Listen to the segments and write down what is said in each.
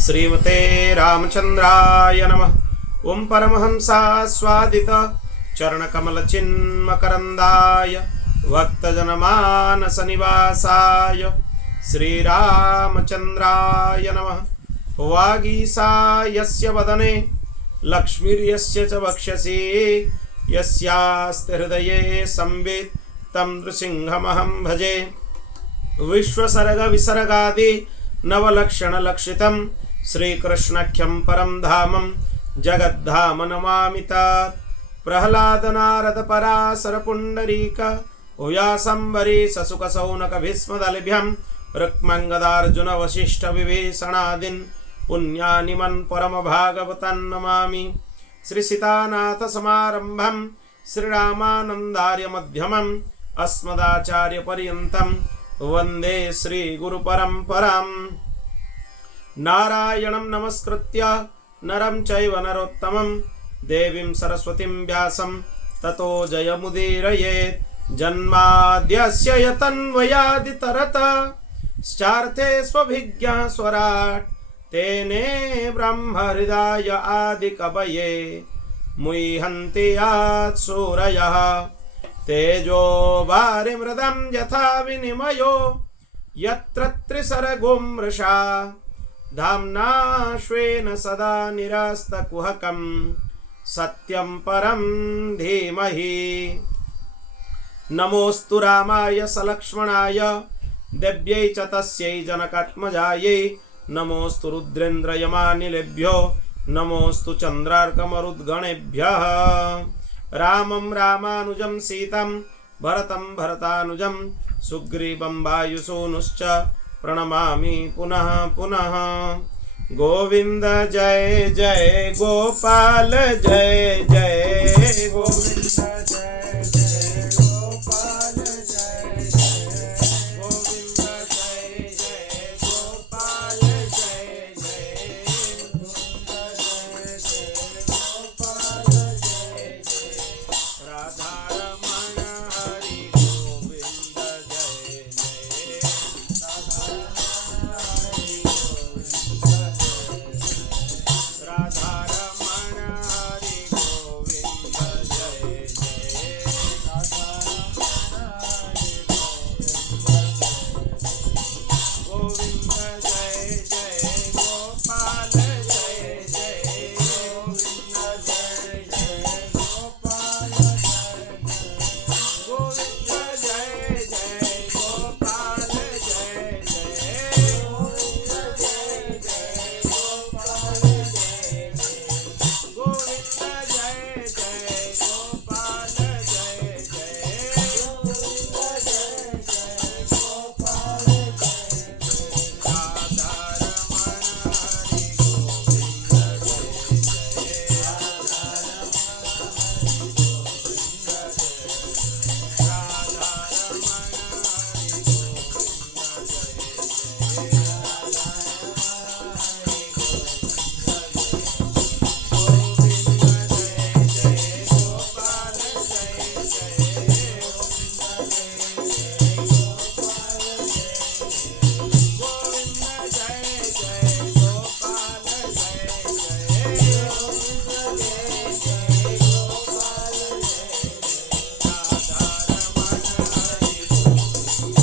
श्रीमते रामचंद्राय नमः। ओं परमहंसास्वादित चरणकमलचिन्मकरन्दाय भक्तजनमानसनिवासाय श्रीरामचंद्राय नमः। वागीसायस्य वदने लक्ष्मीर्यस्य च वक्षसि यस्यास्ति हृदये संवित् तं नृसिंहमहं भजे। विश्वसर्ग विसर्गादि नवलक्षणलक्षितं श्रीकृष्णाख्यं परं धामं जगद्धाम नमामि तात। प्रह्लाद नारद पराशर पुण्डरीक व्यासंवरी ससुक सौनक भीष्मदलिभ्यं रुक्मङ्गदार्जुन वसिष्ठ विभीषणादीन् पुण्यानिमन् परम भागवतान् नमामि। श्री सीतानाथ समारंभं श्रीरामानन्दार्य मध्यमम् अस्मदाचार्य पर्यन्तं वन्दे श्री गुरु परम्पराम्। नारायणं नमस्कृत्य नरं चैव नरोत्तमं देवीं सरस्वतीं व्यासं ततो जयमुदीरयेत्। जन्माद्यस्य यतन्वयादितरतश्चार्थे स्वभिज्ञः स्वराट् तेने ब्रह्महृदाय आदिकवये मुह्यन्ति यात् सूरयः। तेजो वारिमृदं यथा विनिमयो यत्र त्रिसर्गो मृषा धाम्ना स्वेन सदा निरस्तकुहकं सत्यं परं धीमहि। नमोऽस्तु रामाय सलक्ष्मणाय देव्यै च तस्यै जनकात्मजायै। नमोऽस्तु रुद्रेन्द्रयमानिलेभ्यो नमोऽस्तु चन्द्रार्कमरुद्गणेभ्यः। रामं रामानुजं सीतं भरतं भरतानुजं सुग्रीवं वायुसूनुश्च प्रणमामि पुनः पुनः। गोविंद जय जय गोपाल जय जय गोविंद जय जय गोपाल जय जय गोविंद जय जय गोपाल जय जय गोविंद जय जय गोपाल जय जय। राधा रमण हरि गोविंद जय जय राधा राधा रमण हरि गोविंद जय जय राधा गोविंद जय जय गोपाल जय जय गोविंद जय जय गोपाल जय गोविंद जय जय गोपाल जय जय गोविंद जय जय गोपाल जय गोविंद जय जय गोपाल जय जय गोविंद जय जय गोपाल जय राधा रमण हरि गोविंद जय जय राधा रमण हरि गोविंद जय राधा रमण हरि गोविंद जय जय राधा हरि गोविंद जय जय गोपाल जय जय गोविंद जय जय गोपाल जय गोविंद जय जय गोपाल जय जय गोविंद जय जय गोपाल जय राधा रमण हरि गोविंद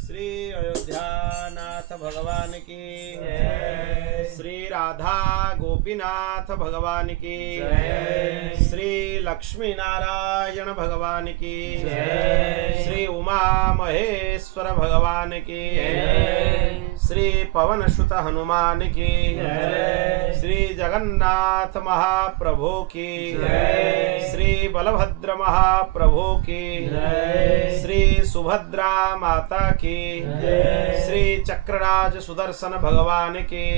श्री अयोध्यानाथ भगवान की श्री राधा गोपीनाथ भगवान की श्री लक्ष्मी नारायण भगवान की श्री उमा महेश्वर भगवान की श्री पवन सुत हनुमान की श्री जगन्नाथ महाप्रभु की श्री बलभद्र महाप्रभु की श्री सुभद्रा माता की श्री चक्रराज सुदर्शन भगवान की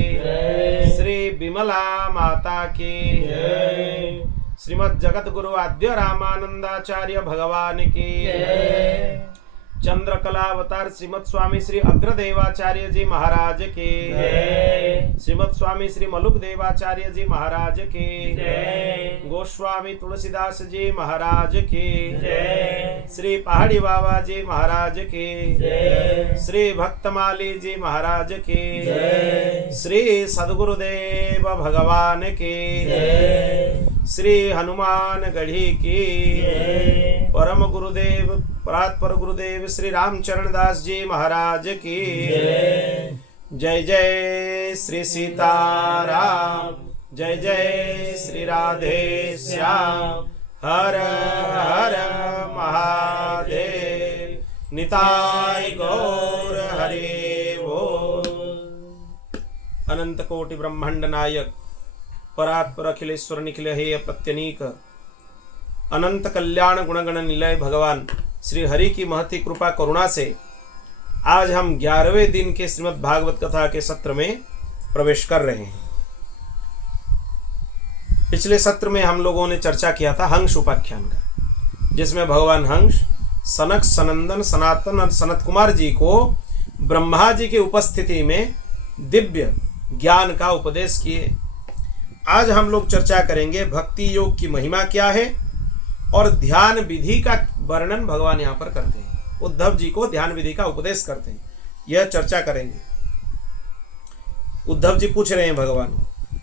श्री विमला माता की श्रीमद् जगत गुरु आद्य रामानंदाचार्य भगवान की चंद्रकला अवतार श्रीमद स्वामी श्री अग्रदेवाचार्य जी महाराज की श्रीमद स्वामी श्री मलुक देवाचार्य जी महाराज की जय। गोस्वामी तुलसीदास जी महाराज की जय। श्री पहाड़ी बाबा जी महाराज की जय। श्री भक्तमाली जी महाराज की जय। श्री सद्गुरुदेव भगवान की जय। श्री हनुमान गढ़ी की जय। परम गुरुदेव परात्पर गुरुदेव श्री रामचरण दास जी महाराज की जय। जय जय श्री सीताराम, जय जय श्री राधे श्याम, हर हर महादेव, निताय गौर हरि बोल। अनंत कोटि ब्रह्मांड नायक परात्पर अखिलेश्वर निखिल हे प्रत्यनीक अनंत कल्याण गुणगण निलय भगवान श्री हरि की महती कृपा करुणा से आज हम 11वें दिन के श्रीमद् भागवत कथा के सत्र में प्रवेश कर रहे हैं। पिछले सत्र में हम लोगों ने चर्चा किया था हंस उपाख्यान का, जिसमें भगवान हंस सनक सनंदन सनातन और सनत कुमार जी को ब्रह्मा जी की उपस्थिति में दिव्य ज्ञान का उपदेश किए। आज हम लोग चर्चा करेंगे भक्ति योग की महिमा क्या है और ध्यान विधि का वर्णन भगवान यहाँ पर करते हैं। उद्धव जी को ध्यान विधि का उपदेश करते हैं, यह चर्चा करेंगे। उद्धव जी पूछ रहे हैं भगवान,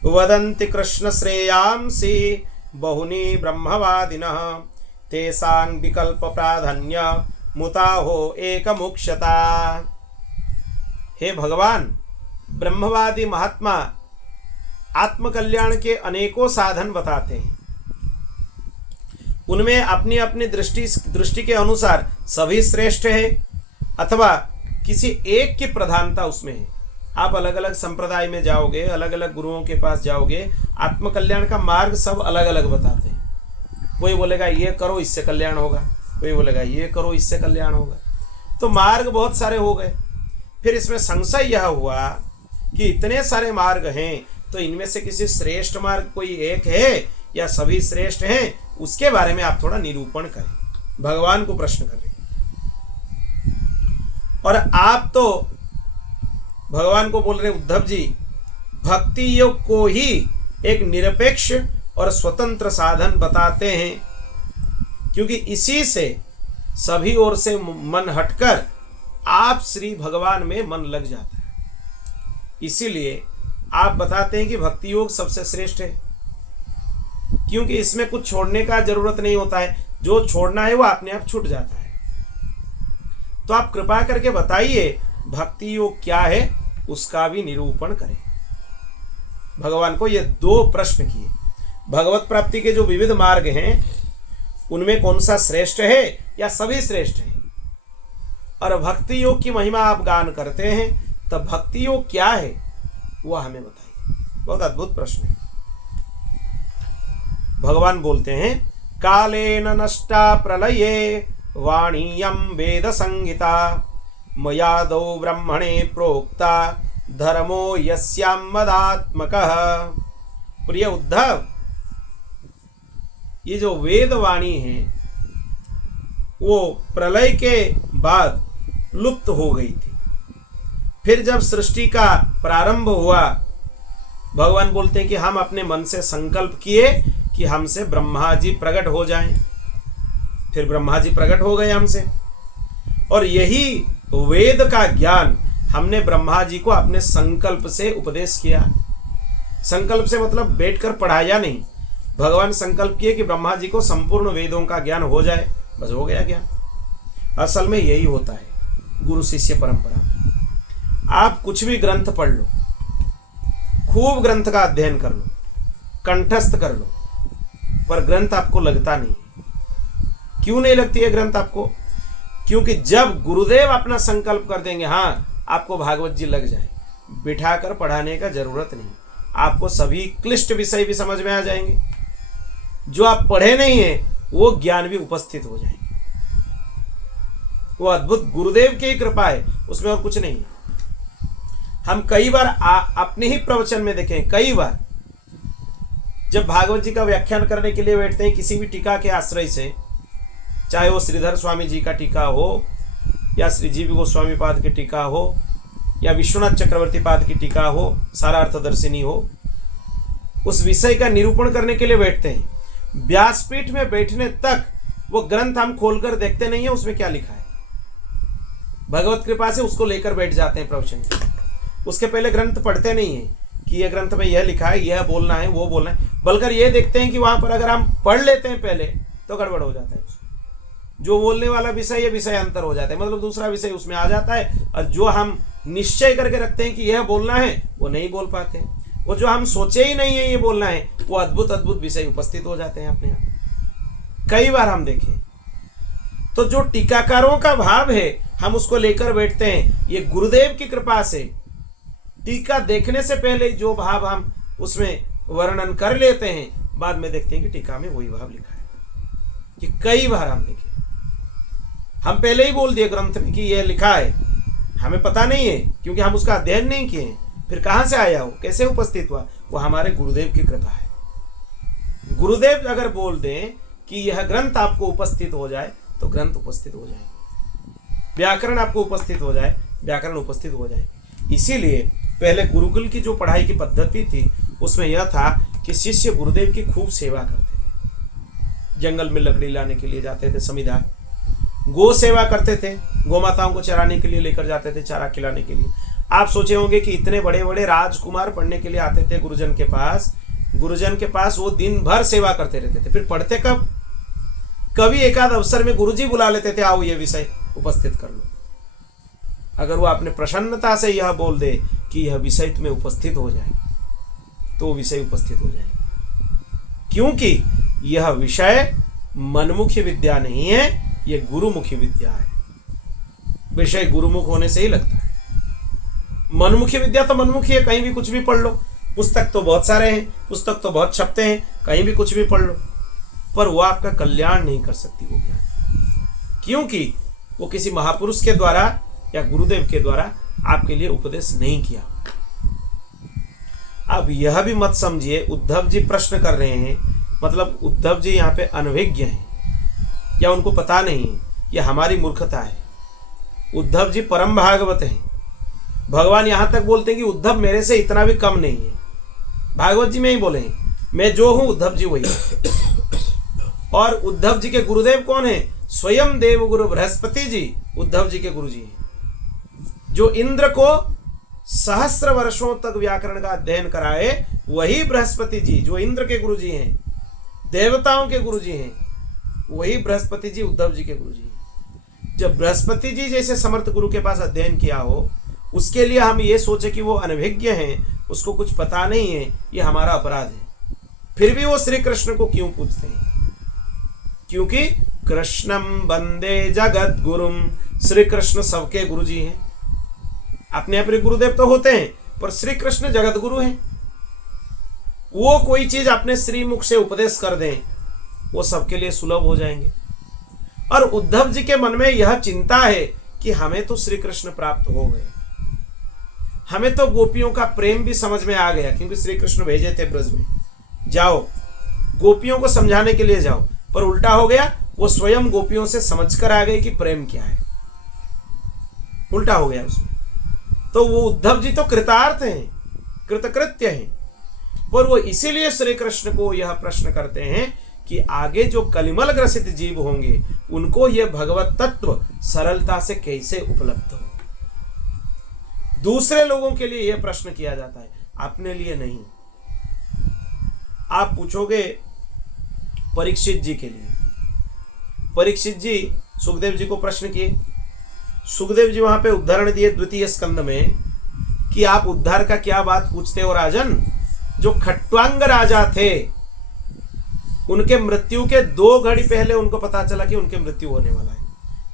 वदन्ति कृष्ण श्रेयांसि बहुनी ब्रह्मवादिनः तेषां विकल्प प्राधान्य मुताहो एकमुख्यता। हे भगवान, ब्रह्मवादी महात्मा आत्मकल्याण के अनेकों साधन बताते हैं, उनमें अपनी अपनी दृष्टि के अनुसार सभी श्रेष्ठ है अथवा किसी एक की प्रधानता उसमें है। आप अलग अलग संप्रदाय में जाओगे, अलग अलग गुरुओं के पास जाओगे, आत्मकल्याण का मार्ग सब अलग अलग बताते हैं। कोई बोलेगा ये करो इससे कल्याण होगा, कोई बोलेगा ये करो इससे कल्याण होगा। तो मार्ग बहुत सारे हो गए। फिर इसमें संशय यह हुआ कि इतने सारे मार्ग हैं तो इनमें से किसी श्रेष्ठ मार्ग कोई एक है या सभी श्रेष्ठ हैं, उसके बारे में आप थोड़ा निरूपण करें। भगवान को प्रश्न कर रहे हैं। और आप तो भगवान को बोल रहे हैं, उद्धव जी भक्ति योग को ही एक निरपेक्ष और स्वतंत्र साधन बताते हैं, क्योंकि इसी से सभी ओर से मन हटकर आप श्री भगवान में मन लग जाता है। इसीलिए आप बताते हैं कि भक्ति योग सबसे श्रेष्ठ है, क्योंकि इसमें कुछ छोड़ने का जरूरत नहीं होता है, जो छोड़ना है वो अपने आप छूट जाता है। तो आप कृपा करके बताइए भक्ति योग क्या है, उसका भी निरूपण करें। भगवान को ये 2 प्रश्न किए। भगवत प्राप्ति के जो विविध मार्ग हैं उनमें कौन सा श्रेष्ठ है या सभी श्रेष्ठ है, और भक्ति योग की महिमा आप गान करते हैं, तब भक्ति योग क्या है वह हमें बताइए। बहुत अद्भुत प्रश्न है। भगवान बोलते हैं, कालेन नष्टा प्रलये वाणीयं वेद संहिता मयादौ ब्रह्मणे प्रोक्ता धर्मो यस्यां मदात्मकः। प्रिय उद्धव, ये जो वेद वाणी है वो प्रलय के बाद लुप्त हो गई थी। फिर जब सृष्टि का प्रारंभ हुआ, भगवान बोलते हैं कि हम अपने मन से संकल्प किए कि हमसे ब्रह्मा जी प्रकट हो जाएं। फिर ब्रह्मा जी प्रकट हो गए हमसे, और यही वेद का ज्ञान हमने ब्रह्मा जी को अपने संकल्प से उपदेश किया। संकल्प से मतलब बैठकर पढ़ाया नहीं, भगवान संकल्प किए कि ब्रह्मा जी को संपूर्ण वेदों का ज्ञान हो जाए, बस हो गया ज्ञान। असल में यही होता है गुरु शिष्य परंपरा। आप कुछ भी ग्रंथ पढ़ लो, खूब ग्रंथ का अध्ययन कर लो, कंठस्थ कर लो, पर ग्रंथ आपको लगता नहीं। क्यों नहीं लगती है ग्रंथ आपको? क्योंकि जब गुरुदेव अपना संकल्प कर देंगे, हाँ आपको भागवत जी लग जाए, बिठाकर पढ़ाने का जरूरत नहीं, आपको सभी क्लिष्ट विषय भी समझ में आ जाएंगे। जो आप पढ़े नहीं है वो ज्ञान भी उपस्थित हो जाएंगे। वो अद्भुत गुरुदेव की कृपा है, उसमें और कुछ नहीं। हम कई बार अपने ही प्रवचन में देखें, कई बार जब भागवत जी का व्याख्यान करने के लिए बैठते हैं किसी भी टीका के आश्रय से, चाहे वो श्रीधर स्वामी जी का टीका हो या श्री जीव गोस्वामी पाद की टीका हो या विश्वनाथ चक्रवर्ती पाद की टीका हो, सारा अर्थदर्शिनी हो, उस विषय का निरूपण करने के लिए बैठते हैं। व्यासपीठ में बैठने तक वो ग्रंथ हम खोलकर देखते नहीं है उसमें क्या लिखा है। भगवत कृपा से उसको लेकर बैठ जाते हैं प्रवचन में। उसके पहले ग्रंथ पढ़ते नहीं है कि यह ग्रंथ में यह लिखा है, यह बोलना है, वो बोलना है, बल्कि ये देखते हैं कि वहां पर अगर हम पढ़ लेते हैं पहले तो गड़बड़ हो जाता है। जो बोलने वाला विषय ये विषय अंतर हो जाता है, मतलब दूसरा विषय उसमें आ जाता है, और जो हम निश्चय करके रखते हैं कि यह बोलना है वो नहीं बोल पाते। वो जो हम सोचे ही नहीं है ये बोलना है, वो अद्भुत अद्भुत विषय उपस्थित हो जाते हैं अपने आप। कई बार हम देखें तो जो टीकाकारों का भाव है हम उसको लेकर बैठते हैं। ये गुरुदेव की कृपा से टीका देखने से पहले जो भाव हम उसमें वर्णन कर लेते हैं, बाद में देखते हैं कि टीका में वही भाव लिखा है। ये कई बार हम देखें, हम पहले ही बोल दिए ग्रंथ में कि यह लिखा है, हमें पता नहीं है क्योंकि हम उसका अध्ययन नहीं किए। फिर कहां से आया हो, कैसे उपस्थित हुआ, वो हमारे गुरुदेव की कृपा है। गुरुदेव अगर बोल दें कि यह ग्रंथ आपको उपस्थित हो जाए तो ग्रंथ उपस्थित हो जाए, व्याकरण आपको उपस्थित हो जाए, व्याकरण उपस्थित हो जाए। इसीलिए पहले गुरुकुल की जो पढ़ाई की पद्धति थी उसमें यह था कि शिष्य गुरुदेव की खूब सेवा करते थे। जंगल में लकड़ी लाने के लिए जाते थे समिधा, गो सेवा करते थे, गौ माताओं को चराने के लिए लेकर जाते थे, चारा खिलाने के लिए। आप सोचे होंगे कि इतने बड़े बड़े राजकुमार पढ़ने के लिए आते थे गुरुजन के पास, गुरुजन के पास वो दिन भर सेवा करते रहते थे। फिर पढ़ते कब? कभी एकाध अवसर में गुरुजी बुला लेते थे, आओ ये विषय उपस्थित कर लो। अगर वो अपने प्रसन्नता से यह बोल दे कि यह विषय तुम्हें उपस्थित हो जाए तो विषय उपस्थित हो जाए, क्योंकि यह विषय मनमुखी विद्या नहीं है, यह गुरुमुखी विद्या है। विषय गुरुमुख होने से ही लगता है। मनमुखी विद्या तो मनमुखी है, कहीं भी कुछ भी पढ़ लो। पुस्तक तो बहुत सारे हैं, पुस्तक तो बहुत छपते हैं, कहीं भी कुछ भी पढ़ लो, पर वो आपका कल्याण नहीं कर सकती वो ज्ञान, क्योंकि वो किसी महापुरुष के द्वारा या गुरुदेव के द्वारा आपके लिए उपदेश नहीं किया। अब यह भी मत समझिए उद्धव जी प्रश्न कर रहे हैं, मतलब उद्धव जी यहाँ पे अनभिज्ञ हैं या उनको पता नहीं है, यह हमारी मूर्खता है। उद्धव जी परम भागवत हैं। भगवान यहां तक बोलते हैं कि उद्धव मेरे से इतना भी कम नहीं है। भागवत जी में ही बोले हैं, मैं जो हूं उद्धव जी वही है। और उद्धव जी के गुरुदेव कौन है? स्वयं देव गुरु बृहस्पति जी उद्धव जी के गुरु जी हैं। जो इंद्र को सहस्र वर्षों तक व्याकरण का अध्ययन कराए वही बृहस्पति जी, जो इंद्र के गुरु जी हैं, देवताओं के गुरु जी हैं, वही बृहस्पति जी उद्धव जी के गुरु जी हैं। जब बृहस्पति जी जैसे समर्थ गुरु के पास अध्ययन किया हो, उसके लिए हम ये सोचे कि वो अनभिज्ञ हैं, उसको कुछ पता नहीं है, ये हमारा अपराध है। फिर भी वो श्री कृष्ण को क्यों पूछते हैं? क्योंकि कृष्णम वंदे जगत गुरुम, श्री कृष्ण सबके गुरु जी हैं। अपने अपने गुरुदेव तो होते हैं, पर श्री कृष्ण जगत गुरु हैं। वो कोई चीज अपने श्री मुख से उपदेश कर दें, वो सबके लिए सुलभ हो जाएंगे। और उद्धव जी के मन में यह चिंता है कि हमें तो श्री कृष्ण प्राप्त हो गए, हमें तो गोपियों का प्रेम भी समझ में आ गया, क्योंकि श्री कृष्ण भेजे थे ब्रज में, जाओ गोपियों को समझाने के लिए जाओ। पर उल्टा हो गया, वो स्वयं गोपियों से समझकर आ गए कि प्रेम क्या है। उल्टा हो गया उसमें। तो वो उद्धव जी तो कृतार्थ हैं, कृतकृत्य हैं, पर वो इसीलिए श्री कृष्ण को यह प्रश्न करते हैं कि आगे जो कलिमल ग्रसित जीव होंगे उनको यह भगवत तत्व सरलता से कैसे उपलब्ध हो। दूसरे लोगों के लिए यह प्रश्न किया जाता है, अपने लिए नहीं। आप पूछोगे परीक्षित जी के लिए, परीक्षित जी सुखदेव जी को प्रश्न किए, सुखदेव जी वहां पे उदाहरण दिए द्वितीय स्कंद में कि आप उद्धार का क्या बात पूछते हो राजन। जो खट्वांग राजा थे, उनके मृत्यु के 2 घड़ी पहले उनको पता चला कि उनके मृत्यु होने वाला है।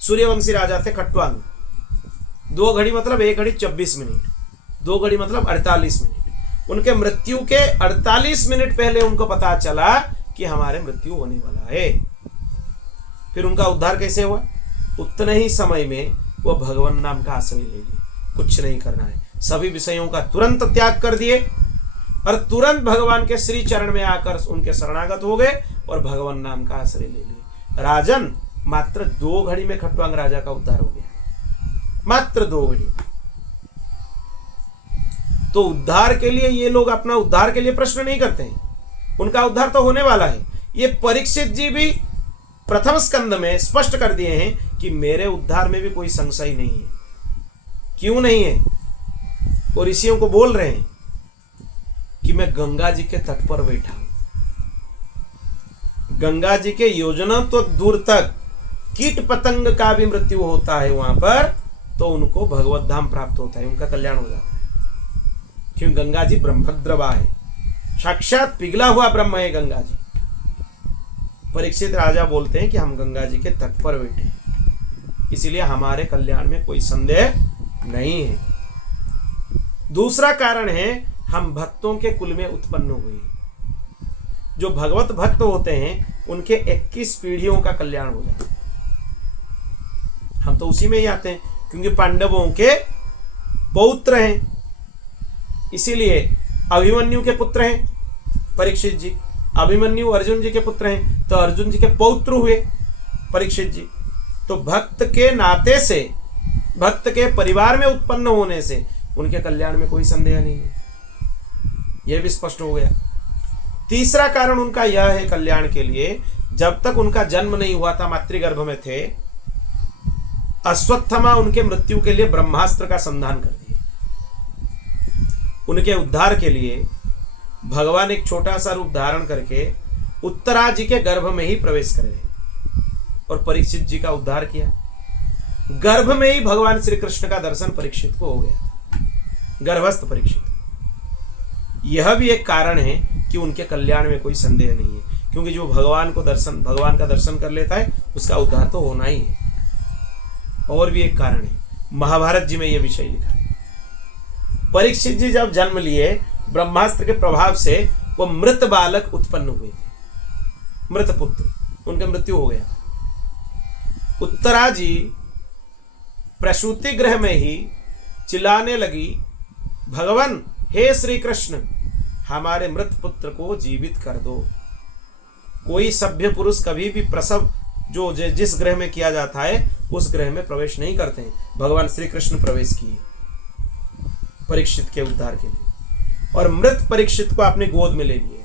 सूर्यवंशी राजा थे खट्वांग। 2 घड़ी मतलब 1 घड़ी 24 मिनट, 2 घड़ी मतलब 48 मिनट। उनके मृत्यु के 48 मिनट पहले उनको पता चला कि हमारे मृत्यु होने वाला है। फिर उनका उद्धार कैसे हुआ? उतने ही समय में वो भगवान नाम का आश्रय ले लिए, कुछ नहीं करना है, सभी विषयों का तुरंत त्याग कर दिए और तुरंत भगवान के श्री चरण में आकर उनके शरणागत हो गए और भगवान नाम का आश्रय ले लिए। राजन मात्र 2 घड़ी में खट्वांग राजा का उद्धार हो गया, मात्र 2 घड़ी। तो उद्धार के लिए ये लोग अपना उद्धार के लिए प्रश्न नहीं करते हैं, उनका उद्धार तो होने वाला है। ये परीक्षित जी भी प्रथम स्कंद में स्पष्ट कर दिए हैं कि मेरे उद्धार में भी कोई संशय नहीं है। क्यों नहीं है? वो ऋषियों को बोल रहे हैं कि मैं गंगा जी के तट पर बैठा हूं, गंगा जी के योजना तो दूर तक कीट पतंग का भी मृत्यु होता है वहां पर, तो उनको भगवत धाम प्राप्त होता है, उनका कल्याण हो जाता है। क्यों? गंगा जी ब्रह्मद्रवा है, साक्षात पिघला हुआ ब्रह्म है गंगा जी। परीक्षित राजा बोलते हैं कि हम गंगा जी के तट पर बैठे हैं, इसलिए हमारे कल्याण में कोई संदेह नहीं है। दूसरा कारण है, हम भक्तों के कुल में उत्पन्न हुए। जो भगवत भक्त होते हैं उनके 21 पीढ़ियों का कल्याण हो जाता है। हम तो उसी में ही आते हैं, क्योंकि पांडवों के पौत्र हैं, इसीलिए अभिमन्यु के पुत्र हैं परीक्षित जी। अभिमन्यु अर्जुन जी के पुत्र हैं, तो अर्जुन जी के पौत्र हुए परीक्षित जी। तो भक्त के नाते से, भक्त के परिवार में उत्पन्न होने से उनके कल्याण में कोई संदेह नहीं है, यह भी स्पष्ट हो गया। तीसरा कारण उनका यह है कल्याण के लिए, जब तक उनका जन्म नहीं हुआ था, मातृगर्भ में थे, अश्वत्थामा उनके मृत्यु के लिए ब्रह्मास्त्र का संधान कर दिए। उनके उद्धार के लिए भगवान एक छोटा सा रूप धारण करके उत्तरा जी के गर्भ में ही प्रवेश कर गए और परीक्षित जी का उद्धार किया। गर्भ में ही भगवान श्री कृष्ण का दर्शन परीक्षित को हो गया, गर्भस्थ परीक्षित। यह भी एक कारण है कि उनके कल्याण में कोई संदेह नहीं है, क्योंकि जो भगवान का दर्शन कर लेता है उसका उद्धार तो होना ही है। और भी एक कारण है, महाभारत जी में यह विषय लिखा है। परीक्षित जी जब जन्म लिए, ब्रह्मास्त्र के प्रभाव से वो मृत बालक उत्पन्न हुए थे, मृत पुत्र, उनका मृत्यु हो गया। उत्तरा जी प्रसूति गृह में ही चिल्लाने लगी, भगवान हे श्री कृष्ण, हमारे मृत पुत्र को जीवित कर दो। कोई सभ्य पुरुष कभी भी प्रसव जो जिस ग्रह में किया जाता है उस ग्रह में प्रवेश नहीं करते हैं। भगवान श्री कृष्ण प्रवेश किए परीक्षित के उद्धार के लिए, और मृत परीक्षित को अपनी गोद में ले लिए।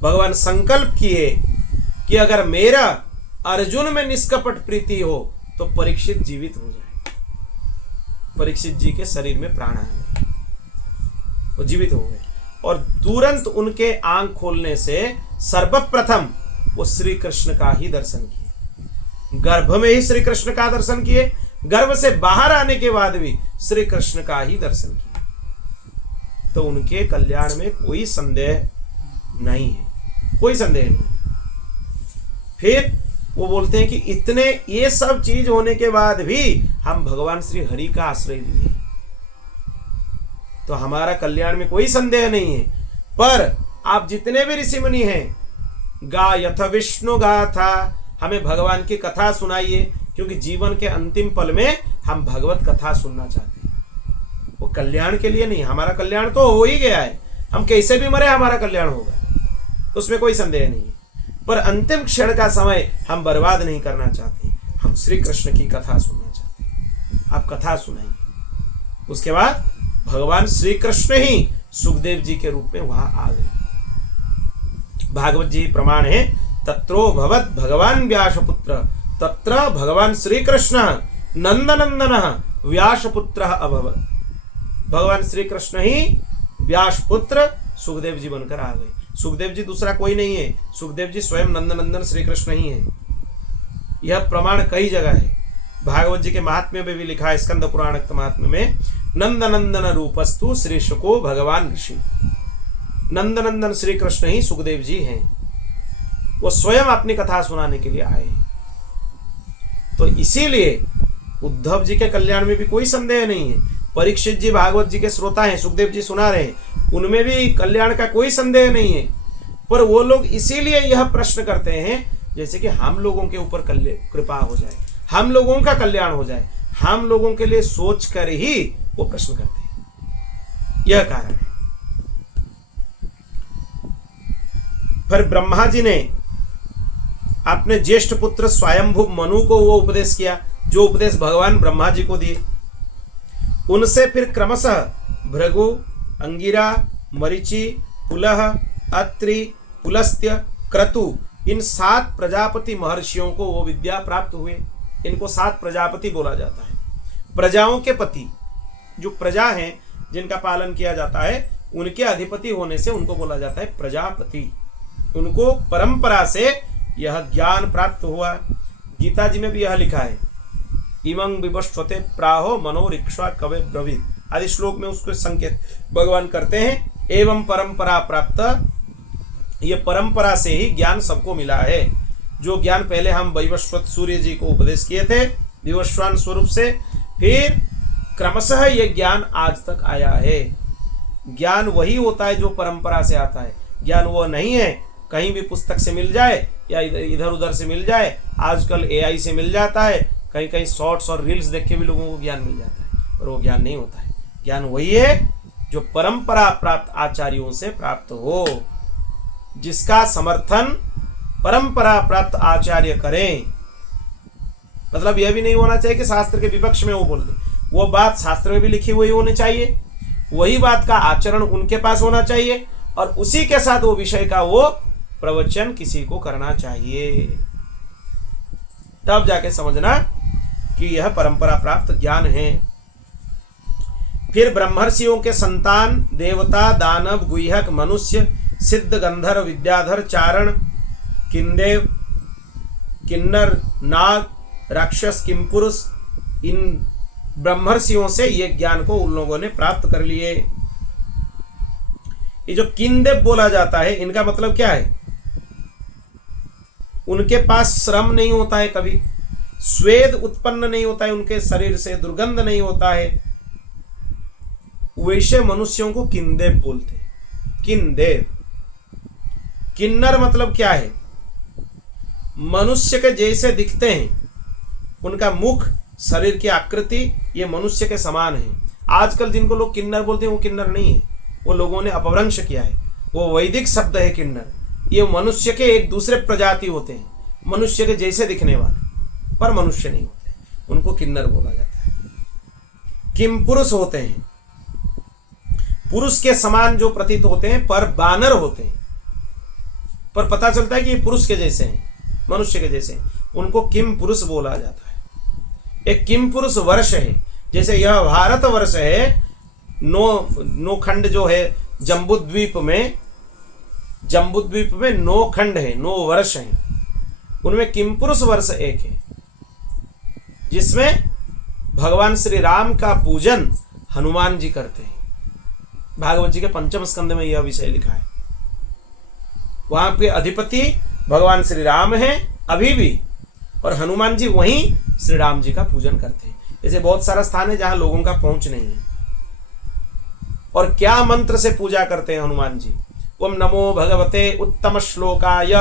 भगवान संकल्प किए कि अगर मेरा अर्जुन में निष्कपट प्रीति हो तो परीक्षित जीवित हो जाए। परीक्षित जी के शरीर में प्राण आ गए, वो जीवित हो गए, और तुरंत उनके आंख खोलने से सर्वप्रथम वो श्री कृष्ण का ही दर्शन किए। गर्भ में ही श्री कृष्ण का दर्शन किए, गर्भ से बाहर आने के बाद भी श्री कृष्ण का ही दर्शन किए। तो उनके कल्याण में कोई संदेह नहीं है, कोई संदेह नहीं। फिर वो बोलते हैं कि इतने ये सब चीज होने के बाद भी हम भगवान श्री हरि का आश्रय लिए, तो हमारा कल्याण में कोई संदेह नहीं है। पर आप जितने भी ऋषि मुनि हैं, गायथ विष्णु गाथा, हमें भगवान की कथा सुनाइए, क्योंकि जीवन के अंतिम पल में हम भगवत कथा सुनना चाहते हैं। वो कल्याण के लिए नहीं, हमारा कल्याण तो हो ही गया है, हम कैसे भी मरे हमारा कल्याण होगा, उसमें कोई संदेह नहीं है। पर अंतिम क्षण का समय हम बर्बाद नहीं करना चाहते, हम श्री कृष्ण की कथा सुनना चाहते हैं। आप कथा सुनाइए। उसके बाद भगवान श्री कृष्ण ही सुखदेव जी के रूप में वहां आ गए। भागवत जी प्रमाण है, तत्रो भवत भगवान व्यासपुत्र, तत्र भगवान श्री कृष्ण नंदनंदन व्यासपुत्र अभवत। भगवान श्री कृष्ण ही व्यासपुत्र सुखदेव जी बनकर आ गए। सुखदेव जी दूसरा कोई नहीं है, सुखदेव जी स्वयं नंदनंदन श्री कृष्ण ही है। यह प्रमाण कई जगह है, भागवत जी के महात्म्य में भी लिखा है, स्कंद पुराण महात्म्य में, नंदनंदन रूपस्तु श्री शुको भगवान ऋषि। नंदनंदन श्री कृष्ण ही सुखदेव जी हैं, वो स्वयं अपनी कथा सुनाने के लिए आए। तो इसीलिए उद्धव जी के कल्याण में भी कोई संदेह नहीं है। परीक्षित जी भागवत जी के श्रोता हैं, सुखदेव जी सुना रहे हैं, उनमें भी कल्याण का कोई संदेह नहीं है। पर वो लोग इसीलिए यह प्रश्न करते हैं जैसे कि हम लोगों के ऊपर कृपा हो जाए, हम लोगों का कल्याण हो जाए, हम लोगों के लिए सोच कर ही वो प्रश्न करते हैं, यह कारण है। फिर ब्रह्मा जी ने अपने ज्येष्ठ पुत्र स्वयंभू मनु को वो उपदेश किया, जो उपदेश भगवान ब्रह्मा जी को दिए। उनसे फिर क्रमशः भृगु, अंगिरा, मरीचि, पुलह, अत्रि, पुलस्त्य, क्रतु, इन 7 प्रजापति महर्षियों को वो विद्या प्राप्त हुए। इनको 7 प्रजापति बोला जाता है। प्रजाओं के पति, जो प्रजा हैं जिनका पालन किया जाता है, उनके अधिपति होने से उनको बोला जाता है प्रजापति। उनको परंपरा से यह ज्ञान प्राप्त हुआ। गीता जी में भी यह लिखा है, इमं विवस्वते प्राहो मनोरिक्षा कवे ब्रवीत आदि श्लोक में उसको संकेत भगवान करते हैं। एवं परंपरा प्राप्त, ये परंपरा से ही ज्ञान सबको मिला है। जो ज्ञान पहले हम वैवस्वत सूर्य जी को उपदेश किए थे विवस्वान स्वरूप से, फिर क्रमशः ये ज्ञान आज तक आया है। ज्ञान वही होता है जो परंपरा से आता है। ज्ञान वो नहीं है कहीं भी पुस्तक से मिल जाए या इधर उधर से मिल जाए। आजकल AI से मिल जाता है, कहीं कहीं शॉर्ट्स और रील्स देख के भी लोगों को ज्ञान मिल जाता है, पर वो ज्ञान नहीं होता है। ज्ञान वही है जो परंपरा प्राप्त आचार्यों से प्राप्त हो, जिसका समर्थन परंपरा प्राप्त आचार्य करें। मतलब यह भी नहीं होना चाहिए कि शास्त्र के विपक्ष में वो बोल दे। वो बात शास्त्र में भी लिखी हुई होनी चाहिए, वही बात का आचरण उनके पास होना चाहिए, और उसी के साथ वो विषय का वो प्रवचन किसी को करना चाहिए। तब जाके समझना कि यह परंपरा प्राप्त ज्ञान है। फिर ब्रह्मर्षियों के संतान देवता, दानव, गुह्यक, मनुष्य, सिद्ध, गंधर्व, विद्याधर, चारण, किन्देव, किन्नर, नाग, राक्षस, किमपुरुष, इन ब्रह्मर्षियों से ये ज्ञान को उन लोगों ने प्राप्त कर लिए। ये जो किन्देव बोला जाता है, इनका मतलब क्या है? उनके पास श्रम नहीं होता है, कभी स्वेद उत्पन्न नहीं होता है, उनके शरीर से दुर्गंध नहीं होता है, वैसे मनुष्यों को किन्देव बोलते हैं। किन्देव। किन्नर मतलब क्या है? मनुष्य के जैसे दिखते हैं, उनका मुख, शरीर की आकृति ये मनुष्य के समान है। आजकल जिनको लोग किन्नर बोलते हैं वो किन्नर नहीं है, वो लोगों ने अपभ्रंश किया है। वो वैदिक शब्द है किन्नर। ये मनुष्य के एक दूसरे प्रजाति होते हैं, मनुष्य के जैसे दिखने वाले, पर मनुष्य नहीं होते, उनको किन्नर बोला जाता है। किम पुरुष होते हैं, पुरुष के समान जो प्रतीत होते हैं, पर बानर होते हैं, पर पता चलता है कि ये पुरुष के जैसे हैं, मनुष्य के जैसे हैं, उनको किम पुरुष बोला जाता है। एक किम पुरुष वर्ष है, जैसे यह भारत वर्ष है, नौ खंड जो है जम्बूद्वीप में 9 खंड है, 9 वर्ष हैं। उनमें किम पुरुष वर्ष एक है, जिसमें भगवान श्री राम का पूजन हनुमान जी करते हैं। भागवत जी के 5वें स्कंद में यह विषय लिखा है। वहां के अधिपति भगवान श्री राम हैं अभी भी, और हनुमान जी वहीं श्री राम जी का पूजन करते हैं। ऐसे बहुत सारा स्थान है जहां लोगों का पहुंच नहीं है। और क्या मंत्र से पूजा करते हैं हनुमान जी? ओम नमो भगवते उत्तम श्लोकाय,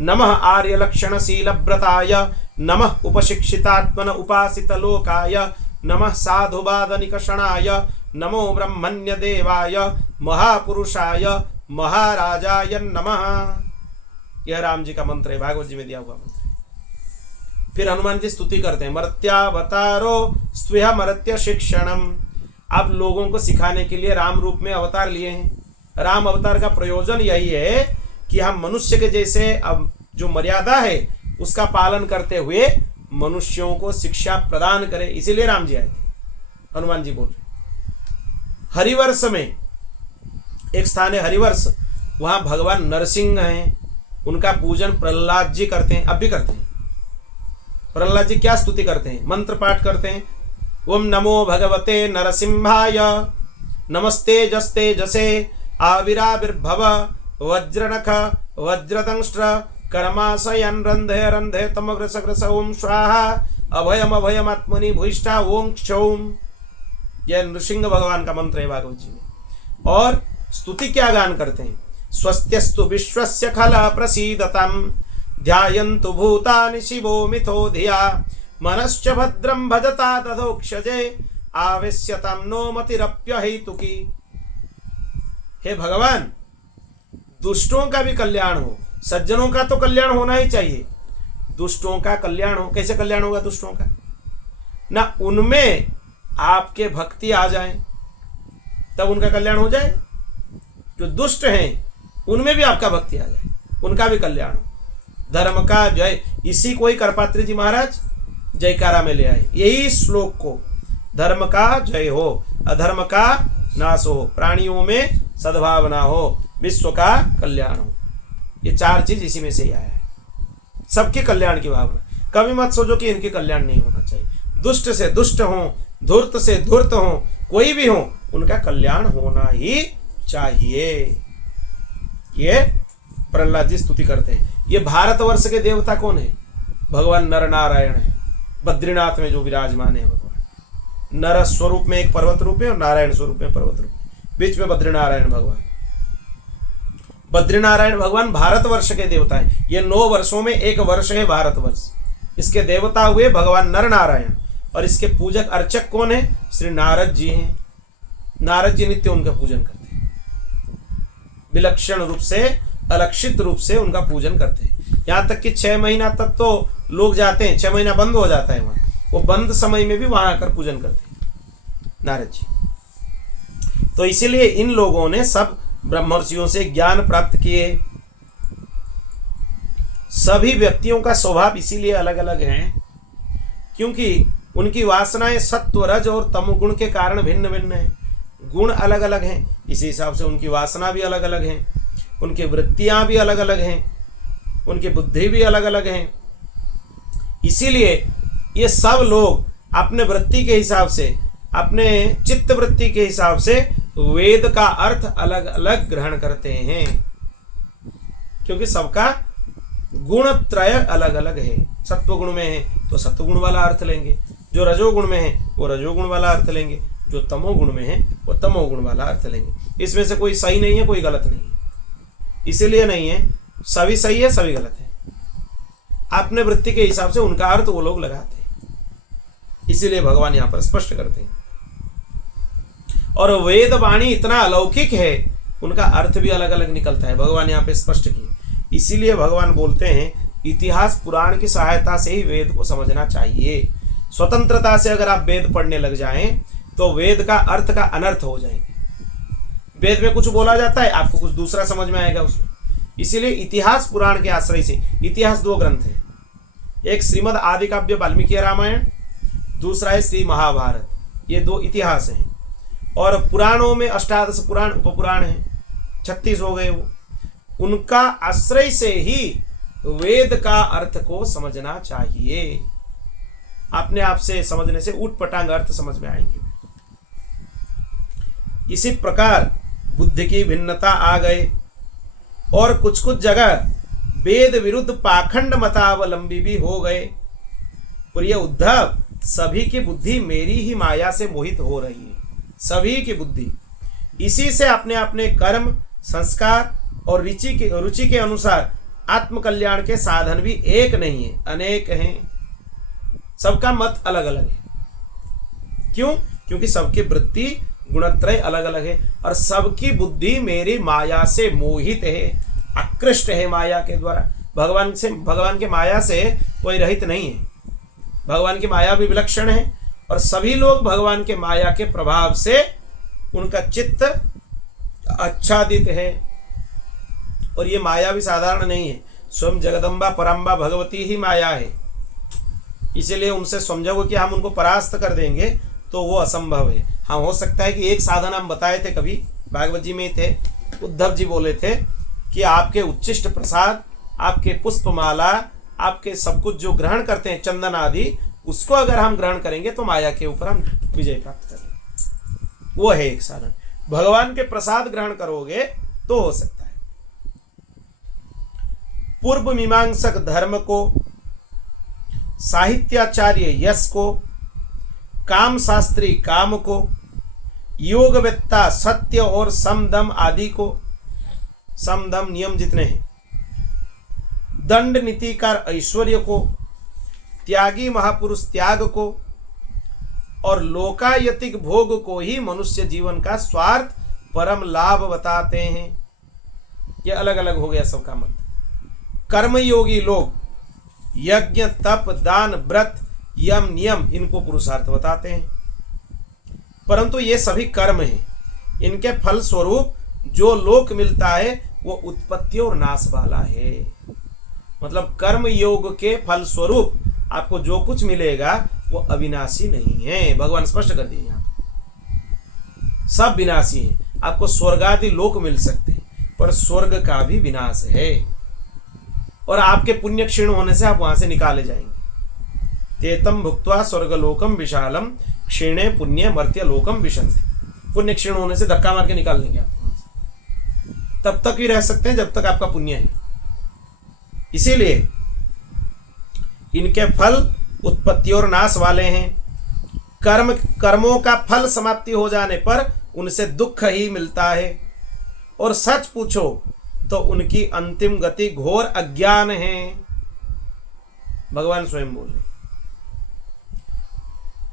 नमः आर्य लक्षण शीलव्रताय, नमः उपशिक्षितात्मन उपासित लोकाय, नमः साधुवाद निकषणाय, नमो ब्रह्मण्य देवाय, महापुरुषाय, महाराजाय नमः। यह राम जी का मंत्र है, भागवत जी में दिया हुआ मंत्र है। फिर हनुमान जी स्तुति करते हैं, मर्त्यावतारो स्वेह मर्त्य शिक्षणम। आप लोगों को सिखाने के लिए राम रूप में अवतार लिए हैं। राम अवतार का प्रयोजन यही है कि हम मनुष्य के जैसे अब जो मर्यादा है उसका पालन करते हुए मनुष्यों को शिक्षा प्रदान करें, इसीलिए राम जी आए थे। हनुमान जी बोल रहे। हरिवर्ष में एक स्थान है हरिवर्ष, वहां भगवान नरसिंह हैं, उनका पूजन प्रहलाद जी करते हैं, अब भी करते हैं। प्रहलाद जी क्या स्तुति करते हैं? मंत्र पाठ करते हैं, ओम नमो भगवते नरसिंहाय, नमस्ते जस्ते जसे आविराविर्भव, वज्रनख वज्रदंष्ट्र कर्माशयन रंधे रंधे तमग्रसग्रस ओम स्वाहा, अभयम अभयमात्मनि भूयिष्ठा ओम क्षौम। यह नृसिंह भगवान का मंत्र है भागवत जी में। और स्तुति क्या गान करते हैं? स्वस्त्यस्तु विश्वस्य खला प्रसीदतम, ध्यायन्तु भूतानि शिवो मिथो धिया, मनश्च भद्रं भजता तथोक्षजे, आवेश्यतां नो मतिरप्यहेतुकी। हे भगवान, दुष्टों का भी कल्याण हो, सज्जनों का तो कल्याण होना ही चाहिए, दुष्टों का कल्याण हो। कैसे कल्याण होगा दुष्टों का? ना उनमें आपके भक्ति आ जाए तब उनका कल्याण हो जाए। जो दुष्ट हैं उनमें भी आपका भक्ति आ जाए, उनका भी कल्याण हो। धर्म का जय, इसी को ही करपात्री जी महाराज जयकारा में ले आए, यही श्लोक को, धर्म का जय हो, अधर्म का नाश हो, प्राणियों में सद्भावना हो, विश्व का कल्याण हो। ये 4 चीज इसी में से ही आया है। सबके कल्याण की भावना, कभी मत सोचो कि इनके कल्याण नहीं होना चाहिए। दुष्ट से दुष्ट हो, धूर्त से धूर्त हो, कोई भी हो, उनका कल्याण होना ही चाहिए। ये प्रहलाद जी स्तुति करते हैं। ये भारतवर्ष के देवता कौन है? भगवान नर नारायण है। बद्रीनाथ में जो विराजमान है भगवान, नर स्वरूप में एक पर्वत रूप है और नारायण स्वरूप में पर्वत रूप है, बीच में बद्रीनारायण भगवान। बद्रीनारायण भगवान भारतवर्ष के देवता हैं। ये 9 वर्षों में एक वर्ष है भारतवर्ष। इसके देवता हुए भगवान नर नारायण, और इसके पूजक अर्चक कौन है? श्री नारद जी हैं। नारद जी नित्य उनका पूजन करते हैं, विलक्षण रूप से, अलक्षित रूप से उनका पूजन करते हैं। यहाँ तक कि 6 महीना तक तो लोग जाते हैं, 6 महीना बंद हो जाता है वहाँ, वो बंद समय में भी वहाँ आकर पूजन करते हैं नारद जी। तो इसीलिए इन लोगों ने सब ब्रह्मर्षियों से ज्ञान प्राप्त किए। सभी व्यक्तियों का स्वभाव इसीलिए अलग अलग है क्योंकि उनकी वासनाएं सत्व, रज और तमोगुण के कारण भिन्न भिन्न है। गुण अलग अलग हैं, इसी हिसाब से उनकी वासना भी अलग अलग हैं, उनकी वृत्तियां भी अलग अलग हैं, उनकी बुद्धि भी अलग अलग हैं। इसीलिए ये सब लोग अपने वृत्ति के हिसाब से, अपने चित्त वृत्ति के हिसाब से वेद का अर्थ अलग अलग ग्रहण करते हैं, क्योंकि सबका गुण त्रय अलग अलग है। सत्वगुण में है तो सत्वगुण वाला अर्थ लेंगे, जो रजोगुण में है वो रजोगुण वाला अर्थ लेंगे, जो तमोगुण में है वो तमोगुण वाला अर्थ लेंगे। इसमें से कोई सही नहीं है, कोई गलत नहीं है। इसीलिए नहीं है, सभी सही है, सभी गलत है। अपने वृत्ति के हिसाब से उनका अर्थ वो लोग लगाते हैं, इसीलिए भगवान यहाँ पर स्पष्ट करते हैं। और वेद वाणी इतना अलौकिक है, उनका अर्थ भी अलग अलग निकलता है, भगवान यहाँ पे स्पष्ट किए। इसीलिए भगवान बोलते हैं इतिहास पुराण की सहायता से ही वेद को समझना चाहिए। स्वतंत्रता से अगर आप वेद पढ़ने लग जाएं तो वेद का अर्थ का अनर्थ हो जाएंगे। वेद में कुछ बोला जाता है, आपको कुछ दूसरा समझ में आएगा उसमें। इसीलिए इतिहास पुराण के आश्रय से, इतिहास 2 ग्रंथ हैं, एक श्रीमद् आदि काव्य वाल्मीकि रामायण, दूसरा है श्री महाभारत। ये 2 इतिहास हैं। और पुराणों में अष्टादश पुराण, उपपुराण हैं, 36 हो गए वो। उनका आश्रय से ही वेद का अर्थ को समझना चाहिए। अपने आप से समझने से ऊटपटांग अर्थ समझ में आएंगे। इसी प्रकार बुद्धि की भिन्नता आ गए और कुछ कुछ जगह वेद विरुद्ध पाखंड मतावलंबी भी हो गए। प्रिय उद्धव, सभी की बुद्धि मेरी ही माया से मोहित हो रही है, सभी की बुद्धि। इसी से अपने अपने कर्म, संस्कार और रुचि के अनुसार आत्मकल्याण के साधन भी एक नहीं है, अनेक हैं। सबका मत अलग अलग है। क्यों? क्योंकि सबकी वृत्ति गुणत्रय अलग अलग है और सबकी बुद्धि मेरी माया से मोहित है, आकृष्ट है माया के द्वारा। भगवान के माया से कोई रहित नहीं है। भगवान की माया भी विलक्षण है और सभी लोग भगवान के माया के प्रभाव से उनका चित्त आच्छादित है। और ये माया भी साधारण नहीं है, स्वयं जगदम्बा परम्बा भगवती ही माया है। इसीलिए उनसे समझोगे कि हम उनको परास्त कर देंगे तो वो असंभव है। हाँ, हो सकता है कि एक साधन हम बताए थे, कभी भागवत जी में थे, उद्धव जी बोले थे कि आपके उच्चिष्ट प्रसाद, आपके पुष्पमाला, आपके सब कुछ जो ग्रहण करते हैं चंदन आदि, उसको अगर हम ग्रहण करेंगे तो माया के ऊपर हम विजय प्राप्त करेंगे। वो है एक साधन। भगवान के प्रसाद ग्रहण करोगे तो हो सकता है। पूर्व मीमांसक धर्म को, साहित्याचार्य यश को, काम शास्त्री काम को, योगवेत्ता सत्य और समदम आदि को, समदम नियम जितने हैं, दंड नीतिकार ऐश्वर्य को, त्यागी महापुरुष त्याग को और लोकायतिक भोग को ही मनुष्य जीवन का स्वार्थ परम लाभ बताते हैं। यह अलग अलग हो गया सबका मत। कर्मयोगी लोग यज्ञ, तप, दान, व्रत, यम, नियम, इनको पुरुषार्थ बताते हैं। परंतु ये सभी कर्म हैं, इनके फल स्वरूप जो लोक मिलता है वो उत्पत्ति और नाश वाला है। मतलब कर्म योग के फल स्वरूप आपको जो कुछ मिलेगा वो अविनाशी नहीं है। भगवान स्पष्ट कर दिए यहाँ सब विनाशी है। आपको स्वर्ग आदि लोक मिल सकते हैं पर स्वर्ग का भी विनाश है और आपके पुण्य क्षीण होने से आप वहां से निकाले जाएंगे। तेतम भुक्त्वा स्वर्गलोकम विशालम क्षीणे पुण्य मर्त्य लोकम विशंति। पुण्य क्षीण होने से धक्का मार के निकाल देंगे आप वहां से। तब तक ही रह सकते हैं जब तक आपका पुण्य है। इसीलिए इनके फल उत्पत्ति और नाश वाले हैं। कर्मों का फल समाप्ति हो जाने पर उनसे दुख ही मिलता है और सच पूछो तो उनकी अंतिम गति घोर अज्ञान है। भगवान स्वयं बोले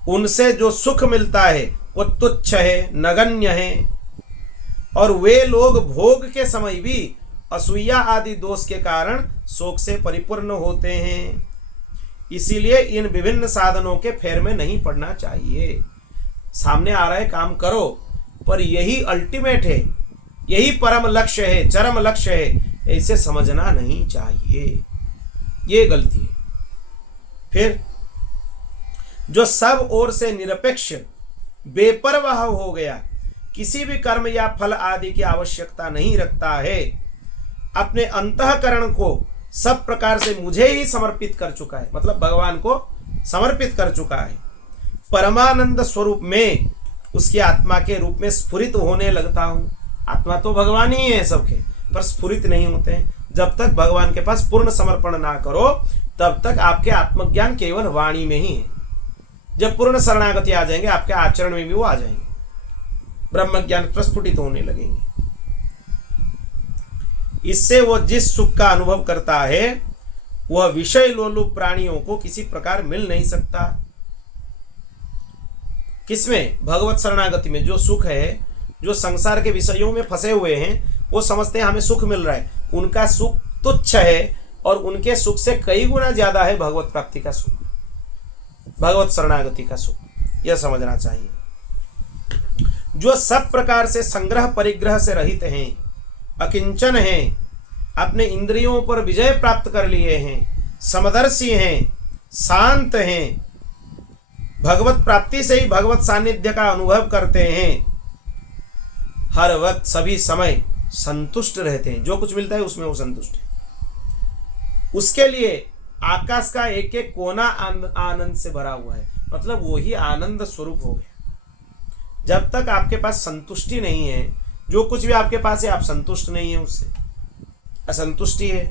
उनसे जो सुख मिलता है वो तुच्छ है, नगण्य है और वे लोग भोग के समय भी असूया आदि दोष के कारण शोक से परिपूर्ण होते हैं। इसीलिए इन विभिन्न साधनों के फेर में नहीं पड़ना चाहिए। सामने आ रहा है काम करो, पर यही अल्टीमेट है, यही परम लक्ष्य है, चरम लक्ष्य है, ऐसे समझना नहीं चाहिए। ये गलती है। फिर जो सब ओर से निरपेक्ष बेपरवाह हो गया, किसी भी कर्म या फल आदि की आवश्यकता नहीं रखता है, अपने अंतःकरण को सब प्रकार से मुझे ही समर्पित कर चुका है, मतलब भगवान को समर्पित कर चुका है, परमानंद स्वरूप में उसकी आत्मा के रूप में स्फुरित होने लगता हूं। आत्मा तो भगवान ही है सबके, पर स्फुरित नहीं होते हैं। जब तक भगवान के पास पूर्ण समर्पण ना करो तब तक आपके आत्मज्ञान केवल वाणी में ही है। जब पूर्ण शरणागति आ जाएंगे आपके आचरण में भी वो आ जाएंगे, ब्रह्म ज्ञान प्रस्फुटित होने लगेंगे। इससे वो जिस सुख का अनुभव करता है वह विषय लोलुप प्राणियों को किसी प्रकार मिल नहीं सकता। किसमें? भगवत शरणागति में। जो सुख है, जो संसार के विषयों में फंसे हुए हैं वो समझते हैं हमें सुख मिल रहा है, उनका सुख तुच्छ है और उनके सुख से कई गुना ज्यादा है भगवत प्राप्ति का सुख, भगवत शरणागति का सुख। यह समझना चाहिए। जो सब प्रकार से संग्रह परिग्रह से रहित हैं, अकिंचन हैं, अपने इंद्रियों पर विजय प्राप्त कर लिए हैं, समदर्शी हैं, शांत हैं, भगवत प्राप्ति से ही भगवत सानिध्य का अनुभव करते हैं, हर वक्त सभी समय संतुष्ट रहते हैं। जो कुछ मिलता है उसमें वो संतुष्ट है। उसके लिए आकाश का एक एक कोना आनंद से भरा हुआ है, मतलब वो ही आनंद स्वरूप हो गया। जब तक आपके पास संतुष्टि नहीं है, जो कुछ भी आपके पास है आप संतुष्ट नहीं है उससे, असंतुष्टि है,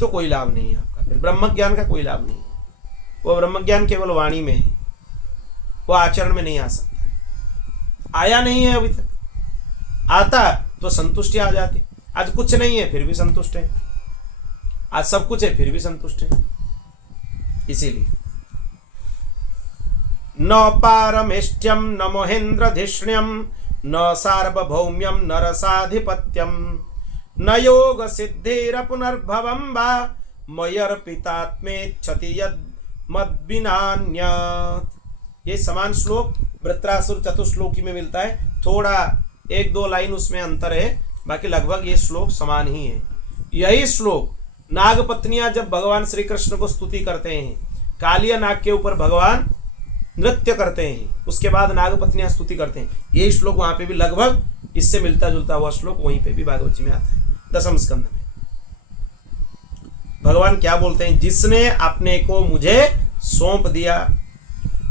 तो कोई लाभ नहीं है आपका। फिर ब्रह्म ज्ञान का कोई लाभ नहीं है। वो ब्रह्म ज्ञान केवल वाणी में है, वो आचरण में नहीं आ सकता है। आया नहीं है अभी तक, आता तो संतुष्टि आ जाती। आज कुछ नहीं है फिर भी संतुष्ट है, आज सब कुछ है फिर भी संतुष्ट है। इसीलिए न पारमेष्ट्यम न महेंद्रधिष्ण्यम न सार्वभौम्यम न रसाधिपत्यम न योग सिद्धिर पुनर्भवम वा मयर्पितात्मेच्छति यद मद्विनान्यत्। ये समान श्लोक वृत्रासुर चतुश्लोकी में मिलता है। थोड़ा एक दो लाइन उसमें अंतर है, बाकी लगभग ये श्लोक समान ही है। यही श्लोक नागपत्नियां जब भगवान श्री कृष्ण को स्तुति करते हैं, कालिया नाग के ऊपर भगवान नृत्य करते हैं, उसके बाद नागपत्नियां स्तुति करते हैं, यही श्लोक वहां पे भी लगभग इससे मिलता जुलता हुआ श्लोक वहीं पे भी भागवत जी में आता है, 10वें स्कंद में। भगवान क्या बोलते हैं? जिसने अपने को मुझे सौंप दिया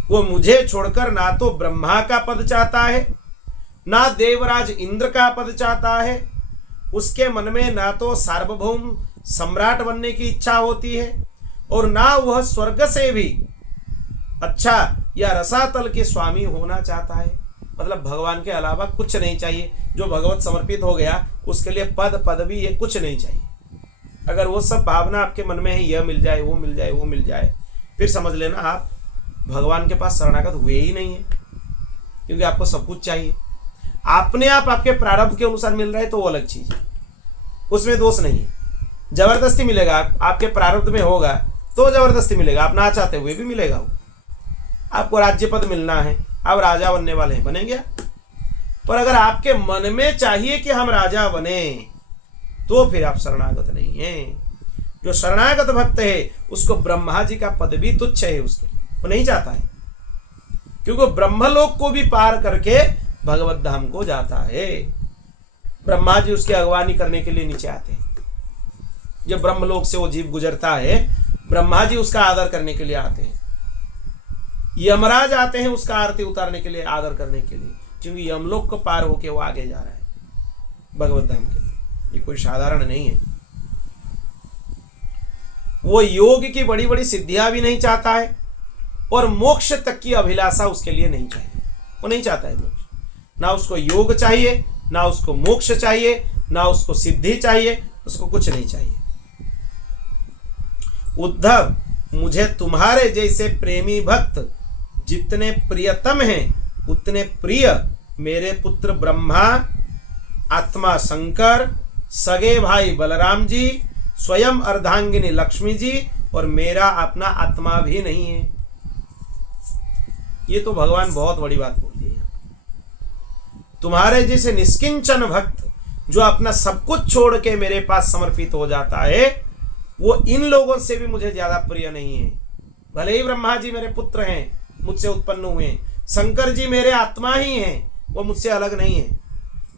वो मुझे छोड़कर ना तो ब्रह्मा का पद चाहता है ना देवराज इंद्र का पद चाहता है। उसके मन में ना तो सार्वभौम सम्राट बनने की इच्छा होती है और ना वह स्वर्ग से भी अच्छा या रसातल के स्वामी होना चाहता है। मतलब भगवान के अलावा कुछ नहीं चाहिए। जो भगवत समर्पित हो गया उसके लिए पद पदवी ये कुछ नहीं चाहिए। अगर वो सब भावना आपके मन में है, यह मिल जाए वो मिल जाए वो मिल जाए, फिर समझ लेना आप भगवान के पास शरणागत हुए ही नहीं है, क्योंकि आपको सब कुछ चाहिए। अपने आप आपके प्रारब्ध के अनुसार मिल रहा है तो वो अलग चीज है, उसमें दोष नहीं है। जबरदस्ती मिलेगा, आपके प्रारब्ध में होगा तो जबरदस्ती मिलेगा, आप ना चाहते हुए भी मिलेगा। वो आपको राज्य पद मिलना है, आप राजा बनने वाले हैं, बनेंगे। पर अगर आपके मन में चाहिए कि हम राजा बने, तो फिर आप शरणागत नहीं हैं। जो शरणागत भक्त है उसको ब्रह्मा जी का पद भी तुच्छ है, उसके वो नहीं चाहता है, क्योंकि ब्रह्मलोक को भी पार करके भगवत धाम को जाता है। ब्रह्मा जी उसकी अगवानी करने के लिए नीचे आते हैं। जब ब्रह्मलोक से वो जीव गुजरता है, ब्रह्मा जी उसका आदर करने के लिए आते हैं। यमराज आते हैं उसका आरती उतारने के लिए, आदर करने के लिए, क्योंकि यमलोक को पार होके वो आगे जा रहा है भगवत धाम के लिए। ये कोई साधारण नहीं है। वो योग की बड़ी बड़ी सिद्धियां भी नहीं चाहता है, और मोक्ष तक की अभिलाषा उसके लिए नहीं चाहिए। वो नहीं चाहता है मोक्ष। ना उसको योग चाहिए, ना उसको मोक्ष चाहिए, ना उसको सिद्धि चाहिए, उसको कुछ नहीं चाहिए। उद्धव, मुझे तुम्हारे जैसे प्रेमी भक्त जितने प्रियतम हैं उतने प्रिय मेरे पुत्र ब्रह्मा, आत्मा शंकर, सगे भाई बलराम जी, स्वयं अर्धांगिनी लक्ष्मी जी और मेरा अपना आत्मा भी नहीं है। ये तो भगवान बहुत बड़ी बात बोल दी है। तुम्हारे जैसे निष्किंचन भक्त जो अपना सब कुछ छोड़ के मेरे पास समर्पित हो जाता है, वो इन लोगों से भी मुझे ज्यादा प्रिय नहीं है। भले ही ब्रह्मा जी मेरे पुत्र हैं, मुझसे उत्पन्न हुए, शंकर जी मेरे आत्मा ही हैं, वो मुझसे अलग नहीं है,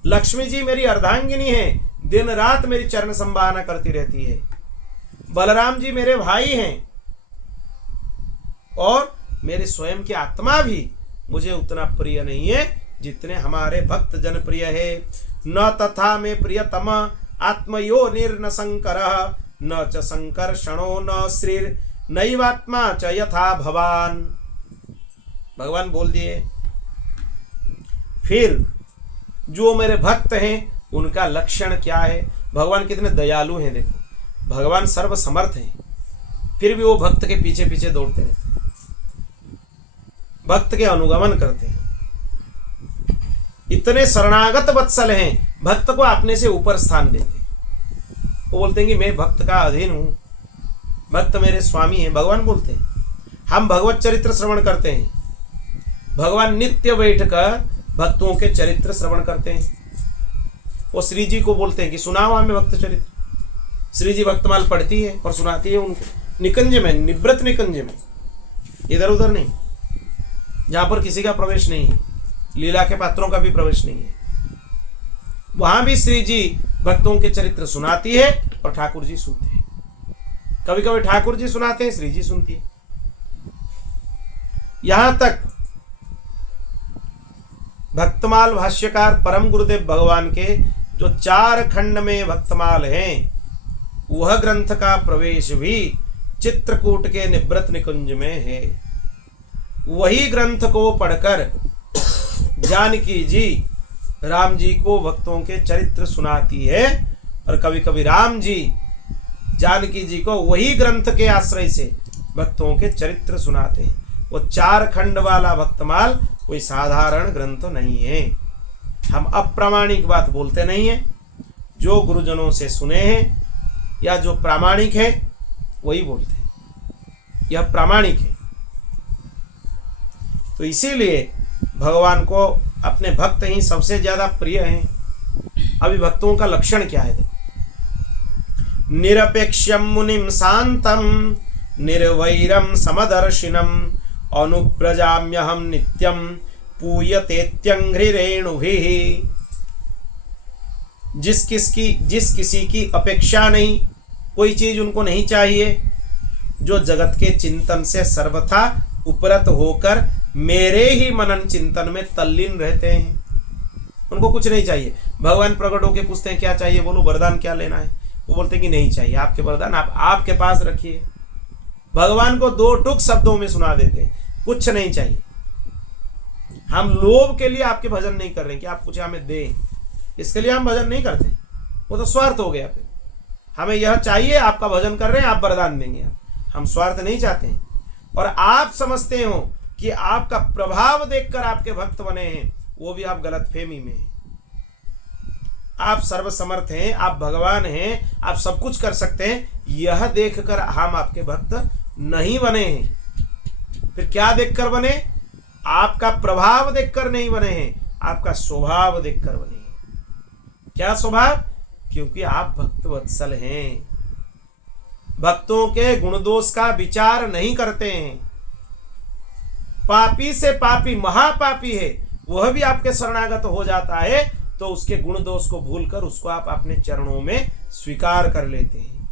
लक्ष्मी जी मेरी अर्धांगिनी है, दिन रात मेरी चरण संभावना करती रहती है, बलराम जी मेरे भाई हैं, और मेरे स्वयं की आत्मा भी मुझे उतना प्रिय नहीं है जितने हमारे भक्त जन प्रिय है। न तथा में प्रियतम आत्मयो निर्न शंकर, न च संकर्षणो न श्रीर नैवात्मा च यथा भवान। भगवान बोल दिए। फिर जो मेरे भक्त हैं उनका लक्षण क्या है? भगवान कितने दयालु हैं। देखो, भगवान सर्व समर्थ हैं, फिर भी वो भक्त के पीछे पीछे दौड़ते रहते हैं, भक्त के अनुगमन करते हैं। इतने शरणागत वत्सल हैं, भक्त को अपने से ऊपर स्थान देते हैं। वो बोलते हैं कि मैं भक्त का अधीन हूं, भक्त मेरे स्वामी हैं। भगवान बोलते हैं हम भगवत चरित्र श्रवण करते हैं। भगवान नित्य बैठकर भक्तों के चरित्र श्रवण करते हैं। वो श्री जी को बोलते हैं कि सुनाओ हमें भक्त चरित्र। श्री जी भक्तमाल पढ़ती है और सुनाती है उनको निकुंज में, निवृत्त निकुंज में, इधर उधर नहीं, जहां पर किसी का प्रवेश नहीं है, लीला के पात्रों का भी प्रवेश नहीं है। वहां भी श्री जी भक्तों के चरित्र सुनाती है और ठाकुर जी सुनते हैं। कभी कभी ठाकुर जी सुनाते हैं, श्री जी सुनती है। यहां तक भक्तमाल भाष्यकार परम गुरुदेव भगवान के जो 4 खंड में भक्तमाल हैं, वह ग्रंथ का प्रवेश भी चित्रकूट के निवृत्त निकुंज में है। वही ग्रंथ को पढ़कर जानकी जी राम जी को भक्तों के चरित्र सुनाती है, और कभी कभी राम जी जानकी जी को वही ग्रंथ के आश्रय से भक्तों के चरित्र सुनाते हैं। वो 4 खंड वाला भक्तमाल कोई साधारण ग्रंथ नहीं है। हम अप्रामाणिक बात बोलते नहीं है। जो गुरुजनों से सुने हैं या जो प्रामाणिक है वही बोलते हैं, यह प्रामाणिक है। तो इसीलिए भगवान को अपने भक्त ही सबसे ज्यादा प्रिय हैं। अभी भक्तों का लक्षण क्या है? निरपेक्षम मुनिम शांतम निर्वैरम समदर्शिनम अनुव्रजाम्यहम नित्यम पूयतेत्यंघ्रिरेणुभिः। जिस किसी की अपेक्षा नहीं, कोई चीज उनको नहीं चाहिए, जो जगत के चिंतन से सर्वथा उपरत होकर मेरे ही मनन चिंतन में तल्लीन रहते हैं। उनको कुछ नहीं चाहिए। भगवान प्रकट होकर पूछते हैं क्या चाहिए, बोलो वरदान क्या लेना है? वो बोलते हैं कि नहीं चाहिए, आपके वरदान आप आपके पास रखिए। भगवान को 2 टूक शब्दों में सुना देते हैं, कुछ नहीं चाहिए। हम लोभ के लिए आपके भजन नहीं कर रहे हैं कि आप कुछ हमें दें, इसके लिए हम भजन नहीं करते, वो तो स्वार्थ हो गया। फिर हमें यह चाहिए, आपका भजन कर रहे हैं, आप वरदान देंगे। हम स्वार्थ नहीं चाहते हैं। और आप समझते हो कि आपका प्रभाव देखकर आपके भक्त बने हैं, वो भी आप गलतफहमी में हैं। आप सर्वसमर्थ हैं, आप भगवान हैं, आप सब कुछ कर सकते हैं, यह देखकर हम आपके भक्त नहीं बने हैं। फिर क्या देखकर बने? आपका प्रभाव देखकर नहीं बने हैं, आपका स्वभाव देखकर बने हैं। क्या स्वभाव? क्योंकि आप भक्त वत्सल हैं, भक्तों के गुण दोष का विचार नहीं करते हैं। पापी से पापी महापापी है, वह भी आपके शरणागत हो जाता है तो उसके गुण दोष को भूलकर उसको आप अपने चरणों में स्वीकार कर लेते हैं।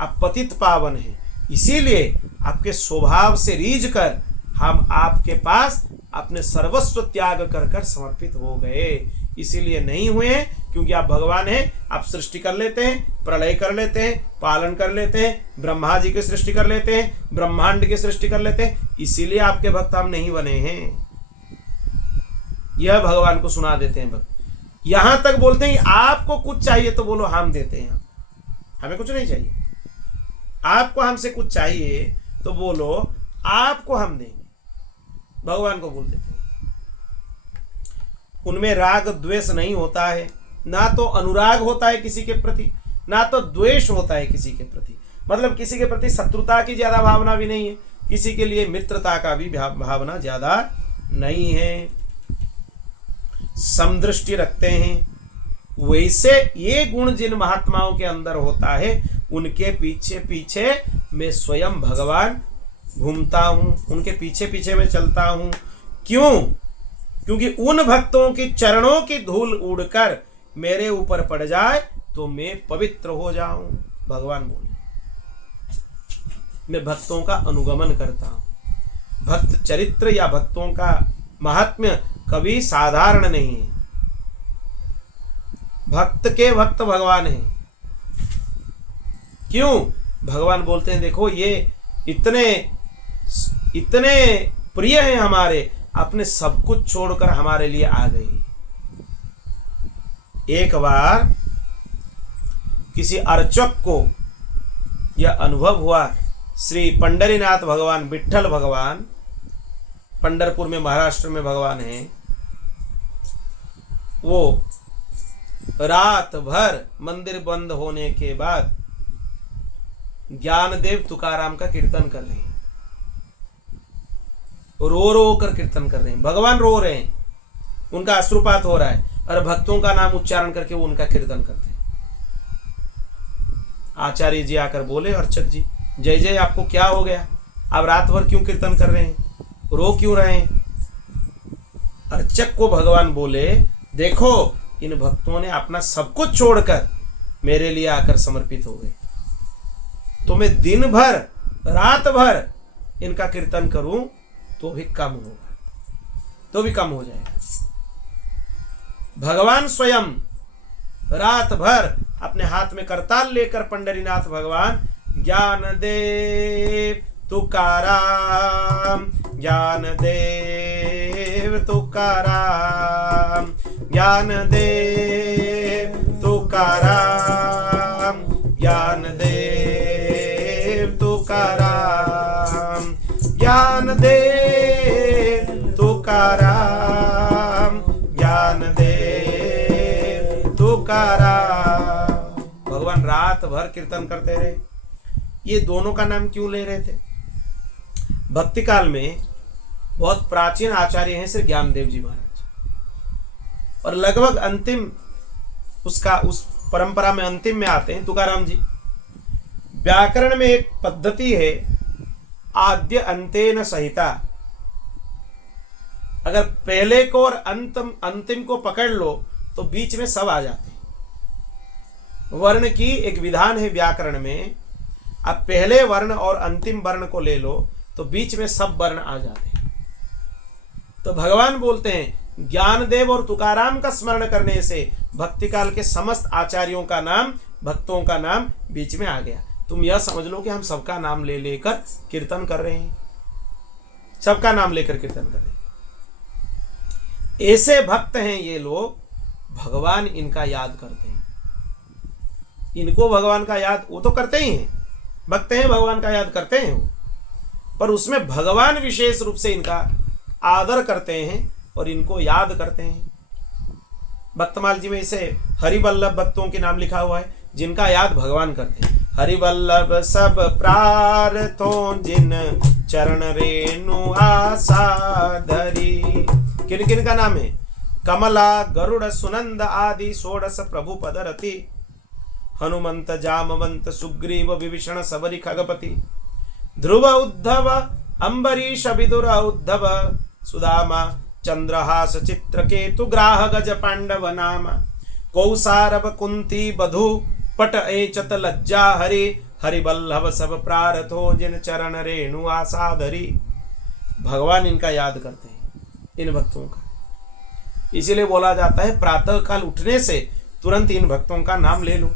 आप पतित पावन हैं, इसीलिए आपके स्वभाव से रीझ कर हम आपके पास अपने सर्वस्व त्याग कर कर समर्पित हो गए। इसीलिए नहीं हुए क्योंकि आप भगवान हैं, आप सृष्टि कर लेते हैं, प्रलय कर लेते हैं, पालन कर लेते हैं, ब्रह्मा जी की सृष्टि कर लेते हैं, ब्रह्मांड की सृष्टि कर लेते हैं, इसीलिए आपके भक्त हम नहीं बने हैं। यह भगवान को सुना देते हैं भक्त। यहां तक बोलते हैं आपको कुछ चाहिए तो बोलो हम देते हैं, हमें कुछ नहीं चाहिए। आपको हमसे कुछ चाहिए तो बोलो आपको हम देंगे, भगवान को बोल देते हैं। उनमें राग द्वेष नहीं होता है, ना तो अनुराग होता है किसी के प्रति, ना तो द्वेष होता है किसी के प्रति। मतलब किसी के प्रति शत्रुता की ज्यादा भावना भी नहीं है, किसी के लिए मित्रता का भी भावना ज्यादा नहीं है, समदृष्टि रखते हैं। वैसे ये गुण जिन महात्माओं के अंदर होता है, उनके पीछे पीछे मैं स्वयं भगवान घूमता हूं, उनके पीछे पीछे मैं चलता हूं। क्यों? क्योंकि उन भक्तों की चरणों की धूल उड़कर मेरे ऊपर पड़ जाए तो मैं पवित्र हो जाऊं। भगवान बोले मैं भक्तों का अनुगमन करता हूं। भक्त चरित्र या भक्तों का महात्म्य कभी साधारण नहीं है। भक्त के भक्त भगवान हैं। क्यों? भगवान बोलते हैं देखो ये इतने प्रिय हैं हमारे, अपने सब कुछ छोड़कर हमारे लिए आ गई। एक बार किसी अर्चक को यह अनुभव हुआ, श्री पंडरीनाथ भगवान, विट्ठल भगवान, पंढरपुर में महाराष्ट्र में भगवान हैं, वो रात भर मंदिर बंद होने के बाद ज्ञानदेव तुकाराम का कीर्तन कर रहे हैं, रो रो कर कीर्तन कर रहे हैं। भगवान रो रहे हैं, उनका अश्रुपात हो रहा है और भक्तों का नाम उच्चारण करके वो उनका कीर्तन करते हैं। आचार्य जी आकर बोले अर्चक जी, जय जय, आपको क्या हो गया? आप रात भर क्यों कीर्तन कर रहे हैं, रो क्यों रहे हैं? अर्चक को भगवान बोले देखो इन भक्तों ने अपना सब कुछ छोड़कर मेरे लिए आकर समर्पित हो गए, तो मैं दिन भर रात भर इनका कीर्तन करूं तो भी कम होगा, तो भी कम हो जाएगा। भगवान स्वयं रात भर अपने हाथ में करताल लेकर पंडरीनाथ भगवान ज्ञानदेव तुकाराम, ज्ञानदेव तुकाराम, ज्ञानदेव तुकाराम, ज्ञानदेव तुकाराम, ज्ञानदेव तुकाराम, ज्ञानदेव तुकाराम। भगवान रात भर कीर्तन करते रहे। ये दोनों का नाम क्यों ले रहे थे? भक्ति काल में बहुत प्राचीन आचार्य हैं श्री ज्ञानदेव जी महाराज, और लगभग अंतिम उस परंपरा में अंतिम में आते हैं तुकाराम जी। व्याकरण में एक पद्धति है आद्य अंतेन सहिता। अगर पहले को और अंतिम को पकड़ लो तो बीच में सब आ जाते हैं। वर्ण की एक विधान है व्याकरण में, आप पहले वर्ण और अंतिम वर्ण को ले लो तो बीच में सब वर्ण आ जाते हैं। तो भगवान बोलते हैं ज्ञानदेव और तुकाराम का स्मरण करने से भक्ति काल के समस्त आचार्यों का नाम, भक्तों का नाम बीच में आ गया। तुम यह समझ लो कि हम सबका नाम ले लेकर कीर्तन कर रहे हैं, सबका नाम लेकर कीर्तन कर रहे हैं। ऐसे भक्त हैं ये लोग, भगवान इनका याद करते हैं। इनको भगवान का याद वो तो करते ही हैं, भक्त हैं, भगवान का याद करते हैं वो, पर उसमें भगवान विशेष रूप से इनका आदर करते हैं और इनको याद करते हैं। भक्तमाल जी में इसे हरिवल्लभ भक्तों के नाम लिखा हुआ है जिनका याद भगवान करते हैं। हरिवल्लभ सब प्रार्थों जिन चरण रेणु आशा धरी। किन किन का नाम है? कमला, गरुड़, सुनंद आदि षोडश प्रभु पदरति, हनुमंत, जामवंत, सुग्रीव, विभीषण, सबरी, खगपति, ध्रुव, उद्धव, अम्बरीश, विदुर, उद्धव, सुदामा, चंद्रहास, चित्रकेतु, ग्राह, गज, पांडव नाम, कौसारभ, कुंती, बधु, पट, एचत, लज्जा, हरि, हरिवल्लभ सब प्रार्थो जिन चरण रेणु आशा धरी। भगवान इनका याद करते हैं, इन भक्तों का। इसीलिए बोला जाता है प्रातः काल उठने से तुरंत इन भक्तों का नाम ले लो।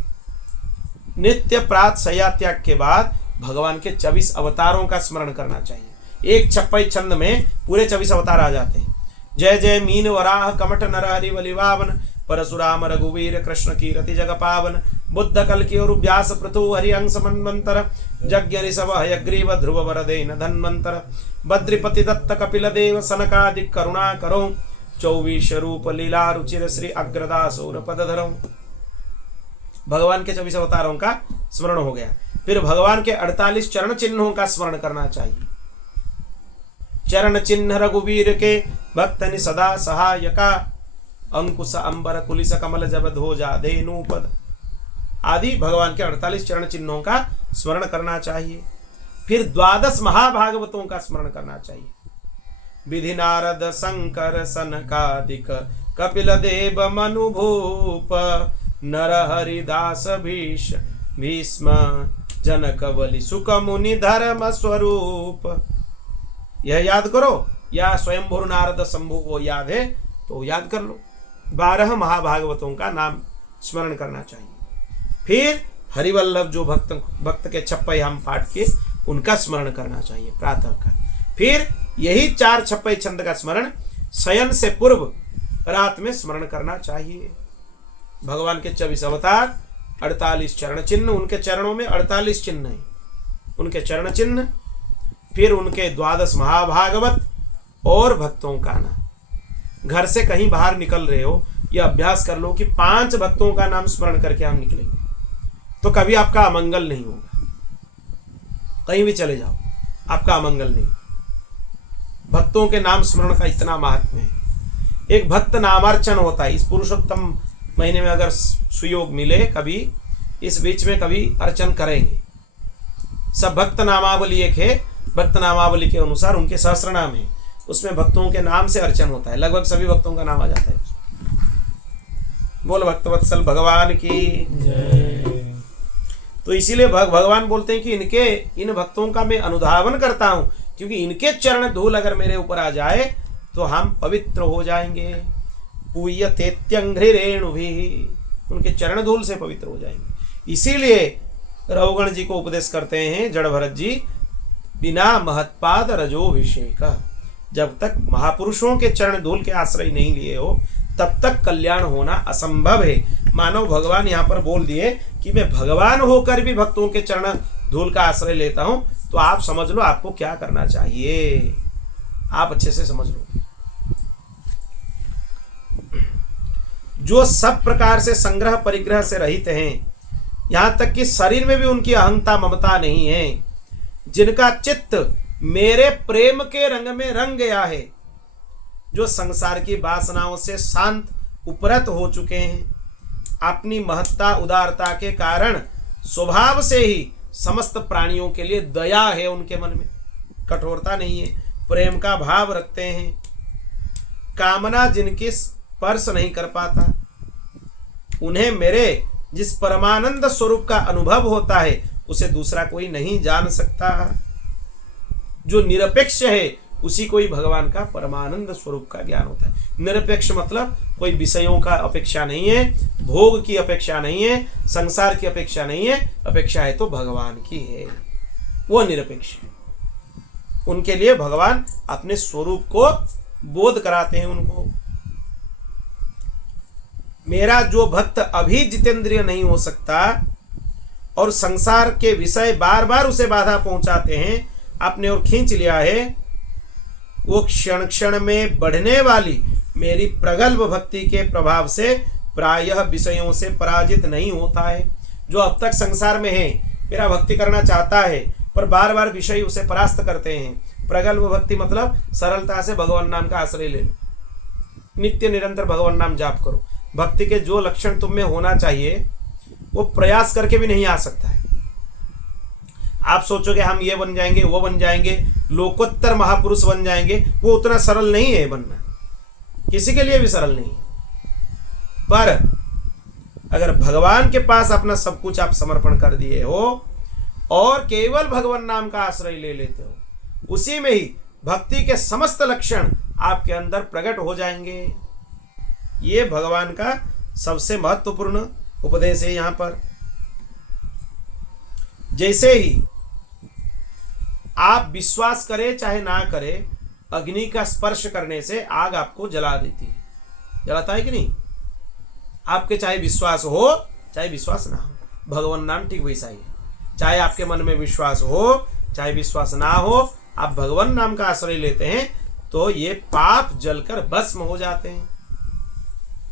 नित्य प्रात शय्या त्याग के बाद भगवान के 24 अवतारों का स्मरण करना चाहिए। एक छप्पई छंद में पूरे 24 अवतार आ जाते हैं। जय जय मीन वराह कमठ नरहरि बलिवावन, परशुराम रघुवीर कृष्ण कीरति जग पावन, बुद्ध कल की और व्यास पृथु हरिहंस मनमंतर, यज्ञ ऋषभ हयग्रीव ध्रुव वरदेन धन्वंतर, बद्रिपति दत्त कपिल देव सनकादिक करुणा करो, 24 रूप लीला रुचिर श्री अग्रदास और पदधरो। भगवान के 24 अवतारों का स्मरण हो गया। फिर भगवान के 48 चरण चिन्हों का स्मरण करना चाहिए। चरण चिन्ह रघुवीर के भक्तनि सदा सहायका, अंकुश अंबर कुलिस कमल जब ध्वजा धेनुपद आदि भगवान के 48 चरण चिन्हों का स्मरण करना चाहिए। फिर 12 महाभागवतों का स्मरण करना चाहिए। विधि नारद शंकर सनकादिक कपिल देव मनु भूप, नर हरिदास भीष्म जनक बलि सुक मुनि धर्म स्वरूप। यह याद करो, या स्वयंभू नारद शंभु को याद है तो याद कर लो। 12 महाभागवतों का नाम स्मरण करना चाहिए। फिर हरिवल्लभ जो भक्त के छप्पई हम पाठ किए उनका स्मरण करना चाहिए प्रातः का। फिर यही 4 छप्पई छंद का स्मरण शयन से पूर्व रात में स्मरण करना चाहिए। भगवान के 24 अवतार, 48 चरण चिन्ह, उनके चरणों में 48 चिन्ह हैं, उनके चरण चिन्ह, फिर उनके 12 महाभागवत और भक्तों का नाम। घर से कहीं बाहर निकल रहे हो, यह अभ्यास कर लो कि 5 भक्तों का नाम स्मरण करके हम निकलेंगे तो कभी आपका अमंगल नहीं होगा। कहीं भी चले जाओ आपका अमंगल नहीं। भक्तों के नाम स्मरण का इतना महत्व है। एक भक्त नामार्चन होता है। इस पुरुषोत्तम महीने में अगर सुयोग मिले कभी, इस बीच में कभी अर्चन करेंगे। सब भक्त नामावली एक है, भक्त नामावली के अनुसार उनके सहस्रनाम है, उसमें भक्तों के नाम से अर्चन होता है। लगभग सभी भक्तों का नाम आ जाता है। बोल भक्तवत्सल भगवान की जय। तो इसीलिए भगवान बोलते हैं कि इन भक्तों का मैं अनुधावन करता हूं, क्योंकि इनके चरण धूल अगर मेरे ऊपर आ जाए तो हम पवित्र हो जाएंगे। पूयतेत्यंघ्रि रेणु भी, उनके चरण धूल से पवित्र हो जाएंगे। इसीलिए रघुगण जी को उपदेश करते हैं जड़ भरत जी, बिना महत्पाद रजोभिषेक, जब तक महापुरुषों के चरण धूल के आश्रय नहीं लिए हो तब तक कल्याण होना असंभव है। मानव भगवान यहाँ पर बोल दिए कि मैं भगवान होकर भी भक्तों के चरण धूल का आश्रय लेता हूं, तो आप समझ लो आपको क्या करना चाहिए। आप अच्छे से समझ लो। जो सब प्रकार से संग्रह परिग्रह से रहित हैं, यहां तक कि शरीर में भी उनकी अहंता ममता नहीं है, जिनका चित्त मेरे प्रेम के रंग में रंग गया है, जो संसार की वासनाओं से शांत उपरत हो चुके हैं, अपनी महत्ता उदारता के कारण स्वभाव से ही समस्त प्राणियों के लिए दया है उनके मन में, कठोरता नहीं है, प्रेम का भाव रखते हैं, कामना जिनकी स्पर्श नहीं कर पाता, उन्हें मेरे जिस परमानंद स्वरूप का अनुभव होता है उसे दूसरा कोई नहीं जान सकता। जो निरपेक्ष है उसी को ही भगवान का परमानंद स्वरूप का ज्ञान होता है। निरपेक्ष मतलब कोई विषयों का अपेक्षा नहीं है, भोग की अपेक्षा नहीं है, संसार की अपेक्षा नहीं है, अपेक्षा है तो भगवान की है, वो निरपेक्ष है। उनके लिए भगवान अपने स्वरूप को बोध कराते हैं उनको। मेरा जो भक्त अभी जितेंद्रिय नहीं हो सकता और संसार के विषय बार बार उसे बाधा पहुंचाते हैं, अपने ओर खींच लिया है, वो क्षण क्षण में बढ़ने वाली मेरी प्रगल्भ भक्ति के प्रभाव से प्रायः विषयों से पराजित नहीं होता है। जो अब तक संसार में है मेरा भक्ति करना चाहता है पर बार बार विषय उसे परास्त करते हैं। प्रगल्भ भक्ति मतलब सरलता से भगवान नाम का आश्रय ले लो, नित्य निरंतर भगवान नाम जाप करो। भक्ति के जो लक्षण तुम में होना चाहिए वो प्रयास करके भी नहीं आ सकता है। आप सोचोगे हम ये बन जाएंगे, वो बन जाएंगे, लोकोत्तर महापुरुष बन जाएंगे, वो उतना सरल नहीं है बनना, किसी के लिए भी सरल नहीं है। पर अगर भगवान के पास अपना सब कुछ आप समर्पण कर दिए हो और केवल भगवान नाम का आश्रय ले लेते हो, उसी में ही भक्ति के समस्त लक्षण आपके अंदर प्रकट हो जाएंगे। ये भगवान का सबसे महत्वपूर्ण उपदेश है। यहां पर जैसे ही आप विश्वास करें चाहे ना करें, अग्नि का स्पर्श करने से आग आपको जला देती है, जलाता है कि नहीं? आपके चाहे विश्वास हो चाहे विश्वास ना हो, भगवान नाम ठीक वैसा ही है। चाहे आपके मन में विश्वास हो चाहे विश्वास ना हो, आप भगवान नाम का आश्रय लेते हैं तो ये पाप जलकर भस्म हो जाते हैं।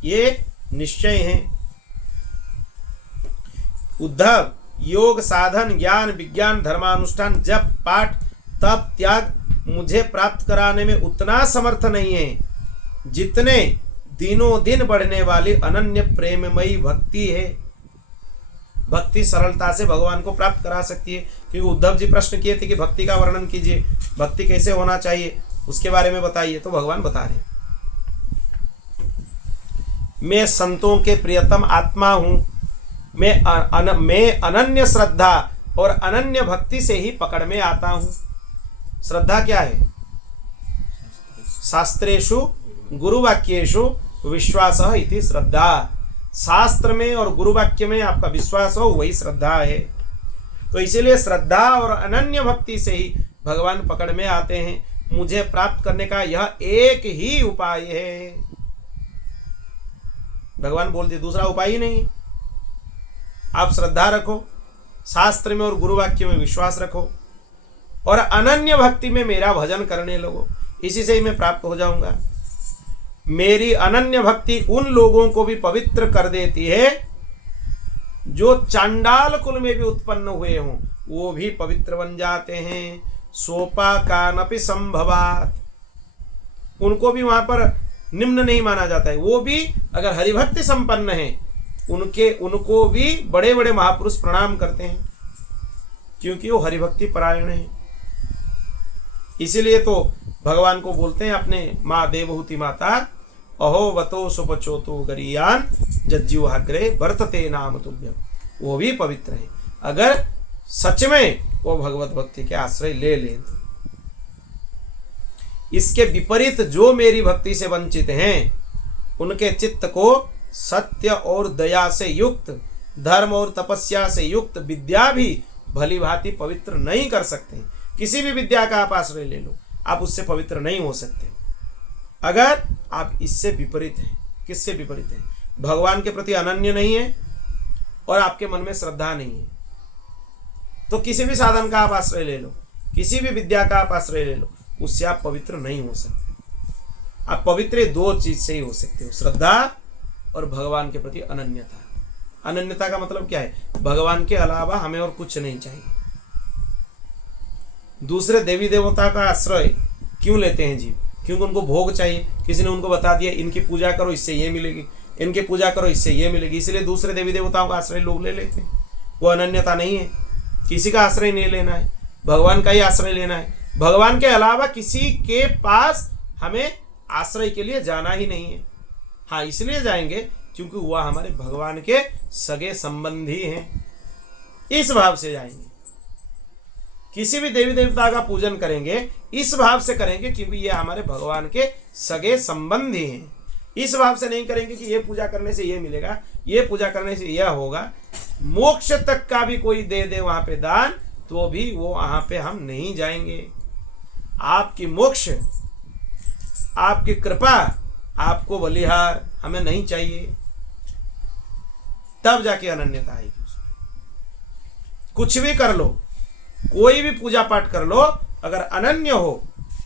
ये निश्चय है। उद्धव, योग साधन ज्ञान विज्ञान धर्मानुष्ठान जप पाठ तप त्याग मुझे प्राप्त कराने में उतना समर्थ नहीं है जितने दिनों दिन बढ़ने वाली अनन्य प्रेममयी भक्ति है। भक्ति सरलता से भगवान को प्राप्त करा सकती है। क्योंकि उद्धव जी प्रश्न किए थे कि भक्ति का वर्णन कीजिए, भक्ति कैसे होना चाहिए, उसके बारे में बताइए। तो भगवान बता रहे, मैं संतों के प्रियतम आत्मा हूं, मैं अनन्य श्रद्धा और अनन्य भक्ति से ही पकड़ में आता हूं। श्रद्धा क्या है? शास्त्रेषु गुरुवाक्येषु विश्वास इति श्रद्धा। शास्त्र में और गुरुवाक्य में आपका विश्वास हो वही श्रद्धा है। तो इसीलिए श्रद्धा और अनन्य भक्ति से ही भगवान पकड़ में आते हैं। मुझे प्राप्त करने का यह एक ही उपाय है। भगवान बोलते दूसरा उपाय ही नहीं। आप श्रद्धा रखो, शास्त्र में और गुरुवाक्य में विश्वास रखो और अनन्य भक्ति में मेरा भजन करने लगो, इसी से ही मैं प्राप्त हो जाऊंगा। मेरी अनन्य भक्ति उन लोगों को भी पवित्र कर देती है जो चांडाल कुल में भी उत्पन्न हुए हों, वो भी पवित्र बन जाते हैं। सोपाकानपि संभवात, उनको भी वहां पर निम्न नहीं माना जाता है। वो भी अगर हरिभक्ति संपन्न है उनको भी बड़े बड़े महापुरुष प्रणाम करते हैं, क्योंकि वो हरिभक्ति परायण है। इसीलिए तो भगवान को बोलते हैं अपने माँ देवहूति माता, अहो वतो सुपचोतो गरीयान जज्जुहाग्रे वर्तते नाम तुभ्यम। वो भी पवित्र है अगर सच में वो भगवत भक्ति के आश्रय ले लें। इसके विपरीत जो मेरी भक्ति से वंचित हैं उनके चित्त को सत्य और दया से युक्त, धर्म और तपस्या से युक्त विद्या भी भली भांति पवित्र नहीं कर सकते। किसी भी विद्या का आप आश्रय ले लो, आप उससे पवित्र नहीं हो सकते अगर आप इससे विपरीत हैं। किससे विपरीत हैं? भगवान के प्रति अनन्य नहीं है और आपके मन में श्रद्धा नहीं है, तो किसी भी साधन का आप आश्रय ले लो, किसी भी विद्या का आप आश्रय ले लो, उससे आप पवित्र नहीं हो सकते। आप पवित्र दो चीज से ही हो सकते हो, श्रद्धा और भगवान के प्रति अनन्यता। अनन्यता का मतलब क्या है? भगवान के अलावा हमें और कुछ नहीं चाहिए। दूसरे देवी देवता का आश्रय क्यों लेते हैं जीव? क्योंकि उनको भोग चाहिए। किसी ने उनको बता दिया इनकी पूजा करो इससे ये मिलेगी, इनकी पूजा करो इससे ये मिलेगी, इसलिए दूसरे देवी देवताओं का आश्रय लोग ले लेते हैं। वो अनन्यता नहीं है। किसी का आश्रय नहीं लेना है, भगवान का ही आश्रय लेना है। भगवान के अलावा किसी के पास हमें आश्रय के लिए जाना ही नहीं है। हाँ, इसलिए जाएंगे क्योंकि वह हमारे भगवान के सगे संबंधी हैं, इस भाव से जाएंगे। किसी भी देवी देवता का पूजन करेंगे इस भाव से करेंगे क्योंकि ये हमारे भगवान के सगे संबंधी हैं। इस भाव से नहीं करेंगे कि ये पूजा करने से ये मिलेगा, ये पूजा करने से यह होगा। मोक्ष तक का भी कोई दे दे वहां पे दान, तो भी वो वहां पे हम नहीं जाएंगे। आपकी मोक्ष, आपकी कृपा, आपको बलिहार हमें नहीं चाहिए, तब जाके अनन्यता आएगी। कुछ भी कर लो, कोई भी पूजा पाठ कर लो, अगर अनन्य हो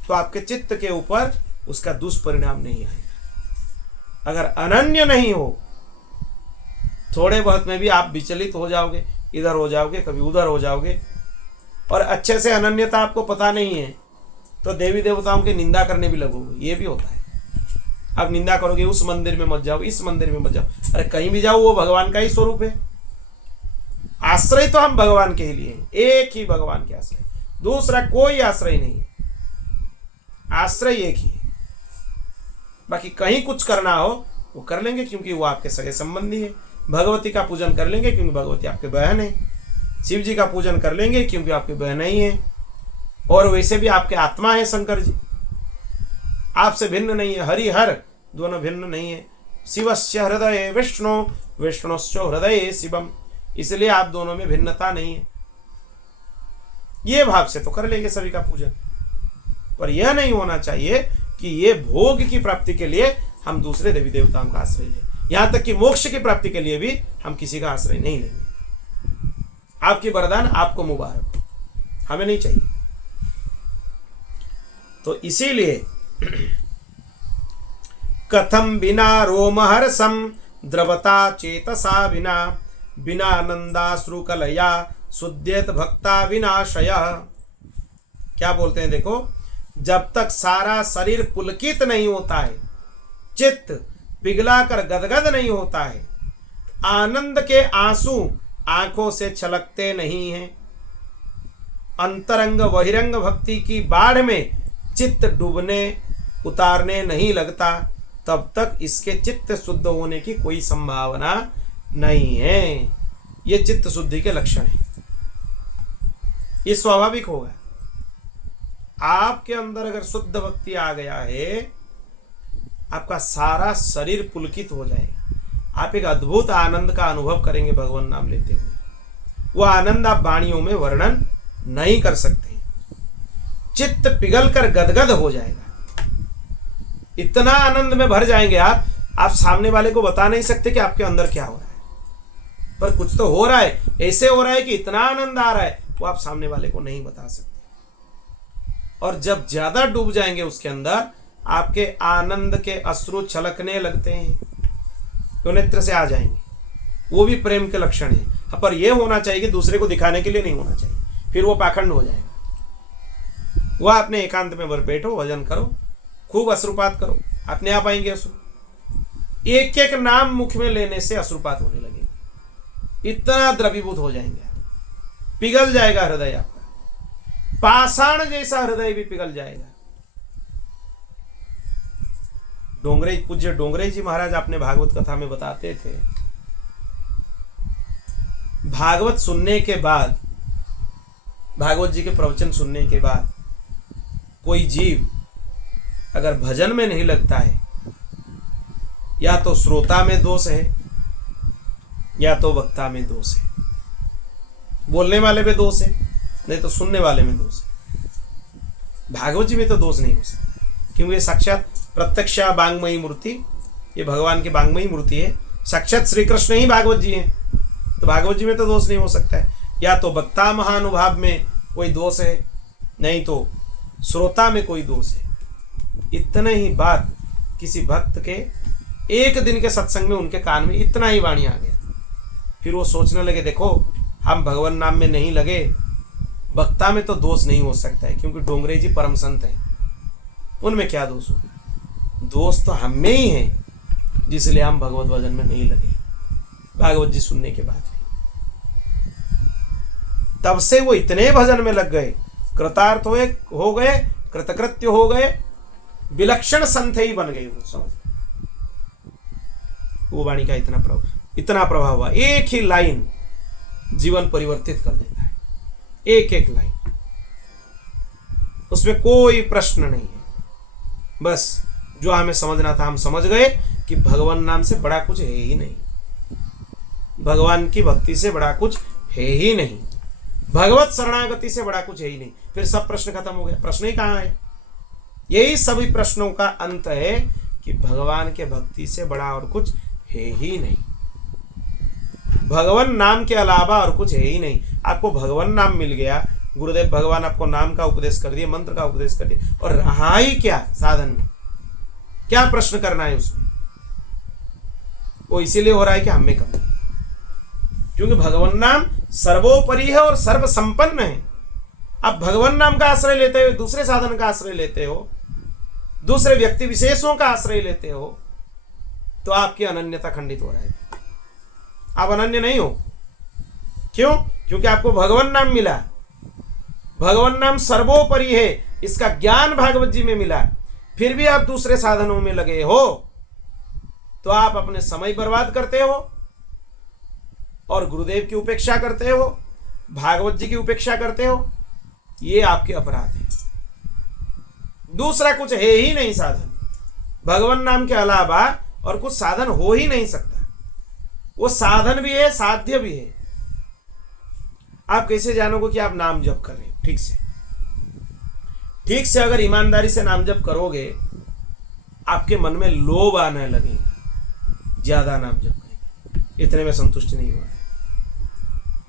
तो आपके चित्त के ऊपर उसका दुष्परिणाम नहीं आएगा। अगर अनन्य नहीं हो, थोड़े बहुत में भी आप विचलित हो जाओगे, इधर हो जाओगे, कभी उधर हो जाओगे, और अच्छे से अनन्यता आपको पता नहीं है तो देवी देवताओं की निंदा करने भी लगोगे। ये भी होता है। आप निंदा करोगे, उस मंदिर में मत जाओ, इस मंदिर में मत जाओ। अरे कहीं भी जाओ, वो भगवान का ही स्वरूप है। आश्रय तो हम भगवान के ही लिए हैं, एक ही भगवान के आश्रय, दूसरा कोई आश्रय नहीं है। आश्रय एक ही है। बाकी कहीं कुछ करना हो वो कर लेंगे क्योंकि वो आपके सगे संबंधी है। भगवती का पूजन कर लेंगे क्योंकि भगवती आपके बहन है। शिव जी का पूजन कर लेंगे क्योंकि आपके बहन ही है। और वैसे भी आपके आत्मा है शंकर जी, आपसे भिन्न नहीं है। हरि हर दोनों भिन्न नहीं है। शिवस्य हृदय विष्णु, विष्णुश्च हृदय शिवम, इसलिए आप दोनों में भिन्नता नहीं है। ये भाव से तो कर लेंगे सभी का पूजन, पर यह नहीं होना चाहिए कि ये भोग की प्राप्ति के लिए हम दूसरे देवी देवताओं का आश्रय लें। यहां तक कि मोक्ष की प्राप्ति के लिए भी हम किसी का आश्रय नहीं लेंगे। आपकी वरदान आपको मुबारक, हमें नहीं चाहिए। तो इसीलिए कथम बिना रोमहर्षम द्रवता चेतसा विना, बिना नंदाश्रुकलया शुद्धेत भक्ता विनाशय। क्या बोलते हैं देखो, जब तक सारा शरीर पुलकित नहीं होता है, चित्त पिघला कर गदगद नहीं होता है, आनंद के आंसू आंखों से छलकते नहीं हैं, अंतरंग बहिरंग भक्ति की बाढ़ में चित्त डूबने उतारने नहीं लगता, तब तक इसके चित्त शुद्ध होने की कोई संभावना नहीं है। ये चित्त शुद्धि के लक्षण है। ये स्वाभाविक होगा। आपके अंदर अगर शुद्ध भक्ति आ गया है, आपका सारा शरीर पुलकित हो जाएगा। आप एक अद्भुत आनंद का अनुभव करेंगे भगवान नाम लेते हुए। वो आनंद आप वाणियों में वर्णन नहीं कर सकते। चित्त पिघल कर गदगद हो जाएगा। इतना आनंद में भर जाएंगे आप सामने वाले को बता नहीं सकते कि आपके अंदर क्या हो रहा है, पर कुछ तो हो रहा है। ऐसे हो रहा है कि इतना आनंद आ रहा है, वो आप सामने वाले को नहीं बता सकते। और जब ज्यादा डूब जाएंगे उसके अंदर, आपके आनंद के अश्रु छलकने लगते हैं, तो नेत्र से आ जाएंगे। वो भी प्रेम के लक्षण है। पर यह होना चाहिए कि दूसरे को दिखाने के लिए नहीं होना चाहिए, फिर वो पाखंड हो जाएगा। वह अपने एकांत में बैठो, भजन करो, खूब अश्रुपात करो, अपने आप आएंगे अश्रु। एक एक नाम मुख में लेने से अश्रुपात होने लगेंगे। इतना द्रवीभूत हो जाएंगे, पिघल जाएगा हृदय आपका, पाषाण जैसा हृदय भी पिघल जाएगा। डोंगरे पूज्य डोंगरे जी महाराज अपने भागवत कथा में बताते थे, भागवत सुनने के बाद, भागवत जी के प्रवचन सुनने के बाद कोई जीव अगर भजन में नहीं लगता है, या तो श्रोता में दोष है या तो वक्ता में दोष है। बोलने वाले में दोष है, नहीं तो सुनने वाले में दोष है। भागवत जी में तो दोष नहीं हो सकता, क्योंकि ये साक्षात प्रत्यक्ष वांग्मयी मूर्ति, ये भगवान की वांग्मयी मूर्ति है। साक्षात श्री कृष्ण ही भागवत जी हैं, तो भागवत जी में तो दोष नहीं हो सकता है। या तो वक्ता महानुभाव में कोई दोष है, नहीं तो श्रोता में कोई दोष है। इतने ही बात किसी भक्त के एक दिन के सत्संग में उनके कान में इतना ही वाणी आ गया, फिर वो सोचने लगे, देखो हम भगवान नाम में नहीं लगे, वक्ता में तो दोष नहीं हो सकता है, क्योंकि डोंगरे जी परम संत हैं, उनमें क्या दोष हो। दोष तो हम में ही है, जिसलिए हम भगवत भजन में नहीं लगे भागवत जी सुनने के बाद। तब से वो इतने भजन में लग गए, कृतार्थ हो गए, कृतकृत्य हो गए, विलक्षण संत ही बन गए। वो समझ, वो वाणी का इतना प्रभाव हुआ। एक ही लाइन जीवन परिवर्तित कर देता है, एक एक लाइन, उसमें कोई प्रश्न नहीं है। बस जो हमें समझना था हम समझ गए कि भगवान नाम से बड़ा कुछ है ही नहीं, भगवान की भक्ति से बड़ा कुछ है ही नहीं, भगवत शरणागति से बड़ा कुछ है ही नहीं। फिर सब प्रश्न खत्म हो गए। प्रश्न ही कहाँ है? यही सभी प्रश्नों का अंत है कि भगवान के भक्ति से बड़ा और कुछ है ही नहीं, भगवान नाम के अलावा और कुछ है ही नहीं। आपको भगवान नाम मिल गया, गुरुदेव भगवान आपको नाम का उपदेश कर दिया, मंत्र का उपदेश कर दिया, और रहा ही क्या साधन में? क्या प्रश्न करना है उसमें? वो इसीलिए हो रहा है कि हमें कमी, क्योंकि भगवान नाम सर्वोपरि है और सर्व संपन्न है। आप भगवान नाम का आश्रय लेते हो, दूसरे साधन का आश्रय लेते हो, दूसरे व्यक्ति विशेषों का आश्रय लेते हो, तो आपकी अनन्यता खंडित हो रहा है। आप अनन्य नहीं हो। क्यों? क्योंकि आपको भगवान नाम मिला। भगवान नाम सर्वोपरि है, इसका ज्ञान भागवत जी में मिला। फिर भी आप दूसरे साधनों में लगे हो, तो आप अपने समय बर्बाद करते हो और गुरुदेव की उपेक्षा करते हो, भागवत जी की उपेक्षा करते हो। ये आपके अपराध है। दूसरा कुछ है ही नहीं साधन। भगवान नाम के अलावा और कुछ साधन हो ही नहीं सकता। वो साधन भी है, साध्य भी है। आप कैसे जानोगे कि आप नाम जप कर रहे हो? ठीक से अगर ईमानदारी से नाम जप करोगे, आपके मन में लोभ आने लगेगा, ज्यादा नाम जप करेंगे, इतने में संतुष्ट नहीं हुआ।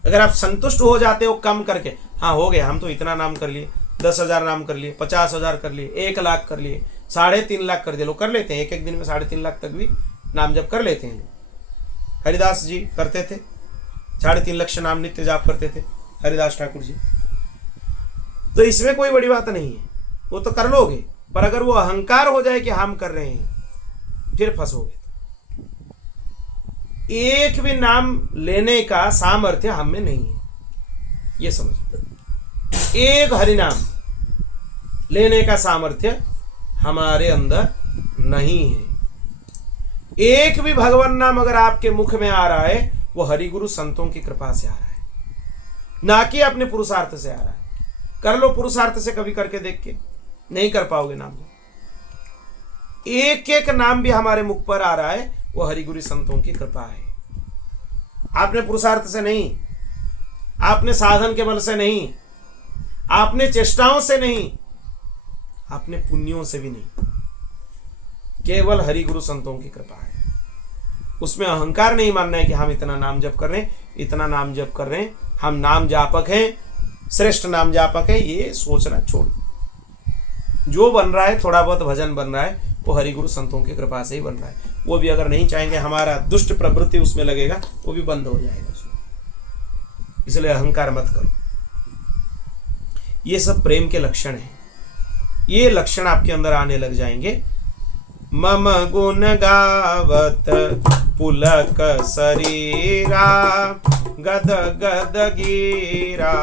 अगर आप संतुष्ट हो जाते हो कम करके, हाँ हो गया, हम तो इतना नाम कर लिए, 10,000 नाम कर लिए, 50,000 कर लिए, 1,00,000 कर लिए, 3.5 लाख कर दिए। लोग कर लेते हैं, एक दिन में 3.5 लाख तक भी नाम जप कर लेते हैं लोग। हरिदास जी करते थे, 3.5 लाख नाम नित्य जाप करते थे हरिदास ठाकुर जी। तो इसमें कोई बड़ी बात नहीं है, वो तो कर लोगे। पर अगर वो अहंकार हो जाए कि हम कर रहे हैं, फिर फंसोगे। एक भी नाम लेने का सामर्थ्य हम में नहीं है, ये समझ। एक हरिनाम लेने का सामर्थ्य हमारे अंदर नहीं है। एक भी भगवान नाम अगर आपके मुख में आ रहा है, वो हरिगुरु संतों की कृपा से आ रहा है, ना कि अपने पुरुषार्थ से आ रहा है। कर लो पुरुषार्थ से, कभी करके देख के नहीं कर पाओगे नाम। एक एक नाम भी हमारे मुख पर आ रहा है, वो हरिगुरु संतों की कृपा है। आपने पुरुषार्थ से नहीं, आपने साधन के बल से नहीं, आपने चेष्टाओं से नहीं, आपने पुण्यों से भी नहीं, केवल हरिगुरु संतों की कृपा है। उसमें अहंकार नहीं मानना है कि हम इतना नाम जप कर रहे हैं, इतना नाम जप कर रहे हैं, हम नाम जापक हैं, श्रेष्ठ नाम जापक है। ये सोचना छोड़। जो बन रहा है, थोड़ा बहुत भजन बन रहा है, वो हरिगुरु संतों की कृपा से ही बन रहा है। वो भी अगर नहीं चाहेंगे, हमारा दुष्ट प्रवृत्ति उसमें लगेगा, वो भी बंद हो जाएगा उसमें। इसलिए अहंकार मत करो। ये सब प्रेम के लक्षण हैं। ये लक्षण आपके अंदर आने लग जाएंगे। मम गुण गावत पुलक शरीरा, गद गद गीरा,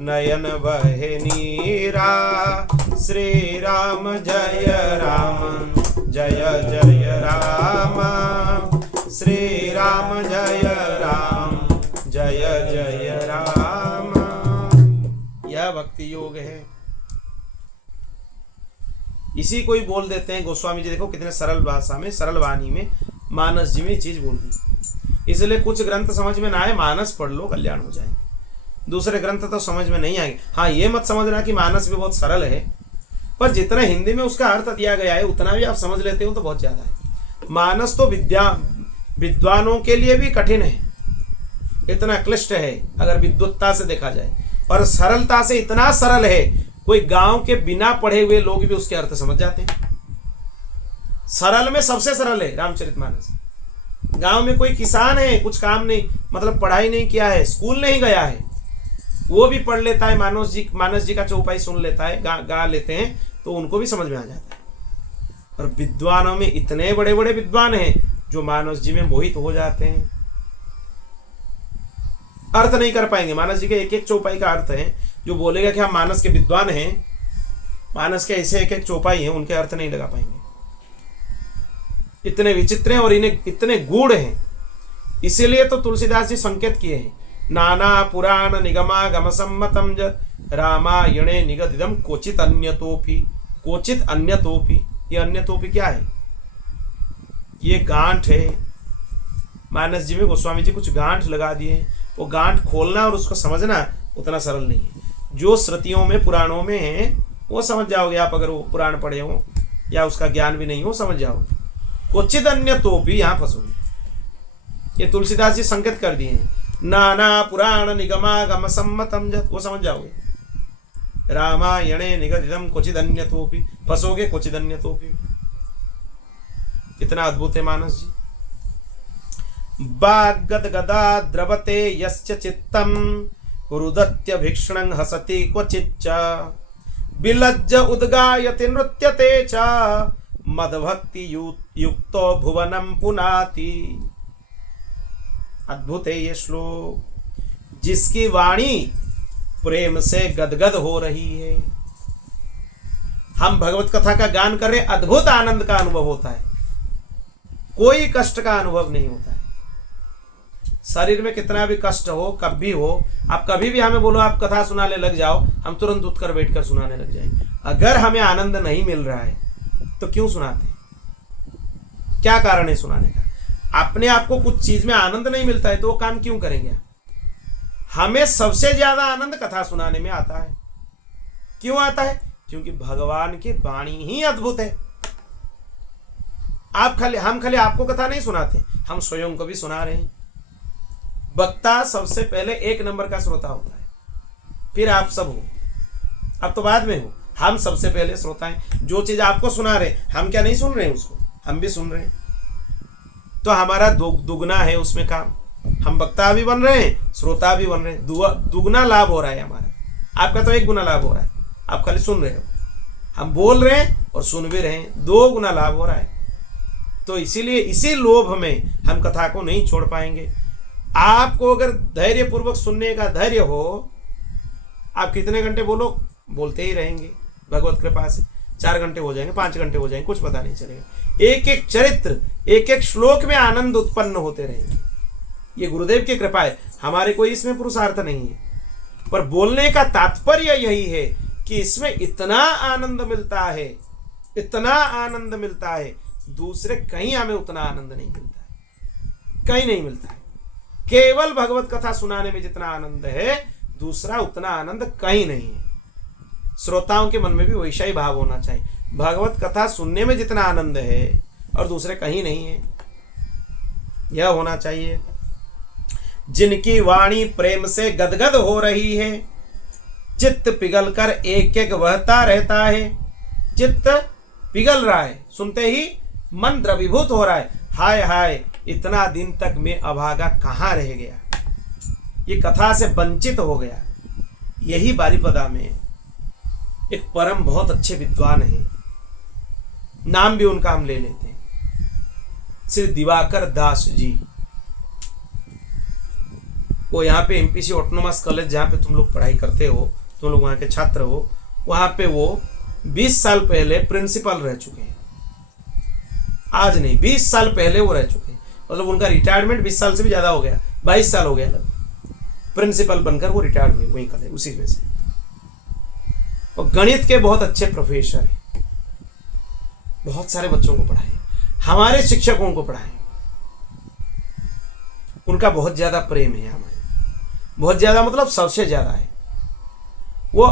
नयन वहे नीरा। श्री राम जय राम, जय जय राम। श्री राम जय राम, जय जय राम। यह भक्ति योग है। इसी को ही बोल देते हैं गोस्वामी जी। देखो कितने सरल भाषा में, सरल वाणी में मानस जी में चीज बोल दी। इसलिए कुछ ग्रंथ समझ में ना आए, मानस पढ़ लो, कल्याण हो जाएंगे। दूसरे ग्रंथ तो समझ में नहीं आएंगे। हाँ, ये मत समझना कि मानस भी बहुत सरल है, पर जितना हिंदी में उसका अर्थ दिया गया है उतना भी आप समझ लेते हो तो बहुत ज्यादा है। मानस तो विद्वानों के लिए भी कठिन है, इतना क्लिष्ट है अगर विद्वत्ता से देखा जाए, और सरलता से इतना सरल है, कोई गांव के बिना पढ़े हुए लोग भी उसके अर्थ समझ जाते हैं। सरल में सबसे सरल है रामचरितमानस। गांव में कोई किसान है, कुछ काम नहीं, मतलब पढ़ाई नहीं किया है, स्कूल नहीं गया है, वो भी पढ़ लेता है, मानस जी का चौपाई सुन लेता है, गा लेते हैं, तो उनको भी समझ में आ जाता है। और विद्वानों में इतने बड़े बड़े विद्वान हैं जो मानस जी में मोहित हो जाते हैं। अर्थ नहीं कर पाएंगे। मानस जी के एक एक चौपाई का अर्थ है। जो बोलेगा कि हम मानस के विद्वान हैं, मानस के ऐसे एक एक चौपाई हैं, उनके अर्थ नहीं लगा पाएंगे। इतने विचित्र हैं और इन्हें इतने गूढ़ हैं। इसीलिए तो तुलसीदास जी संकेत किए हैं, नाना पुराण निगमा गम सम्मतम रामायणे निगदिदम कोचित अन्यतोपि। कोचित अन्यतोपि, ये अन्यतोपि क्या है? ये गांठ है। मानस जी में गोस्वामी जी कुछ गांठ लगा दिए हैं। वो गांठ खोलना और उसको समझना उतना सरल नहीं है। जो श्रुतियों में, पुराणों में है, वो समझ जाओगे आप, अगर वो पुराण पढ़े हो या उसका ज्ञान भी नहीं हो, समझ जाओगे। क्वचित अन्यतोपि, यहाँ फंसोगे। ये तुलसीदास जी संकेत कर दिए हैं, नाना पुराण निगमा गम सम्मतम, वो समझ जाओगे। रामायणे निगदिदम क्वचित अन्यतोपि, फंसोगे क्वचित अन्यतोपि। कितना अद्भुत है मानस जी। वाग्गदगदा द्रवते यस्य चित्तम रुदत्य भीक्षणं हसति क्वचिच्च विलज्ज उद्गायति नृत्यते च मदभक्ति युक्तो भुवनं पुनाति। अद्भुत है ये श्लोक। जिसकी वाणी प्रेम से गदगद हो रही है, हम भगवत कथा का गान कर रहे, अद्भुत आनंद का अनुभव होता है, कोई कष्ट का अनुभव नहीं होता है। शरीर में कितना भी कष्ट हो, कभी हो, आप कभी भी हमें बोलो आप कथा सुनाने लग जाओ, हम तुरंत उठकर बैठकर सुनाने लग जाएंगे। अगर हमें आनंद नहीं मिल रहा है तो क्यों सुनाते? क्या कारण है सुनाने का? अपने आप को कुछ चीज में आनंद नहीं मिलता है तो वो काम क्यों करेंगे? हमें सबसे ज्यादा आनंद कथा सुनाने में आता है। क्यों आता है? क्योंकि भगवान की वाणी ही अद्भुत है। हम खाली आपको कथा नहीं सुनाते, हम स्वयं को भी सुना रहे हैं। वक्ता सबसे पहले एक नंबर का श्रोता होता है, फिर आप सब हो, अब तो बाद में हो। हम सबसे पहले श्रोता हैं। जो चीज आपको सुना रहे, हम क्या नहीं सुन रहे हैं उसको? हम भी सुन रहे हैं। तो हमारा दुगना है उसमें काम। हम वक्ता भी बन रहे हैं, श्रोता भी बन रहे हैं, दुगना लाभ हो रहा है हमारा। आपका तो एक गुना लाभ हो रहा है, आप खाली सुन रहे हो। हम बोल रहे हैं और सुन भी रहे हैं, 2 गुना लाभ हो रहा है। तो इसीलिए इसी लोभ में हम कथा को नहीं छोड़ पाएंगे। आपको अगर धैर्य पूर्वक सुनने का धैर्य हो, आप कितने घंटे बोलते ही रहेंगे भगवत कृपा से। 4 घंटे हो जाएंगे, 5 घंटे हो जाएंगे, कुछ पता नहीं चलेगा। एक एक चरित्र, एक एक श्लोक में आनंद उत्पन्न होते रहेंगे। ये गुरुदेव की कृपा है, हमारे कोई इसमें पुरुषार्थ नहीं है। पर बोलने का तात्पर्य यही है कि इसमें इतना आनंद मिलता है, इतना आनंद मिलता है, दूसरे कहीं हमें उतना आनंद नहीं मिलता है, कहीं नहीं मिलता है। केवल भगवत कथा सुनाने में जितना आनंद है, दूसरा उतना आनंद कहीं नहीं है। श्रोताओं के मन में भी वैसा ही भाव होना चाहिए। भगवत कथा सुनने में जितना आनंद है और दूसरे कहीं नहीं है, यह होना चाहिए। जिनकी वाणी प्रेम से गदगद हो रही है, चित्त पिघल कर एक एक बहता रहता है। चित्त पिघल रहा है, सुनते ही मन द्रवीभूत हो रहा है। हाय हाय, इतना दिन तक मैं अभागा कहाँ रह गया, ये कथा से वंचित हो गया। यही बारीपदा में एक परम बहुत अच्छे विद्वान है, नाम भी उनका हम ले लेते हैं, श्री दिवाकर दास जी। वो यहाँ पे एमपीसी ऑटोनोमस कॉलेज जहाँ पे तुम लोग पढ़ाई करते हो, तुम लोग वहाँ के छात्र हो, वहाँ पे वो 20 साल पहले प्रिंसिपल रह चुके हैं। आज नहीं, 20 साल पहले वो रह चुके हैं। मतलब उनका रिटायरमेंट 20 साल से भी ज़्यादा हो गया, 22 साल हो गया लगभग। प्रिंसिपल बनकर वो रिटायर हुए वहीं कॉलेज, उसी में से। और गणित के बहुत अच्छे प्रोफेसर हैं, बहुत सारे बच्चों को पढ़ाए, हमारे शिक्षकों को पढ़ाए। उनका बहुत ज़्यादा प्रेम है हमारे, बहुत ज़्यादा मतलब सबसे ज़्यादा है। वो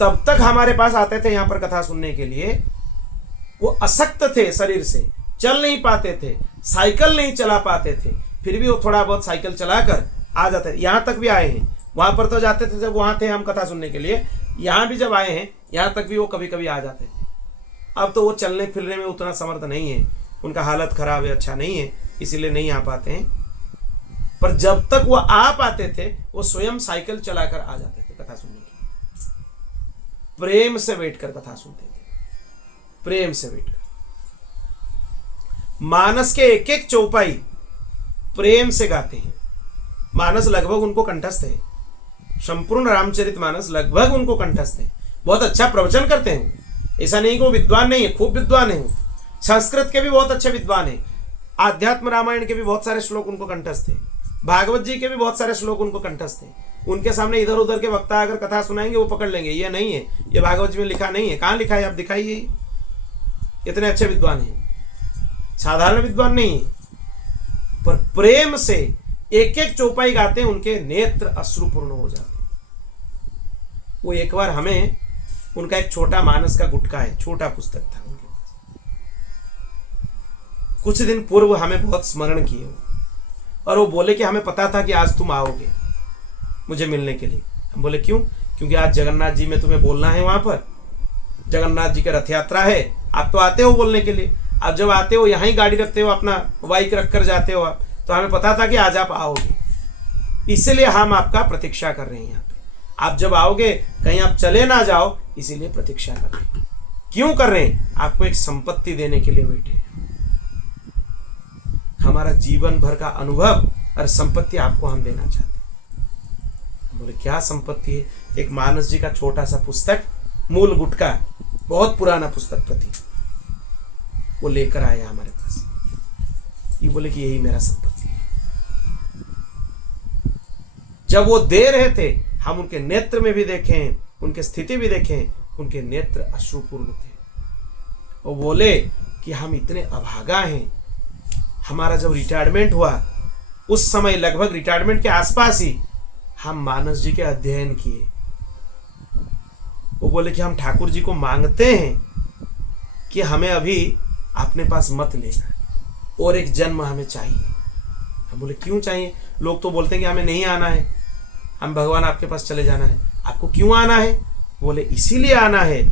तब तक हमारे पास आते थे यहाँ पर कथा सुनने के लिए, वो अशक्त थे, शरीर से चल नहीं पाते थे, साइकिल नहीं चला पाते थे, फिर भी वो थोड़ा बहुत साइकिल चलाकर आ जाते थे। यहाँ तक भी आए हैं, वहाँ पर तो जाते थे जब वहाँ थे हम कथा सुनने के लिए, यहाँ भी जब आए हैं यहाँ तक भी वो कभी कभी आ जाते थे। अब तो वो चलने फिरने में उतना समर्थ नहीं है, उनका हालत खराब है, अच्छा नहीं है, इसीलिए नहीं आ पाते हैं। पर जब तक वो आ पाते थे, वो स्वयं साइकिल चलाकर आ जाते थे कथा सुनने के लिए। प्रेम से बैठकर कथा सुनते थे, प्रेम से बैठकर। मानस के एक एक चौपाई प्रेम से गाते हैं। मानस लगभग उनको कंठस्थ है, संपूर्ण रामचरित मानस लगभग उनको कंठस्थ है। बहुत अच्छा प्रवचन करते हैं, ऐसा नहीं कि वो विद्वान नहीं है, खूब विद्वान है। संस्कृत के भी बहुत अच्छे विद्वान है, आध्यात्म रामायण के भी बहुत सारे श्लोक उनको कंठस्थ है, भागवत जी के भी बहुत सारे श्लोक उनको कंठस्थ है। उनके सामने इधर उधर के वक्ता अगर कथा सुनाएंगे वो पकड़ लेंगे, ये नहीं है, ये भागवत जी में लिखा नहीं है। कहाँ लिखा है, आप दिखाइए। इतने अच्छे विद्वान हैं, साधारण विद्वान नहीं है, पर प्रेम से एक एक चौपाई गाते हैं, उनके नेत्र अश्रुपूर्ण हो जाते हैं। वो एक बार हमें, उनका एक छोटा मानस का गुटका है, छोटा पुस्तक था उनके पास, कुछ दिन पूर्व हमें बहुत स्मरण किए वो, और वो बोले कि हमें पता था कि आज तुम आओगे मुझे मिलने के लिए। हम बोले क्यों? क्योंकि आज जगन्नाथ जी में तुम्हें बोलना है, वहां पर जगन्नाथ जी की रथ यात्रा है, आप तो आते हो बोलने के लिए। आप जब आते हो यहाँ ही गाड़ी रखते हो, अपना बाइक रख कर जाते हो आप, तो हमें पता था कि आज आप आओगे, इसलिए हम आपका प्रतीक्षा कर रहे हैं यहाँ पे। आप जब आओगे कहीं आप चले ना जाओ, इसीलिए प्रतीक्षा कर रहे हैं। क्यों कर रहे हैं? आपको एक संपत्ति देने के लिए बैठे हैं। हमारा जीवन भर का अनुभव और संपत्ति आपको हम देना चाहते हैं। बोले क्या संपत्ति है? एक मानस जी का छोटा सा पुस्तक, मूल गुटका, बहुत पुराना पुस्तक प्रति, वो लेकर आया हमारे पास। ये बोले कि यही मेरा संपत्ति है। जब वो दे रहे थे, हम उनके नेत्र में भी देखें, उनके स्थिति भी देखें, उनके नेत्र अश्रुपूर्ण थे। वो बोले कि हम इतने अभागा हैं। हमारा जब रिटायरमेंट हुआ, उस समय लगभग रिटायरमेंट के आसपास ही हम मानस जी के अध्ययन किए। वो बोले कि हम ठाकुर जी को मांगते हैं कि हमें अभी अपने पास मत लेना और एक जन्म हमें चाहिए। हम बोले क्यों चाहिए? लोग तो बोलते हैं कि हमें नहीं आना है, हम भगवान आपके पास चले जाना है। आपको क्यों आना है? बोले इसीलिए आना है,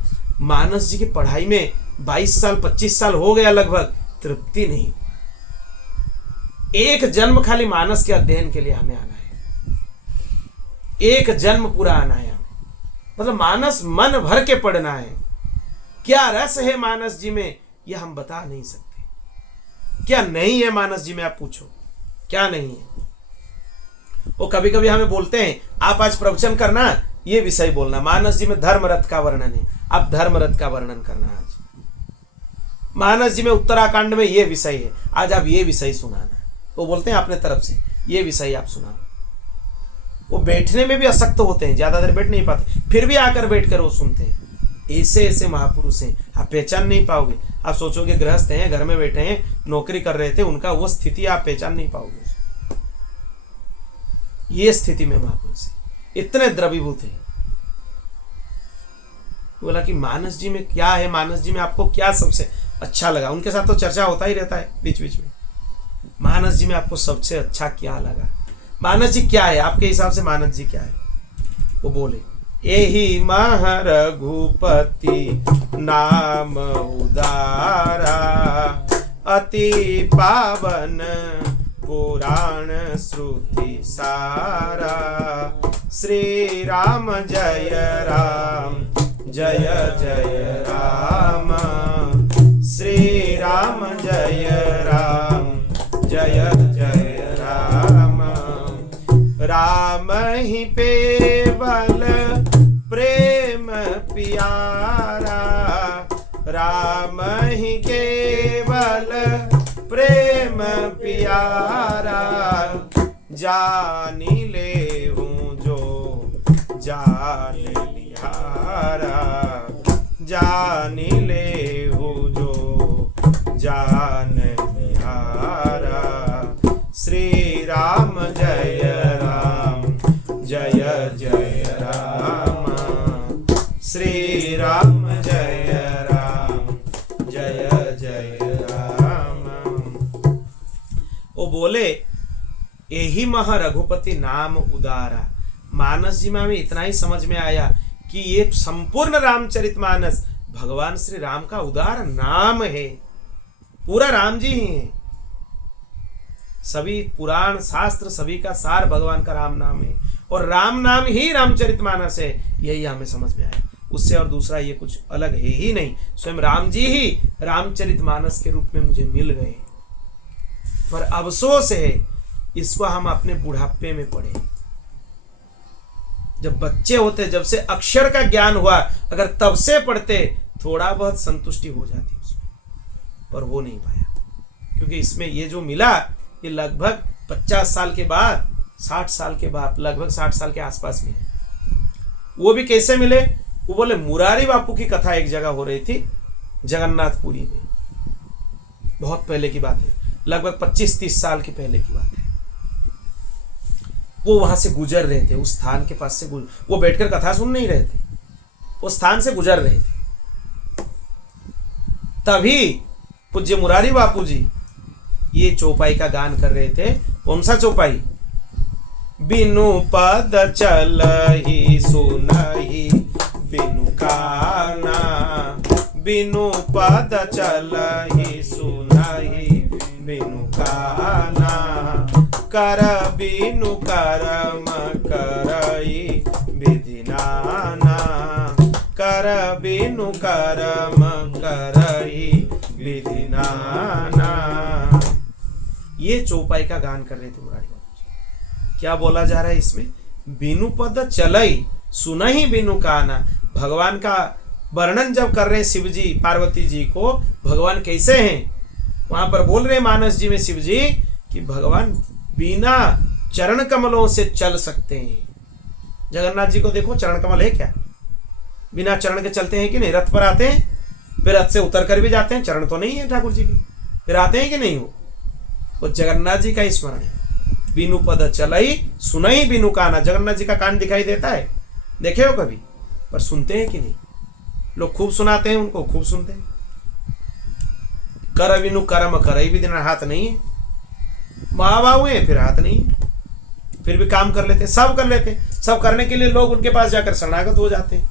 मानस जी की पढ़ाई में 22 साल 25 साल हो गया लगभग, तृप्ति नहीं हुआ। एक जन्म खाली मानस के अध्ययन के लिए हमें आना है, एक जन्म पूरा आना है हमें। मतलब मानस मन भर के पढ़ना है। क्या रस है मानस जी में, यह हम बता नहीं सकते। क्या नहीं है मानस जी में, आप पूछो क्या नहीं है। वो कभी कभी हमें बोलते हैं आप आज प्रवचन करना, ये विषय बोलना। मानस जी में धर्म रथ का वर्णन है, आप धर्म रथ का वर्णन करना आज। मानस जी में उत्तराखंड में ये विषय है, आज आप ये विषय सुनाना। वो बोलते हैं अपने तरफ से ये विषय आप सुनाओ। वो बैठने में भी असक्त होते हैं, ज्यादा देर बैठ नहीं पाते, फिर भी आकर बैठकर वो सुनते हैं। ऐसे ऐसे महापुरुष हैं, आप पहचान नहीं पाओगे। आप सोचोगे गृहस्थ हैं, घर में बैठे हैं, नौकरी कर रहे थे, उनका वो स्थिति आप पहचान नहीं पाओगे। ये स्थिति में महापुरुष है, इतने द्रवीभूत है। बोला कि मानस जी में क्या है, मानस जी में आपको क्या सबसे अच्छा लगा। उनके साथ तो चर्चा होता ही रहता है बीच बीच में। मानस जी में आपको सबसे अच्छा क्या लगा? मानस जी क्या है आपके हिसाब से? मानस जी क्या है? वो बोले एहि महारघुपति नाम उदारा, अति पावन पुराण श्रुति सारा। श्री राम जय राम, जय जय राम। श्री राम जय राम, जय जय राम। राम ही पेवल प्रेम प्यारा, राम ही केवल प्रेम प्यारा। जानी ले हूँ जो जान लिहारा, जानी ले हूँ जो जान लिहारा। श्री राम जय राम, जय जय राम। श्री राम जय राम, जय जय राम। वो बोले यही महा रघुपति नाम उदारा। मानस जी में हमें इतना ही समझ में आया कि ये संपूर्ण रामचरितमानस भगवान श्री राम का उदार नाम है। पूरा राम जी ही है। सभी पुराण शास्त्र सभी का सार भगवान का राम नाम है, और राम नाम ही रामचरितमानस है। यही हमें समझ में आया। उससे और दूसरा ये कुछ अलग है ही नहीं। स्वयं राम जी ही रामचरितमानस के रूप में मुझे मिल गए। पर अफसोस है इसको हम अपने बुढ़ापे में पढ़े। जब बच्चे होते, जब से अक्षर का ज्ञान हुआ, अगर तब से पढ़ते थोड़ा बहुत संतुष्टि हो जाती उसमें, पर वो नहीं पाया। क्योंकि इसमें ये जो मिला ये लगभग 50 साल के बाद, 60 साल के बाद, लगभग 60 साल के आसपास मिले। वो भी कैसे मिले? वो बोले मुरारी बापू की कथा एक जगह हो रही थी जगन्नाथपुरी में। बहुत पहले की बात है, लगभग 25-30 साल की पहले की बात है। वो वहां से गुजर रहे थे, उस स्थान के पास से वो बैठकर कथा सुन नहीं रहे थे, वो स्थान से गुजर रहे थे। तभी पूज्य मुरारी बापू जी ये चौपाई का गान कर रहे थे। कौन सा चौपाई? बिनु पद चलहि सुनहि बिनु काना, बिनु पद चलहि सुनहि बिनु काना। कर बिनु कर्म करई विधि नाना, कर बिनु कर्म करई विधि नाना। ये चौपाई का गान कर रहे थे मुरारी बाबू जी। क्या बोला जा रहा है इसमें? बिनु पद चलई सुनहि बिनु काना। भगवान का वर्णन जब कर रहे हैं शिव जी पार्वती जी को, भगवान कैसे हैं, वहां पर बोल रहे मानस जी में शिव जी कि भगवान बिना चरण कमलों से चल सकते हैं। जगन्नाथ जी को देखो, चरण कमल है क्या? बिना चरण के चलते हैं कि नहीं? रथ पर आते हैं, फिर रथ से उतर कर भी जाते हैं, चरण तो नहीं है ठाकुर जी के, फिर आते हैं कि नहीं? वो जगन्नाथ जी का स्मरण है। बिनु पद चलई सुनई बिनु काना। जगन्नाथ जी का कान दिखाई देता है, देखे हो कभी? पर सुनते हैं कि नहीं? लोग खूब सुनाते हैं, उनको खूब सुनते हैं। कर बिनु कर्म करई भी देना, हाथ नहीं है, माँ बाबू है फिर हाथ नहीं है, फिर भी काम कर लेते, सब कर लेते। सब करने के लिए लोग उनके पास जाकर शरणागत हो जाते हैं।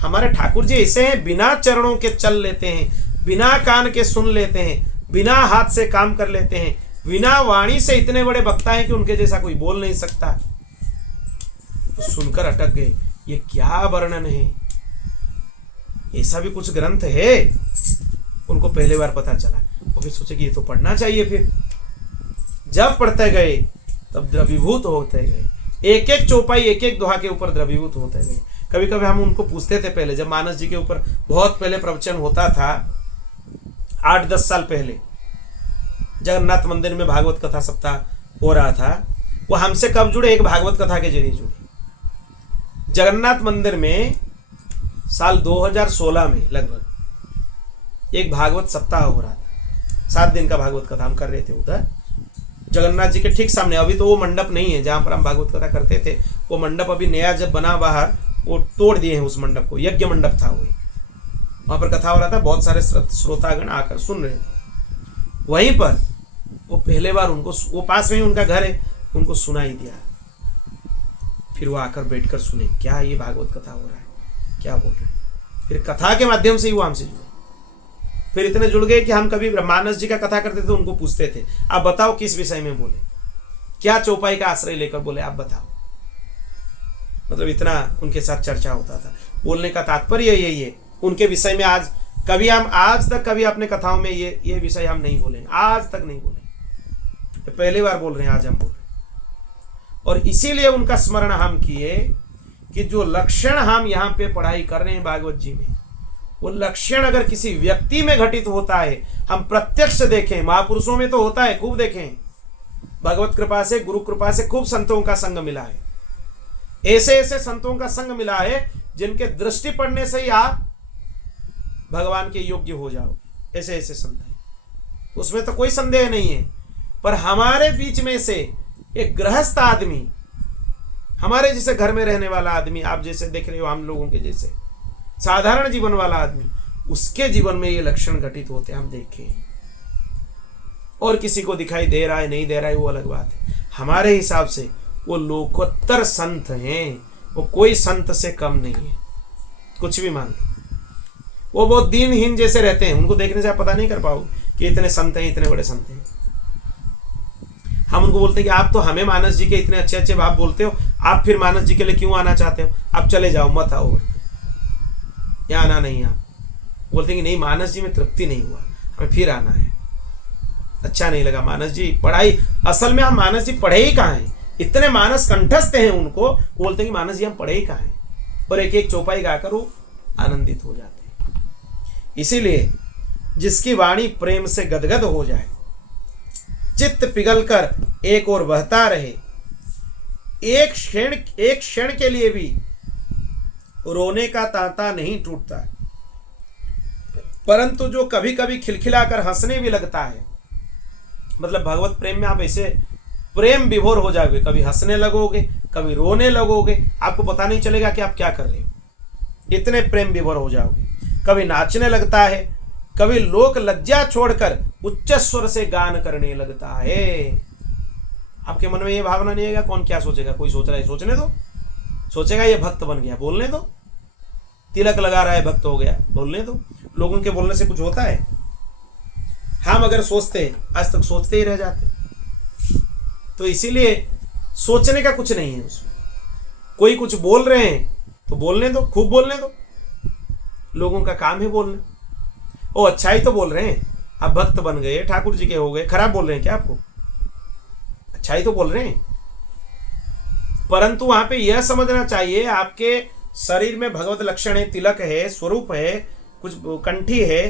हमारे ठाकुर जी ऐसे हैं, बिना चरणों के चल लेते हैं, बिना कान के सुन लेते हैं, बिना हाथ से काम कर लेते हैं, बिना वाणी से इतने बड़े वक्ता हैं कि उनके जैसा कोई बोल नहीं सकता। तो सुनकर अटक गए, ये क्या वर्णन है? ऐसा भी कुछ ग्रंथ है? उनको पहले बार पता चला, वो फिर सोचे कि ये तो पढ़ना चाहिए। फिर जब पढ़ते गए तब द्रवीभूत होते गए। एक एक चौपाई, एक एक दोहा के ऊपर द्रवीभूत होते गए। कभी कभी हम उनको पूछते थे, पहले जब मानस जी के ऊपर बहुत पहले प्रवचन होता था, 8-10 साल पहले जगन्नाथ मंदिर में भागवत कथा सप्ताह हो रहा था, वो हमसे कब जुड़े? एक भागवत कथा के जरिए जुड़े। जगन्नाथ मंदिर में साल 2016 में लगभग एक भागवत सप्ताह हो रहा था। 7 दिन का भागवत कथा हम कर रहे थे उधर जगन्नाथ जी के ठीक सामने। अभी तो वो मंडप नहीं है जहां पर हम भागवत कथा करते थे, वो मंडप अभी नया जब बना बाहर, वो तोड़ दिए हैं उस मंडप को, यज्ञ मंडप था वो। वहां पर कथा हो रहा था, बहुत सारे श्रोतागण आकर सुन रहे थे। वहीं पर वो पहले बार उनको, वो पास में ही उनका घर है, उनको सुनाई दिया। फिर वो आकर बैठकर सुने, क्या ये भागवत कथा हो रहा है, क्या बोल रहे हैं। फिर कथा के माध्यम से ही वो हमसे जुड़े। फिर इतने जुड़ गए कि हम कभी मानस जी का कथा करते थे, उनको पूछते थे, आप बताओ किस विषय में बोले, क्या चौपाई का आश्रय लेकर बोले, आप बताओ। मतलब इतना उनके साथ चर्चा होता था। बोलने का तात्पर्य यही है, उनके विषय में आज कभी हम, आज तक कभी अपने कथाओं में ये विषय हम नहीं बोले, आज तक नहीं बोले, पहली बार बोल रहे हैं, आज हम बोल रहे हैं। और इसीलिए उनका स्मरण हम किए कि जो लक्षण हम यहाँ पे पढ़ाई कर रहे हैं भागवत जी में, वो लक्षण अगर किसी व्यक्ति में घटित होता है, हम प्रत्यक्ष देखें, महापुरुषों में तो होता है, खूब देखें, भगवत कृपा से, गुरु कृपा से खूब संतों का संग मिला है। ऐसे ऐसे संतों का संग मिला है जिनके दृष्टि पड़ने से ही आप भगवान के योग्य हो जाओ। ऐसे ऐसे संत हैं, उसमें तो कोई संदेह नहीं है। पर हमारे बीच में से एक गृहस्थ आदमी, हमारे जैसे घर में रहने वाला आदमी, आप जैसे देख रहे हो, हम लोगों के जैसे साधारण जीवन वाला आदमी, उसके जीवन में ये लक्षण घटित होते हम देखें। और किसी को दिखाई दे रहा है नहीं दे रहा है, वो अलग बात है। हमारे हिसाब से वो लोकोत्तर संत हैं, वो कोई संत से कम नहीं है, कुछ भी मान लो। वो बहुत दीनहीन जैसे रहते हैं, उनको देखने से आप पता नहीं कर पाओगे कि इतने संत हैं, इतने बड़े संत हैं। हम उनको बोलते हैं कि आप तो हमें मानस जी के इतने अच्छे अच्छे भाव बोलते हो, आप फिर मानस जी के लिए क्यों आना चाहते हो, आप चले जाओ, मत आओ, यहाँ आना नहीं। आप बोलते हैं कि नहीं, मानस जी में तृप्ति नहीं हुआ, हमें फिर आना है, अच्छा नहीं लगा मानस जी पढ़ाई। असल में हम मानस जी पढ़े ही कहाँ हैं, इतने मानस कंठस्थ हैं उनको, बोलते हैं कि मानस जी हम पढ़े ही कहाँ हैं, और एक एक चौपाई गाकर वो आनंदित हो जाते हैं। इसीलिए जिसकी वाणी प्रेम से गदगद हो जाए, चित्त पिघलकर एक ओर बहता रहे, एक क्षण के लिए भी रोने का तांता नहीं टूटता, परंतु जो कभी कभी खिलखिलाकर हंसने भी लगता है। मतलब भगवत प्रेम में आप ऐसे प्रेम विभोर हो जाओगे, कभी हंसने लगोगे, कभी रोने लगोगे, आपको पता नहीं चलेगा कि आप क्या कर रहे हो, इतने प्रेम विभोर हो जाओगे। कभी नाचने लगता है, कभी लोक लज्जा छोड़कर उच्च स्वर से गान करने लगता है। आपके मन में ये भावना नहीं आएगा, कौन क्या सोचेगा, कोई सोच रहा है, सोचने दो, सोचेगा ये भक्त बन गया, बोलने दो, तिलक लगा रहा है, भक्त हो गया, बोलने दो। लोगों के बोलने से कुछ होता है? हम अगर सोचते, आज तक सोचते ही रह जाते। तो इसीलिए सोचने का कुछ नहीं है उसमें। कोई कुछ बोल रहे हैं तो बोलने दो, खूब बोलने दो, लोगों का काम है बोलना। ओ अच्छा ही तो बोल रहे हैं, आप भक्त बन गए, ठाकुर जी के हो गए, खराब बोल रहे हैं क्या आपको? अच्छा ही तो बोल रहे हैं। परंतु वहां पे यह समझना चाहिए, आपके शरीर में भगवत लक्षण है, तिलक है, स्वरूप है, कुछ कंठी है,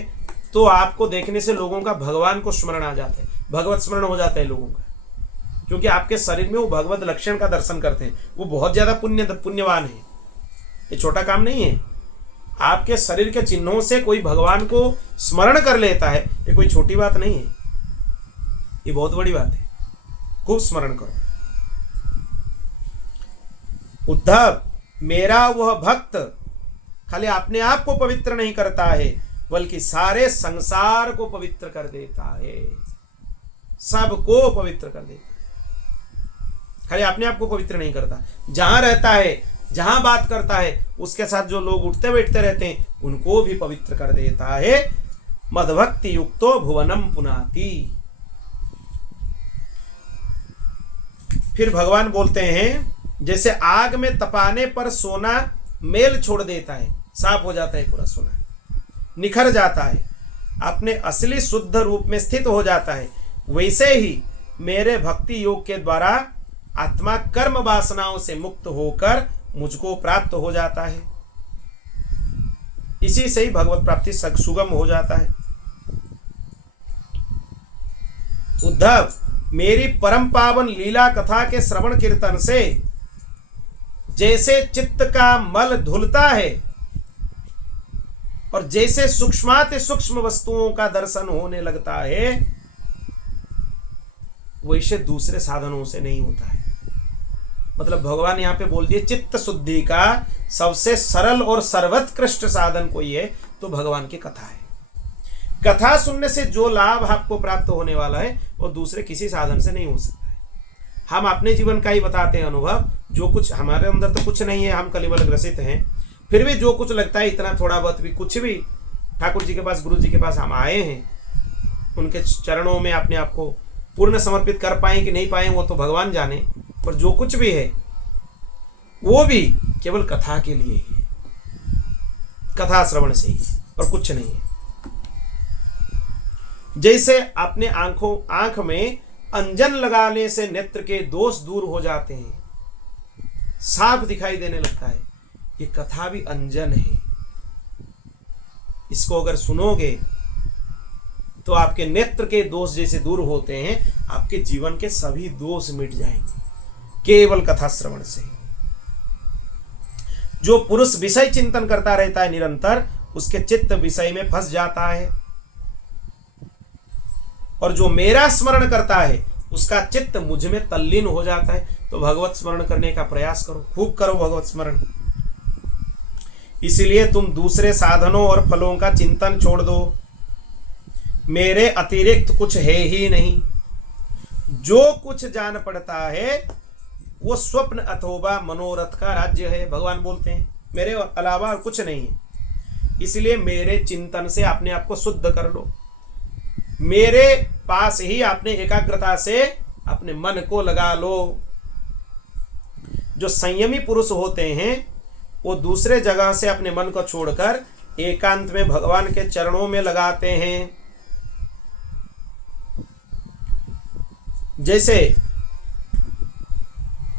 तो आपको देखने से लोगों का भगवान को स्मरण आ जाता है, भगवत स्मरण हो जाता है लोगों का, क्योंकि आपके शरीर में वो भगवत लक्षण का दर्शन करते हैं। वो बहुत ज्यादा पुण्यवान है, ये छोटा काम नहीं है। आपके शरीर के चिन्हों से कोई भगवान को स्मरण कर लेता है, ये कोई छोटी बात नहीं है, ये बहुत बड़ी बात है। खूब स्मरण करो। उद्धव, मेरा वह भक्त खाली अपने आप को पवित्र नहीं करता है, बल्कि सारे संसार को पवित्र कर देता है, सबको पवित्र कर देता है। खाली अपने आप को पवित्र नहीं करता, जहां रहता है, जहां बात करता है, उसके साथ जो लोग उठते बैठते रहते हैं, उनको भी पवित्र कर देता है। मदभक्ति युक्तो भुवनम पुनाति। फिर भगवान बोलते हैं, जैसे आग में तपाने पर सोना मेल छोड़ देता है, साफ हो जाता है, पूरा सोना निखर जाता है, अपने असली शुद्ध रूप में स्थित हो जाता है, वैसे ही मेरे भक्ति योग के द्वारा आत्मा कर्म वासनाओं से मुक्त होकर मुझको प्राप्त हो जाता है। इसी से ही भगवत प्राप्ति सुगम हो जाता है। उद्धव, मेरी परम पावन लीला कथा के श्रवण कीर्तन से जैसे चित्त का मल धुलता है और जैसे सूक्ष्माति सूक्ष्म वस्तुओं का दर्शन होने लगता है, वैसे दूसरे साधनों से नहीं होता है। मतलब भगवान यहां पे बोल दिए, चित्त शुद्धि का सबसे सरल और सर्वोत्कृष्ट साधन कोई है तो भगवान की कथा है। कथा सुनने से जो लाभ आपको प्राप्त होने वाला है वो दूसरे किसी साधन से नहीं हो सकता है। हम अपने जीवन का ही बताते हैं अनुभव, जो कुछ हमारे अंदर तो कुछ नहीं है, हम कलिमल ग्रसित हैं, फिर भी जो कुछ लगता है इतना थोड़ा बहुत भी, कुछ भी ठाकुर जी के पास, गुरु जी के पास हम आए हैं, उनके चरणों में अपने आप को पूर्ण समर्पित कर पाए कि नहीं पाए वो तो भगवान जाने, पर जो कुछ भी है वो भी केवल कथा के लिए ही है, कथा श्रवण से ही, और कुछ नहीं है। जैसे अपने आंख में अंजन लगाने से नेत्र के दोष दूर हो जाते हैं, साफ दिखाई देने लगता है, ये कथा भी अंजन है। इसको अगर सुनोगे तो आपके नेत्र के दोष जैसे दूर होते हैं, आपके जीवन के सभी दोष मिट जाएंगे केवल कथा श्रवण से। जो पुरुष विषय चिंतन करता रहता है निरंतर, उसके चित्त विषय में फंस जाता है, और जो मेरा स्मरण करता है उसका चित्त मुझ में तल्लीन हो जाता है। तो भगवत स्मरण करने का प्रयास करो, खूब करो भगवत स्मरण। इसलिए तुम दूसरे साधनों और फलों का चिंतन छोड़ दो। मेरे अतिरिक्त कुछ है ही नहीं। जो कुछ जान पड़ता है वो स्वप्न अथवा मनोरथ का राज्य है। भगवान बोलते हैं मेरे अलावा कुछ नहीं है। इसलिए मेरे चिंतन से अपने आप को शुद्ध कर लो, मेरे पास ही अपने एकाग्रता से अपने मन को लगा लो। जो संयमी पुरुष होते हैं वो दूसरे जगह से अपने मन को छोड़कर एकांत में भगवान के चरणों में लगाते हैं। जैसे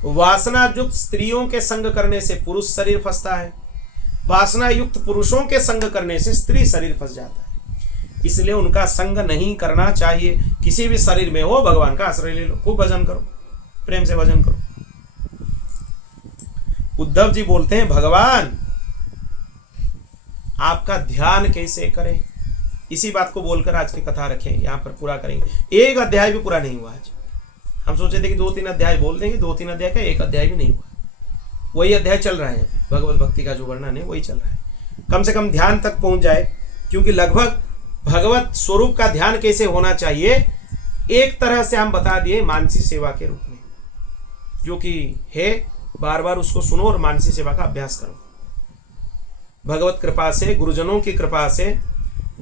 वासना युक्त स्त्रियों के संग करने से पुरुष शरीर फंसता है, वासना युक्त पुरुषों के संग करने से स्त्री शरीर फंस जाता है। इसलिए उनका संग नहीं करना चाहिए। किसी भी शरीर में हो भगवान का आश्रय ले लो, खूब भजन करो, प्रेम से भजन करो। उद्धव जी बोलते हैं, भगवान आपका ध्यान कैसे करें? इसी बात को बोलकर आज की कथा रखें, यहां पर पूरा करेंगे। एक अध्याय भी पूरा नहीं हुआ आज। हम सोचे थे कि 2-3 अध्याय बोल देंगे, 2-3 अध्याय का एक अध्याय भी नहीं हुआ। वही अध्याय चल रहा है, भगवत भक्ति का जो वर्णन है वही चल रहा है। कम से कम ध्यान तक पहुंच जाए, क्योंकि लगभग भगवत स्वरूप का ध्यान कैसे होना चाहिए एक तरह से हम बता दिए मानसी सेवा के रूप में, जो कि है बार बार उसको सुनो और मानसी सेवा का अभ्यास करो। भगवत कृपा से, गुरुजनों की कृपा से,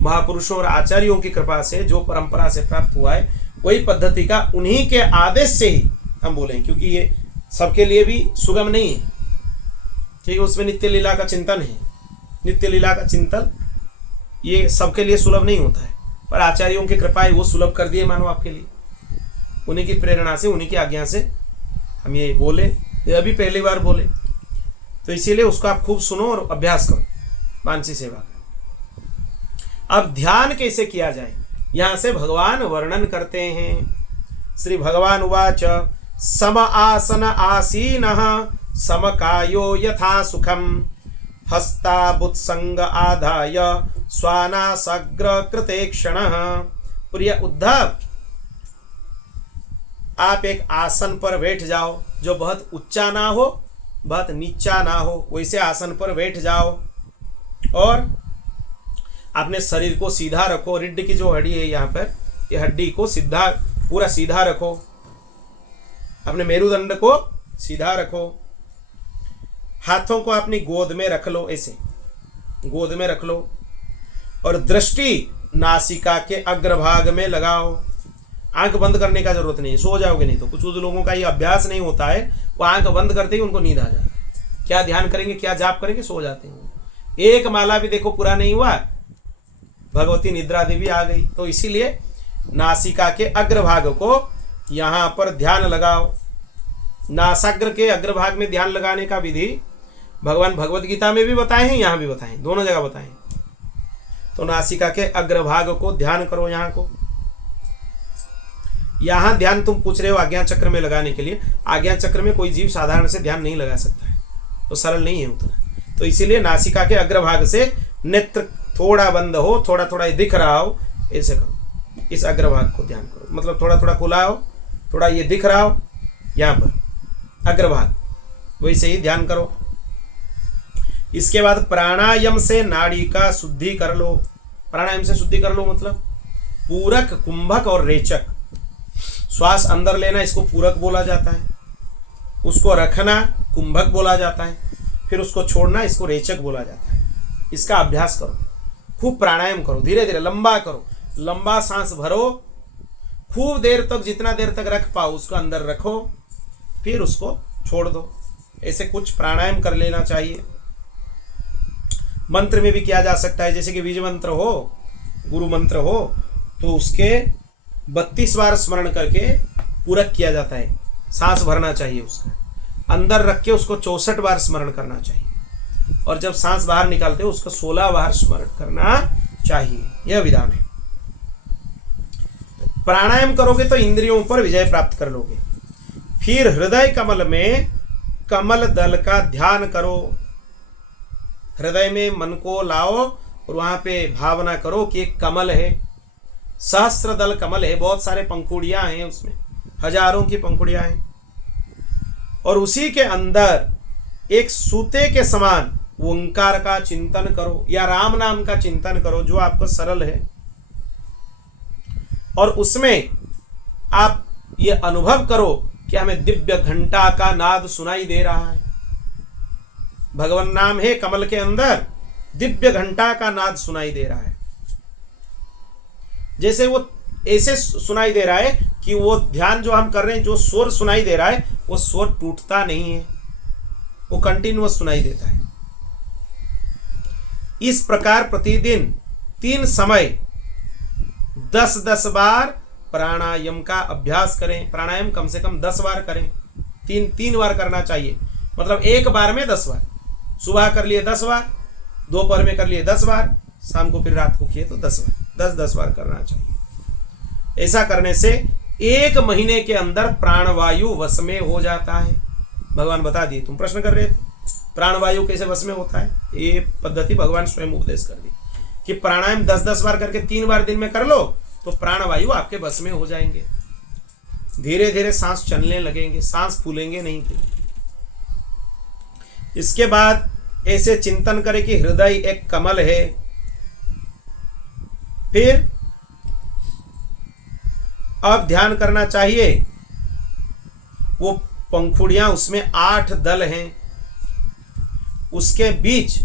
महापुरुषों और आचार्यों की कृपा से जो परंपरा से प्राप्त हुआ है वही पद्धति का, उन्हीं के आदेश से ही हम बोलें, क्योंकि ये सबके लिए भी सुगम नहीं है। ठीक है, उसमें नित्य लीला का चिंतन है। नित्य लीला का चिंतन ये सबके लिए सुलभ नहीं होता है, पर आचार्यों की कृपा है वो सुलभ कर दिए मानो आपके लिए। उन्हीं की प्रेरणा से, उन्हीं की आज्ञा से हम ये बोले, ये अभी पहली बार बोले, तो इसीलिए उसको आप खूब सुनो और अभ्यास करो मानसी सेवा का। अब ध्यान कैसे किया जाए, यहां से भगवान वर्णन करते हैं। श्री भगवान उवाच सम आसन आसीनः समकायो यथा सुखम हस्ताबुत्संग आधाय स्वानासग्र कृते क्षणः। प्रिय उद्धव, आप एक आसन पर बैठ जाओ जो बहुत ऊंचा ना हो, बहुत नीचा ना हो, वैसे आसन पर बैठ जाओ और अपने शरीर को सीधा रखो। रीढ़ की जो हड्डी है यहाँ पर, ये हड्डी को सीधा, पूरा सीधा रखो। अपने मेरुदंड को सीधा रखो। हाथों को अपनी गोद में रख लो, ऐसे गोद में रख लो और दृष्टि नासिका के अग्रभाग में लगाओ। आंख बंद करने का जरूरत नहीं है, सो जाओगे नहीं तो। कुछ लोगों का ये अभ्यास नहीं होता है, वो आंख बंद करते ही उनको नींद आ जाता है। क्या ध्यान करेंगे, क्या जाप करेंगे, सो जाते हैं। एक माला भी देखो पूरा नहीं हुआ, भगवती निद्रा देवी आ गई। तो इसीलिए नासिका के अग्रभाग को यहां पर ध्यान लगाओ। नासाग्र के अग्रभाग में ध्यान लगाने का विधि भगवान भगवत गीता में भी बताए हैं, यहां भी बताए, दोनों जगह बताए। तो नासिका के अग्रभाग को ध्यान करो। यहां को, यहां ध्यान तुम पूछ रहे हो आज्ञा चक्र में लगाने के लिए। आज्ञा चक्र में कोई जीव साधारण से ध्यान नहीं लगा सकता है, तो सरल नहीं है उतना। तो इसीलिए नासिका के अग्रभाग से नेत्र थोड़ा बंद हो, थोड़ा थोड़ा दिख रहा हो, ऐसे करो। इस अग्रभाग को ध्यान करो, मतलब थोड़ा थोड़ा खुला हो, थोड़ा ये दिख रहा हो, यहां पर अग्रभाग, वैसे ही ध्यान करो। इसके बाद प्राणायाम से नाड़ी का शुद्धि कर लो। प्राणायाम से शुद्धि कर लो मतलब पूरक, कुंभक और रेचक। श्वास अंदर लेना, इसको पूरक बोला जाता है। उसको रखना कुंभक बोला जाता है। फिर उसको छोड़ना, इसको रेचक बोला जाता है। इसका अभ्यास करो, खूब प्राणायाम करो, धीरे धीरे लंबा करो। लंबा सांस भरो, खूब देर तक, जितना देर तक रख पाओ उसको अंदर रखो, फिर उसको छोड़ दो। ऐसे कुछ प्राणायाम कर लेना चाहिए। मंत्र में भी किया जा सकता है, जैसे कि बीज मंत्र हो, गुरु मंत्र हो, तो उसके 32 बार स्मरण करके पूरक किया जाता है। सांस भरना चाहिए, उसका अंदर रख के उसको 64 बार स्मरण करना चाहिए, और जब सांस बाहर निकालते हो उसको 16 बार स्मरण करना चाहिए। यह विधान है। प्राणायाम करोगे तो इंद्रियों पर विजय प्राप्त कर लोगे। फिर हृदय कमल में कमल दल का ध्यान करो। हृदय में मन को लाओ और वहां पे भावना करो कि एक कमल है, सहस्त्र दल कमल है, बहुत सारे पंखुड़ियां हैं उसमें, हजारों की पंखुड़ियां हैं, और उसी के अंदर एक सूते के समान ओंकार का चिंतन करो या राम नाम का चिंतन करो, जो आपको सरल है। और उसमें आप ये अनुभव करो कि हमें दिव्य घंटा का नाद सुनाई दे रहा है। भगवान नाम है कमल के अंदर, दिव्य घंटा का नाद सुनाई दे रहा है। जैसे वो ऐसे सुनाई दे रहा है कि वो ध्यान जो हम कर रहे हैं, जो स्वर सुनाई दे रहा है, वो स्वर टूटता नहीं है, वो कंटिन्यूअस सुनाई देता है। इस प्रकार प्रतिदिन 3 समय 10-10 बार प्राणायाम का अभ्यास करें। प्राणायाम कम से कम 10 बार करें, 3 बार करना चाहिए, मतलब एक बार में 10 बार। सुबह कर लिए 10 बार, दोपहर में कर लिए 10 बार, शाम को फिर रात को किए तो 10 बार, 10-10 बार करना चाहिए। ऐसा करने से 1 महीने के अंदर प्राणवायु वश में हो जाता है। भगवान बता दिए, तुम प्रश्न कर रहे थे प्राणवायु कैसे वश में होता है, ये पद्धति भगवान स्वयं उपदेश कर दी कि प्राणायाम 10-10 बार करके 3 बार दिन में कर लो तो प्राणवायु आपके बस में हो जाएंगे। धीरे धीरे सांस चलने लगेंगे, सांस फूलेंगे नहीं थे। इसके बाद ऐसे चिंतन करें कि हृदय एक कमल है। फिर अब ध्यान करना चाहिए, वो पंखुड़ियां, उसमें 8 दल हैं, उसके बीच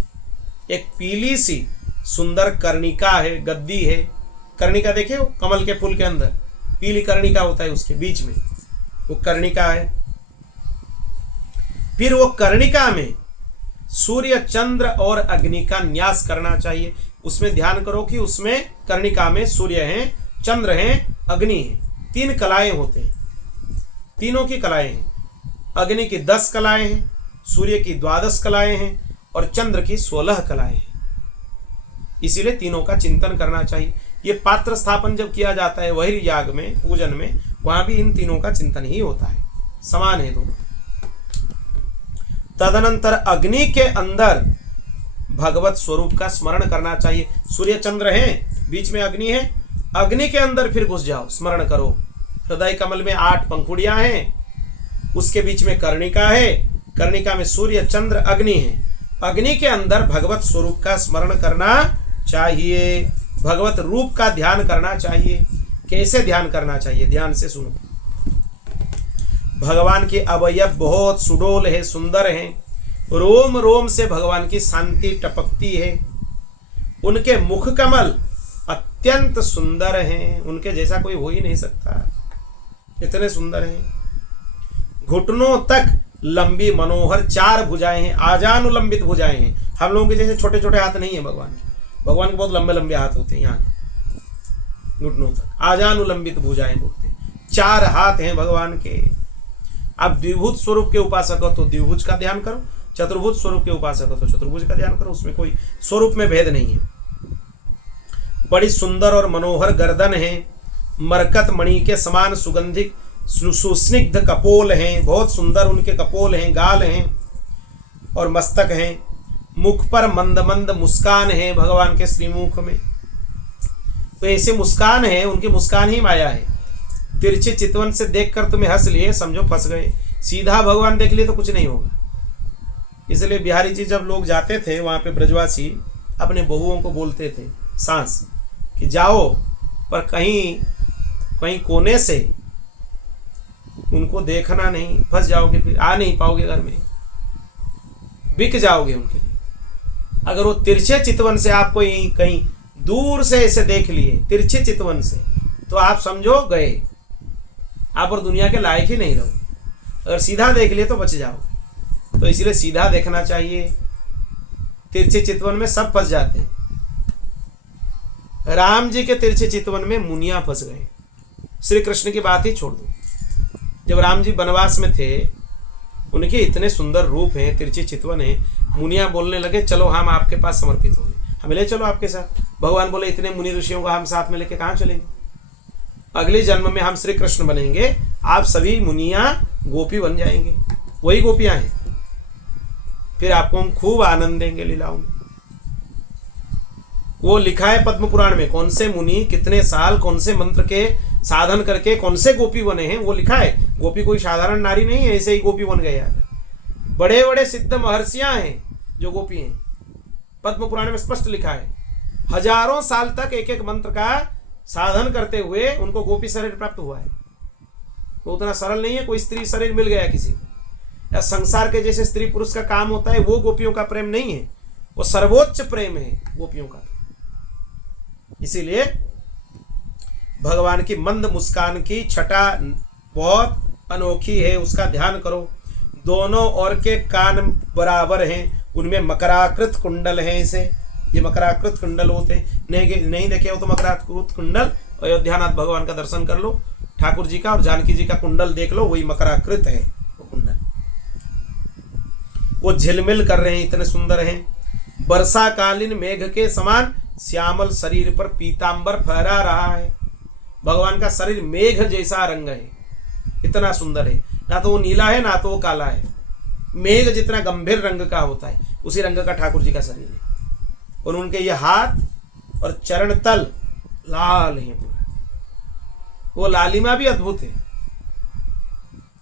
एक पीली सी सुंदर कर्णिका है, गद्दी है। कर्णिका देखे हो, कमल के फूल के अंदर पीली कर्णिका होता है, उसके बीच में वो कर्णिका है। फिर वो कर्णिका में सूर्य, चंद्र और अग्नि का न्यास करना चाहिए। उसमें ध्यान करो कि उसमें कर्णिका में सूर्य हैं, चंद्र हैं, अग्नि है। 3 कलाएं होते हैं, तीनों की कलाएं हैं। अग्नि की 10 कलाएं हैं, सूर्य की 12 कलाएं हैं और चंद्र की 16 कलाएं हैं। इसीलिए तीनों का चिंतन करना चाहिए। ये पात्र स्थापन जब किया जाता है वही याग में, पूजन में, वहां भी इन तीनों का चिंतन ही होता है, समान है दोनों। तदनंतर अग्नि के अंदर भगवत स्वरूप का स्मरण करना चाहिए। सूर्य चंद्र हैं, बीच में अग्नि है, अग्नि के अंदर फिर घुस जाओ, स्मरण करो। हृदय कमल में 8 पंखुड़ियां हैं, उसके बीच में कर्णिका है, कर्णिका में सूर्य, चंद्र, अग्नि है। अग्नि के अंदर भगवत स्वरूप का स्मरण करना चाहिए, भगवत रूप का ध्यान करना चाहिए। कैसे ध्यान करना चाहिए, ध्यान से सुनो। भगवान के अवयव बहुत सुडोल है, सुंदर हैं। रोम रोम से भगवान की शांति टपकती है। उनके मुख कमल अत्यंत सुंदर हैं, उनके जैसा कोई हो ही नहीं सकता, इतने सुंदर हैं। घुटनों तक लंबी मनोहर 4 भुजाएं हैं, आजानुलंबित भुजाएं हैं। हम लोगों के जैसे छोटे छोटे हाथ नहीं है भगवान के। भगवान के बहुत लंबे लंबे हाथ होते हैं, यहाँ घुटनों तक आजानुलंबित भुजाएं बोलते हैं। 4 हाथ हैं भगवान के। आप द्विभुज स्वरूप के उपासक हो तो द्विभुज का ध्यान करो, चतुर्भुज स्वरूप के उपासक हो तो चतुर्भुज का ध्यान करो, उसमें कोई स्वरूप में भेद नहीं है। बड़ी सुंदर और मनोहर गर्दन है, मरकत मणि के समान सुगंधित सुस्निग्ध कपोल हैं, बहुत सुंदर उनके कपोल हैं, गाल हैं और मस्तक हैं। मुख पर मंद मंद मुस्कान है भगवान के श्रीमुख में। तो ऐसे मुस्कान है, उनकी मुस्कान ही माया है। तिरछे चितवन से देखकर तुम्हें हंस लिए, समझो फंस गए। सीधा भगवान देख लिए तो कुछ नहीं होगा। इसलिए बिहारी जी जब लोग जाते थे वहां पे, ब्रजवासी अपने बहुओं को बोलते थे सांस कि जाओ, पर कहीं कहीं कोने से उनको देखना नहीं, फंस जाओगे, फिर आ नहीं पाओगे घर में, बिक जाओगे उनके लिए। अगर वो तिरछे चितवन से आपको कहीं दूर से ऐसे देख लिए, तिरछे चितवन से, तो आप समझो गए, आप और दुनिया के लायक ही नहीं रहो। अगर सीधा देख लिए तो बच जाओ। तो इसलिए सीधा देखना चाहिए। तिरछे चितवन में सब फंस जाते हैं। राम जी के तिरछे चितवन में मुनिया फंस गए। श्री कृष्ण की बात ही छोड़ दो। जब राम जी वनवास में थे, उनके इतने सुंदर रूप हैं, तिरछे चितवन है, मुनिया बोलने लगे चलो हम आपके पास समर्पित हो गए, हमें ले चलो आपके साथ। भगवान बोले इतने मुनि ऋषियों को हम साथ में लेके कहाँ चलेंगे, अगले जन्म में हम श्री कृष्ण बनेंगे, आप सभी मुनिया गोपी बन जाएंगे, वही गोपियां हैं, फिर आपको हम खूब आनंद देंगे लीलाओं में। वो लिखा है पद्म पुराण में, कौन से मुनि कितने साल कौन से मंत्र के साधन करके कौन से गोपी बने हैं, वो लिखा है। गोपी कोई साधारण नारी नहीं है, ऐसे ही गोपी बन गए यार। बड़े बड़े सिद्ध महर्षियां हैं जो गोपी हैं, पद्म पुराण में स्पष्ट लिखा है। हजारों साल तक एक एक मंत्र का साधन करते हुए उनको गोपी शरीर प्राप्त हुआ है। तो उतना सरल नहीं है कोई स्त्री शरीर मिल गया किसी को, या संसार के जैसे स्त्री पुरुष का काम होता है, वो गोपियों का प्रेम नहीं है, वो सर्वोच्च प्रेम है गोपियों का। इसीलिए भगवान की मंद मुस्कान की छटा बहुत अनोखी है, उसका ध्यान करो। दोनों ओर के कान बराबर हैं, उनमें मकराकृत कुंडल हैं। इसे ये मकराकृत कुंडल होते हैं, नहीं देखे हो तो मकराकृत कुंडल अयोध्यानाथ भगवान का दर्शन कर लो, ठाकुर जी का और जानकी जी का कुंडल देख लो, वही मकराकृत है वो कुंडल। वो झिलमिल कर रहे हैं, इतने सुंदर हैं। वर्षाकालीन मेघ के समान श्यामल शरीर पर पीतांबर फहरा रहा है। भगवान का शरीर मेघ जैसा रंग है, इतना सुंदर है। ना तो वो नीला है ना तो वो काला है, मेघ जितना गंभीर रंग का होता है उसी रंग का ठाकुर जी का शरीर है। और उनके ये हाथ और चरण तल लाल हैं पूरा, वो लालिमा भी अद्भुत है,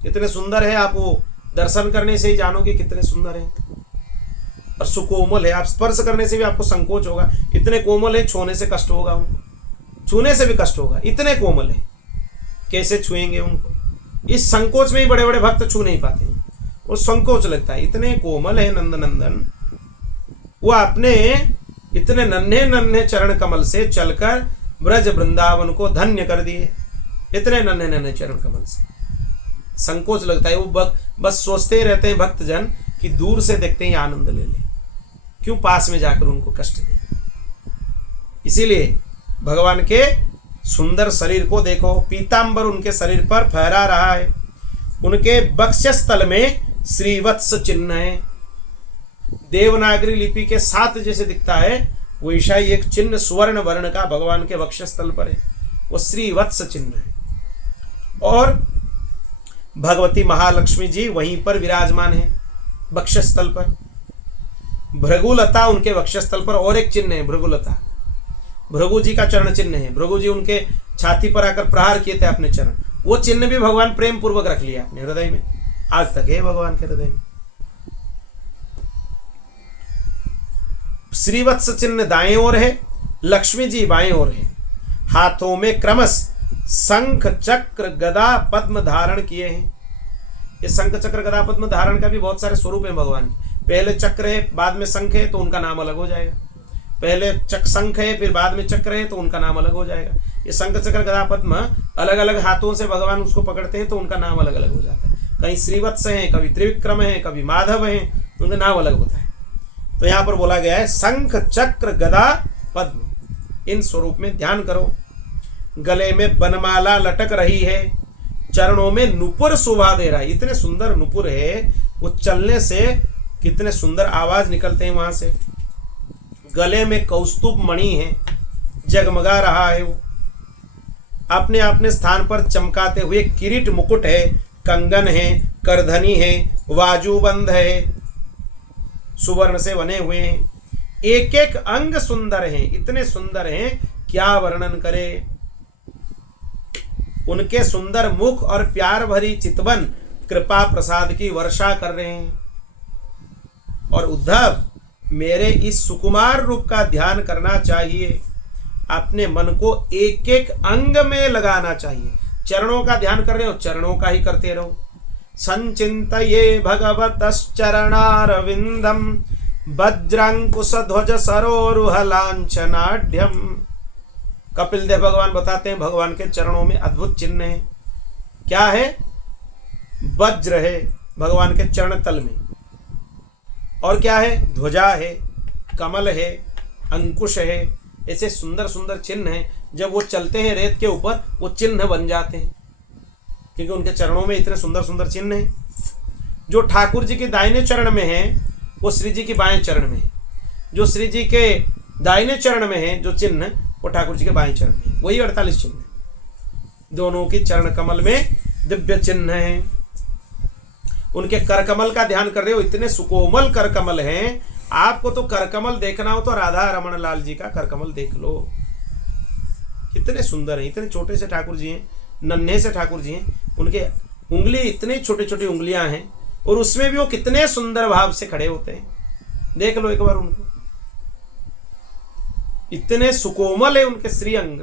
कितने सुंदर है। आप वो दर्शन करने से ही जानोगे कितने सुंदर है। और सुकोमल है, आप स्पर्श करने से भी आपको संकोच होगा, इतने कोमल है, छूने से कष्ट होगा उनको, छूने से भी कष्ट होगा, इतने कोमल है, कैसे छुएंगे उनको। इस संकोच में ही बड़े बड़े भक्त छू नहीं पाते हैं, वो संकोच लगता है, इतने कोमल है नंद नंदन। वो अपने इतने नन्हे नन्हे चरण कमल से चलकर ब्रज वृंदावन को धन्य कर दिए, इतने नन्हे नन्हे चरण कमल से। संकोच लगता है। वो बस सोचते ही रहते हैं भक्तजन कि दूर से देखते ही आनंद ले ले, क्यों पास में जाकर उनको कष्ट दे। इसीलिए भगवान के सुंदर शरीर को देखो, पीतांबर उनके शरीर पर फहरा रहा है, उनके वक्षस्थल में श्रीवत्स चिन्ह है। देवनागरी लिपि के साथ जैसे दिखता है वैसा ही एक चिन्ह स्वर्ण वर्ण का भगवान के वक्षस्थल पर है, वो श्रीवत्स चिन्ह है। और भगवती महालक्ष्मी जी वहीं पर विराजमान है वक्षस्थल पर। भृगुलता उनके वक्षस्थल पर और एक चिन्ह है, भृगुलता भृगु जी का चरण चिन्ह है। भृगु जी उनके छाती पर आकर प्रहार किए थे अपने चरण, वो चिन्ह भी भगवान प्रेम पूर्वक रख लिया अपने हृदय में, आज तक है भगवान के हृदय में। श्रीवत्स चिन्ह दाएं ओर है, लक्ष्मी जी बाएं ओर है। हाथों में क्रमश शंख चक्र गदा पद्म धारण किए हैं। ये शंख चक्र गदा पद्म धारण का भी बहुत सारे स्वरूप है भगवान के। पहले चक्र है, बाद में शंख है, तो उनका नाम अलग हो जाएगा। पहले शंख है, फिर बाद में चक्र है, तो उनका नाम अलग हो जाएगा। ये शंख चक्र गदा पद्म अलग अलग हाथों से भगवान उसको पकड़ते हैं, तो उनका नाम अलग अलग हो जाता है। कहीं श्रीवत्स है, कभी त्रिविक्रम है, कभी माधव है, उनका नाम अलग होता है। तो यहाँ पर बोला गया है शंख चक्र गदा पद्म, इन स्वरूप में ध्यान करो। गले में बनमाला लटक रही है, चरणों में नुपुर शोभा दे रहा है। इतने सुंदर नुपुर है, वो चलने से कितने सुंदर आवाज निकलते हैं वहां से। गले में कौस्तुभ मणि है, जगमगा रहा है वो। अपने अपने स्थान पर चमकाते हुए किरीट मुकुट है, कंगन है, करधनी है, बाजूबंद है, सुवर्ण से बने हुए हैं। एक एक अंग सुंदर हैं, इतने सुंदर हैं क्या वर्णन करे। उनके सुंदर मुख और प्यार भरी चितवन कृपा प्रसाद की वर्षा कर रहे हैं। और उद्धव, मेरे इस सुकुमार रूप का ध्यान करना चाहिए, अपने मन को एक एक अंग में लगाना चाहिए। चरणों का ध्यान कर रहे हो, चरणों का ही करते रहो। संचिन्तये भगवतश्चरणारविंदम वज्रांकुश ध्वज सरोरुह लांछनाढ्यम। कपिल देव भगवान बताते हैं भगवान के चरणों में अद्भुत चिन्ह है। क्या है? वज्र है भगवान के चरण तल में, और क्या है? ध्वजा है, कमल है, अंकुश है। ऐसे सुंदर सुंदर चिन्ह हैं। जब वो चलते हैं रेत के ऊपर, वो चिन्ह बन जाते हैं, क्योंकि उनके चरणों में इतने सुंदर सुंदर चिन्ह हैं। जो ठाकुर जी के दाहिने चरण में है, वो श्री जी के बाएं चरण में है। जो श्री जी के दाहिने चरण में है जो चिन्ह, वो ठाकुर जी के बाएं चरण में है। वही 48 चिन्ह है। दोनों की चरण कमल में दिव्य चिन्ह है। उनके करकमल का ध्यान कर रहे हो, इतने सुकोमल करकमल हैं। आपको तो करकमल देखना हो तो राधा रमण लाल जी का करकमल देख लो, कितने सुंदर हैं। इतने छोटे से ठाकुर जी हैं, नन्हे से ठाकुर जी हैं। उनके उंगली इतनी छोटी छोटी उंगलियां हैं, और उसमें भी वो कितने सुंदर भाव से खड़े होते हैं। देख लो एक बार उनको, इतने सुकोमल है उनके श्री अंग।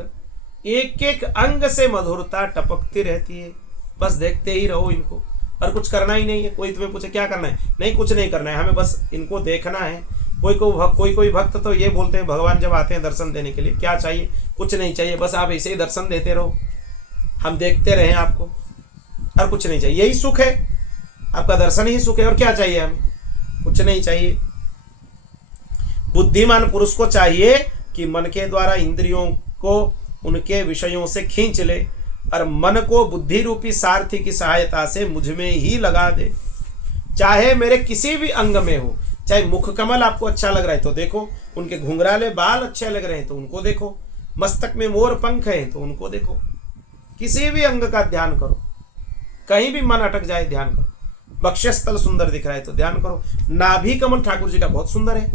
एक एक अंग से मधुरता टपकती रहती है। बस देखते ही रहो इनको, और कुछ करना ही नहीं है। कोई तुम्हें पूछे क्या करना है, नहीं कुछ नहीं करना है, हमें बस इनको देखना है। कोई भक्त तो ये बोलते हैं भगवान जब आते हैं दर्शन देने के लिए, क्या चाहिए? कुछ नहीं चाहिए, बस आप ऐसे ही दर्शन देते रहो, हम देखते रहें आपको, और कुछ नहीं चाहिए। यही सुख है, आपका दर्शन ही सुख है, और क्या चाहिए हमें? कुछ नहीं चाहिए। बुद्धिमान पुरुष को चाहिए कि मन के द्वारा इंद्रियों को उनके विषयों से खींच ले, और मन को बुद्धि रूपी सारथी की सहायता से मुझ में ही लगा दे। चाहे मेरे किसी भी अंग में हो, चाहे मुख कमल आपको अच्छा लग रहा है तो देखो, उनके घुंघराले बाल अच्छे लग रहे हैं तो उनको देखो, मस्तक में मोर पंख है तो उनको देखो। किसी भी अंग का ध्यान करो, कहीं भी मन अटक जाए ध्यान करो। वक्षस्थल सुंदर दिख रहा है तो ध्यान करो। नाभि कमल ठाकुर जी का बहुत सुंदर है।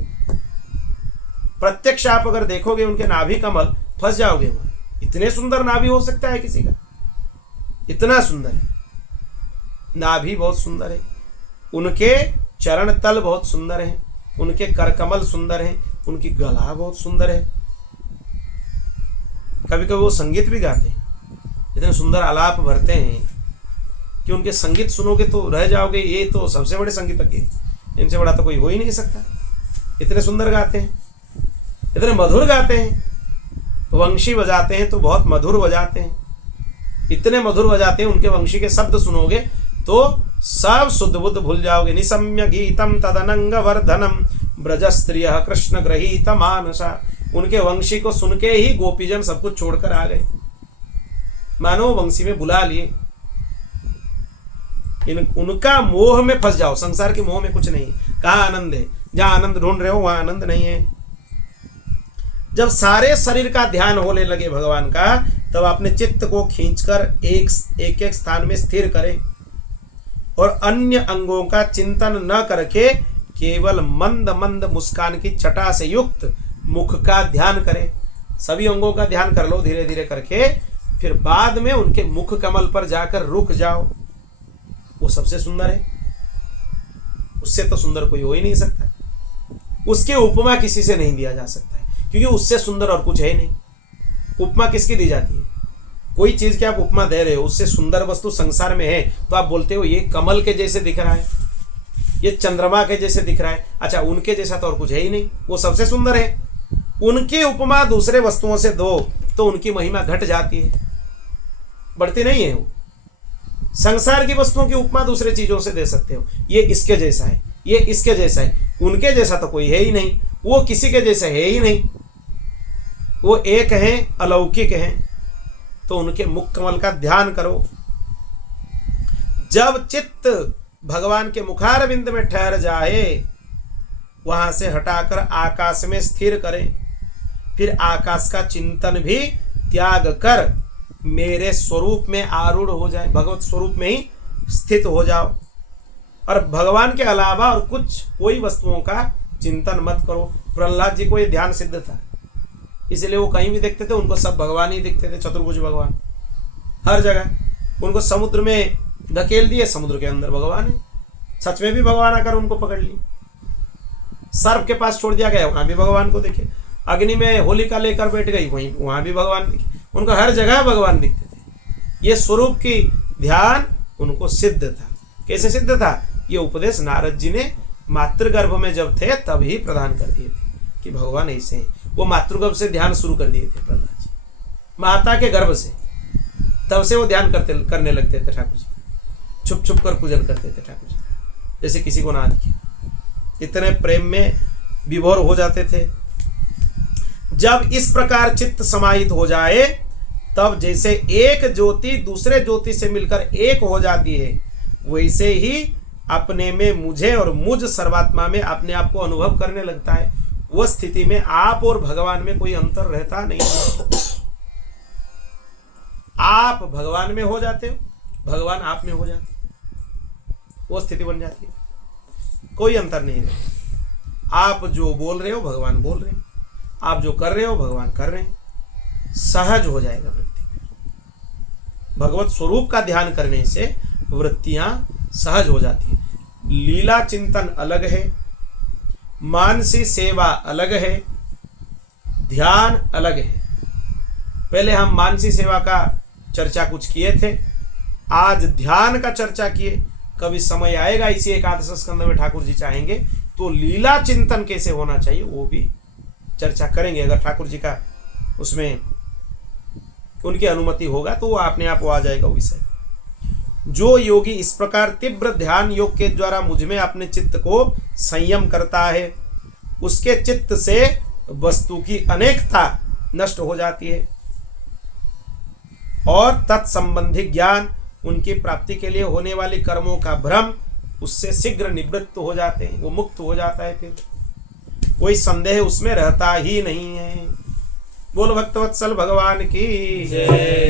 प्रत्यक्ष आप अगर देखोगे उनके नाभि कमल, फंस जाओगे वहां। इतने सुंदर नाभि हो सकता है किसी का? इतना सुंदर है नाभि, बहुत सुंदर है। उनके चरण तल बहुत सुंदर है, उनके करकमल सुंदर है, उनकी गला बहुत सुंदर है। कभी कभी वो संगीत भी गाते हैं, इतने सुंदर आलाप भरते हैं कि उनके संगीत सुनोगे तो रह जाओगे, ये तो सबसे बड़े संगीतज्ञ हैं, इनसे बड़ा तो कोई हो ही नहीं सकता। इतने सुंदर गाते हैं, इतने मधुर गाते हैं। वंशी बजाते हैं तो बहुत मधुर बजाते हैं, इतने मधुर बजाते हैं। उनके वंशी के शब्द सुनोगे तो सब शुद्ध बुद्ध भूल जाओगे। निसम्य गीतम तदनंग वर्धनम ब्रज स्त्रिय कृष्ण ग्रहीत मानसा। उनके वंशी को सुन के ही गोपीजन सब कुछ छोड़कर आ गए, मानो वंशी में बुला लिए। उनका मोह में फंस जाओ, संसार के मोह में कुछ नहीं। कहाँ आनंद है? जहां आनंद ढूंढ रहे हो वहां आनंद नहीं है। जब सारे शरीर का ध्यान होने लगे भगवान का, तब अपने चित्त को खींचकर एक एक स्थान में स्थिर करें और अन्य अंगों का चिंतन न करके केवल मंद मंद मुस्कान की छटा से युक्त मुख का ध्यान करें। सभी अंगों का ध्यान कर लो धीरे धीरे करके, फिर बाद में उनके मुख कमल पर जाकर रुक जाओ। वो सबसे सुंदर है, उससे तो सुंदर कोई हो ही नहीं सकता। उसकी उपमा किसी से नहीं दिया जा सकता है, क्योंकि उससे सुंदर और कुछ है नहीं। उपमा किसकी दी जाती है? कोई चीज की आप उपमा दे रहे हो, उससे सुंदर वस्तु संसार में है तो आप बोलते हो ये कमल के जैसे दिख रहा है, ये चंद्रमा के जैसे दिख रहा है। अच्छा, उनके जैसा तो और कुछ है ही नहीं, वो सबसे सुंदर है। उनकी उपमा दूसरे वस्तुओं से दो तो उनकी महिमा घट जाती है, बढ़ती नहीं है। वो संसार की वस्तुओं की उपमा दूसरे चीजों से दे सकते हो, ये इसके जैसा है, ये इसके जैसा है। उनके जैसा तो कोई है ही नहीं, वो किसी के जैसा है ही नहीं, वो एक है, अलौकिक है। तो उनके मुख कमल का ध्यान करो। जब चित्त भगवान के मुखारविंद में ठहर जाए, वहां से हटाकर आकाश में स्थिर करें। फिर आकाश का चिंतन भी त्याग कर मेरे स्वरूप में आरूढ़ हो जाए, भगवत स्वरूप में ही स्थित हो जाओ। और भगवान के अलावा और कोई वस्तुओं का चिंतन मत करो। प्रहलाद जी को ये ध्यान सिद्ध था, इसलिए वो कहीं भी देखते थे उनको सब भगवान ही दिखते थे, चतुर्भुज भगवान हर जगह। उनको समुद्र में धकेल दिए, समुद्र के अंदर भगवान है, सच में भी भगवान आकर उनको पकड़ लिए। सर्प के पास छोड़ दिया गया, वहां भी भगवान को देखे। अग्नि में होलिका लेकर बैठ गई, वहां भी भगवान दिखे। उनको हर जगह भगवान दिखते थे। ये स्वरूप की ध्यान उनको सिद्ध था। कैसे सिद्ध था? ये उपदेश नारद जी ने मातृगर्भ में जब थे तब ही प्रदान कर दिए थे कि भगवान ऐसे हैं। वो मातृगर्भ से ध्यान शुरू कर दिए थे प्रहलाद जी, माता के गर्भ से। तब से वो ध्यान करने लगते थे ठाकुर जी, छुप छुप कर पूजन करते थे ठाकुर जी, जैसे किसी को ना दिखे। इतने प्रेम में विभोर हो जाते थे। जब इस प्रकार चित्त समाहित हो जाए, तब जैसे एक ज्योति दूसरे ज्योति से मिलकर एक हो जाती है, वैसे ही अपने में मुझे और मुझ सर्वात्मा में अपने आप को अनुभव करने लगता है। वह स्थिति में आप और भगवान में कोई अंतर रहता नहीं है। आप भगवान में हो जाते हो, भगवान आप में हो जाते, वो स्थिति बन जाती है। कोई अंतर नहीं रहता। आप जो बोल रहे हो भगवान बोल रहे हैं, आप जो कर रहे हो भगवान कर रहे हैं। सहज हो जाएगा वृत्ति। भगवत स्वरूप का ध्यान करने से वृत्तियां सहज हो जाती है। लीला चिंतन अलग है, मानसी सेवा अलग है, ध्यान अलग है। पहले हम मानसी सेवा का चर्चा कुछ किए थे, आज ध्यान का चर्चा किए। कभी समय आएगा इसी एकादश स्कंद में ठाकुर जी चाहेंगे तो लीला चिंतन कैसे होना चाहिए वो भी चर्चा करेंगे। अगर ठाकुर जी का उसमें उनकी अनुमति होगा तो वो अपने आप आ जाएगा विषय। जो योगी इस प्रकार तीव्र ध्यान योग के द्वारा मुझ में अपने चित्त को संयम करता है, उसके चित्त से वस्तु की अनेकता नष्ट हो जाती है और तत्संबंधी ज्ञान, उनकी प्राप्ति के लिए होने वाली कर्मों का भ्रम उससे शीघ्र निवृत्त हो जाते हैं। वो मुक्त हो जाता है, फिर कोई संदेह उसमें रहता ही नहीं है। बोल भक्तवत्सल भगवान की।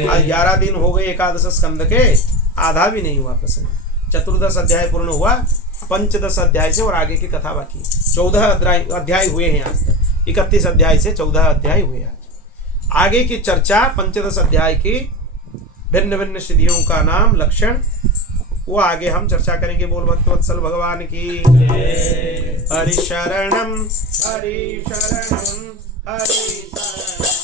आज 11 दिन हो गए एकादश स्कंद के, आधा भी नहीं हुआ प्रसंग। 14 अध्याय पूर्ण हुआ, 15 अध्याय से और आगे की कथा बाकी। 14 अध्याय हुए हैं आज तक, 31 अध्याय से 14 अध्याय हुए आज। आगे की चर्चा 15 अध्याय की भिन्न भिन्न सिद्धियों का नाम, लक्षण, वो आगे हम चर्चा करेंगे। बोल भक्तवत्सल भगवान की। हरि शरणम हरि शरणम हरि शरणम।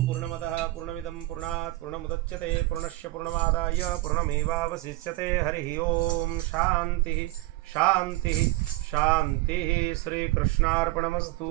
ओम पूर्णमदः पूर्णमिदं पूर्णात् पूर्णमुदच्यते पूर्णस्य पूर्णमादाय पूर्णमेवावशिष्यते हरि ओम शांति शांति शांति श्री कृष्णार्पणमस्तु।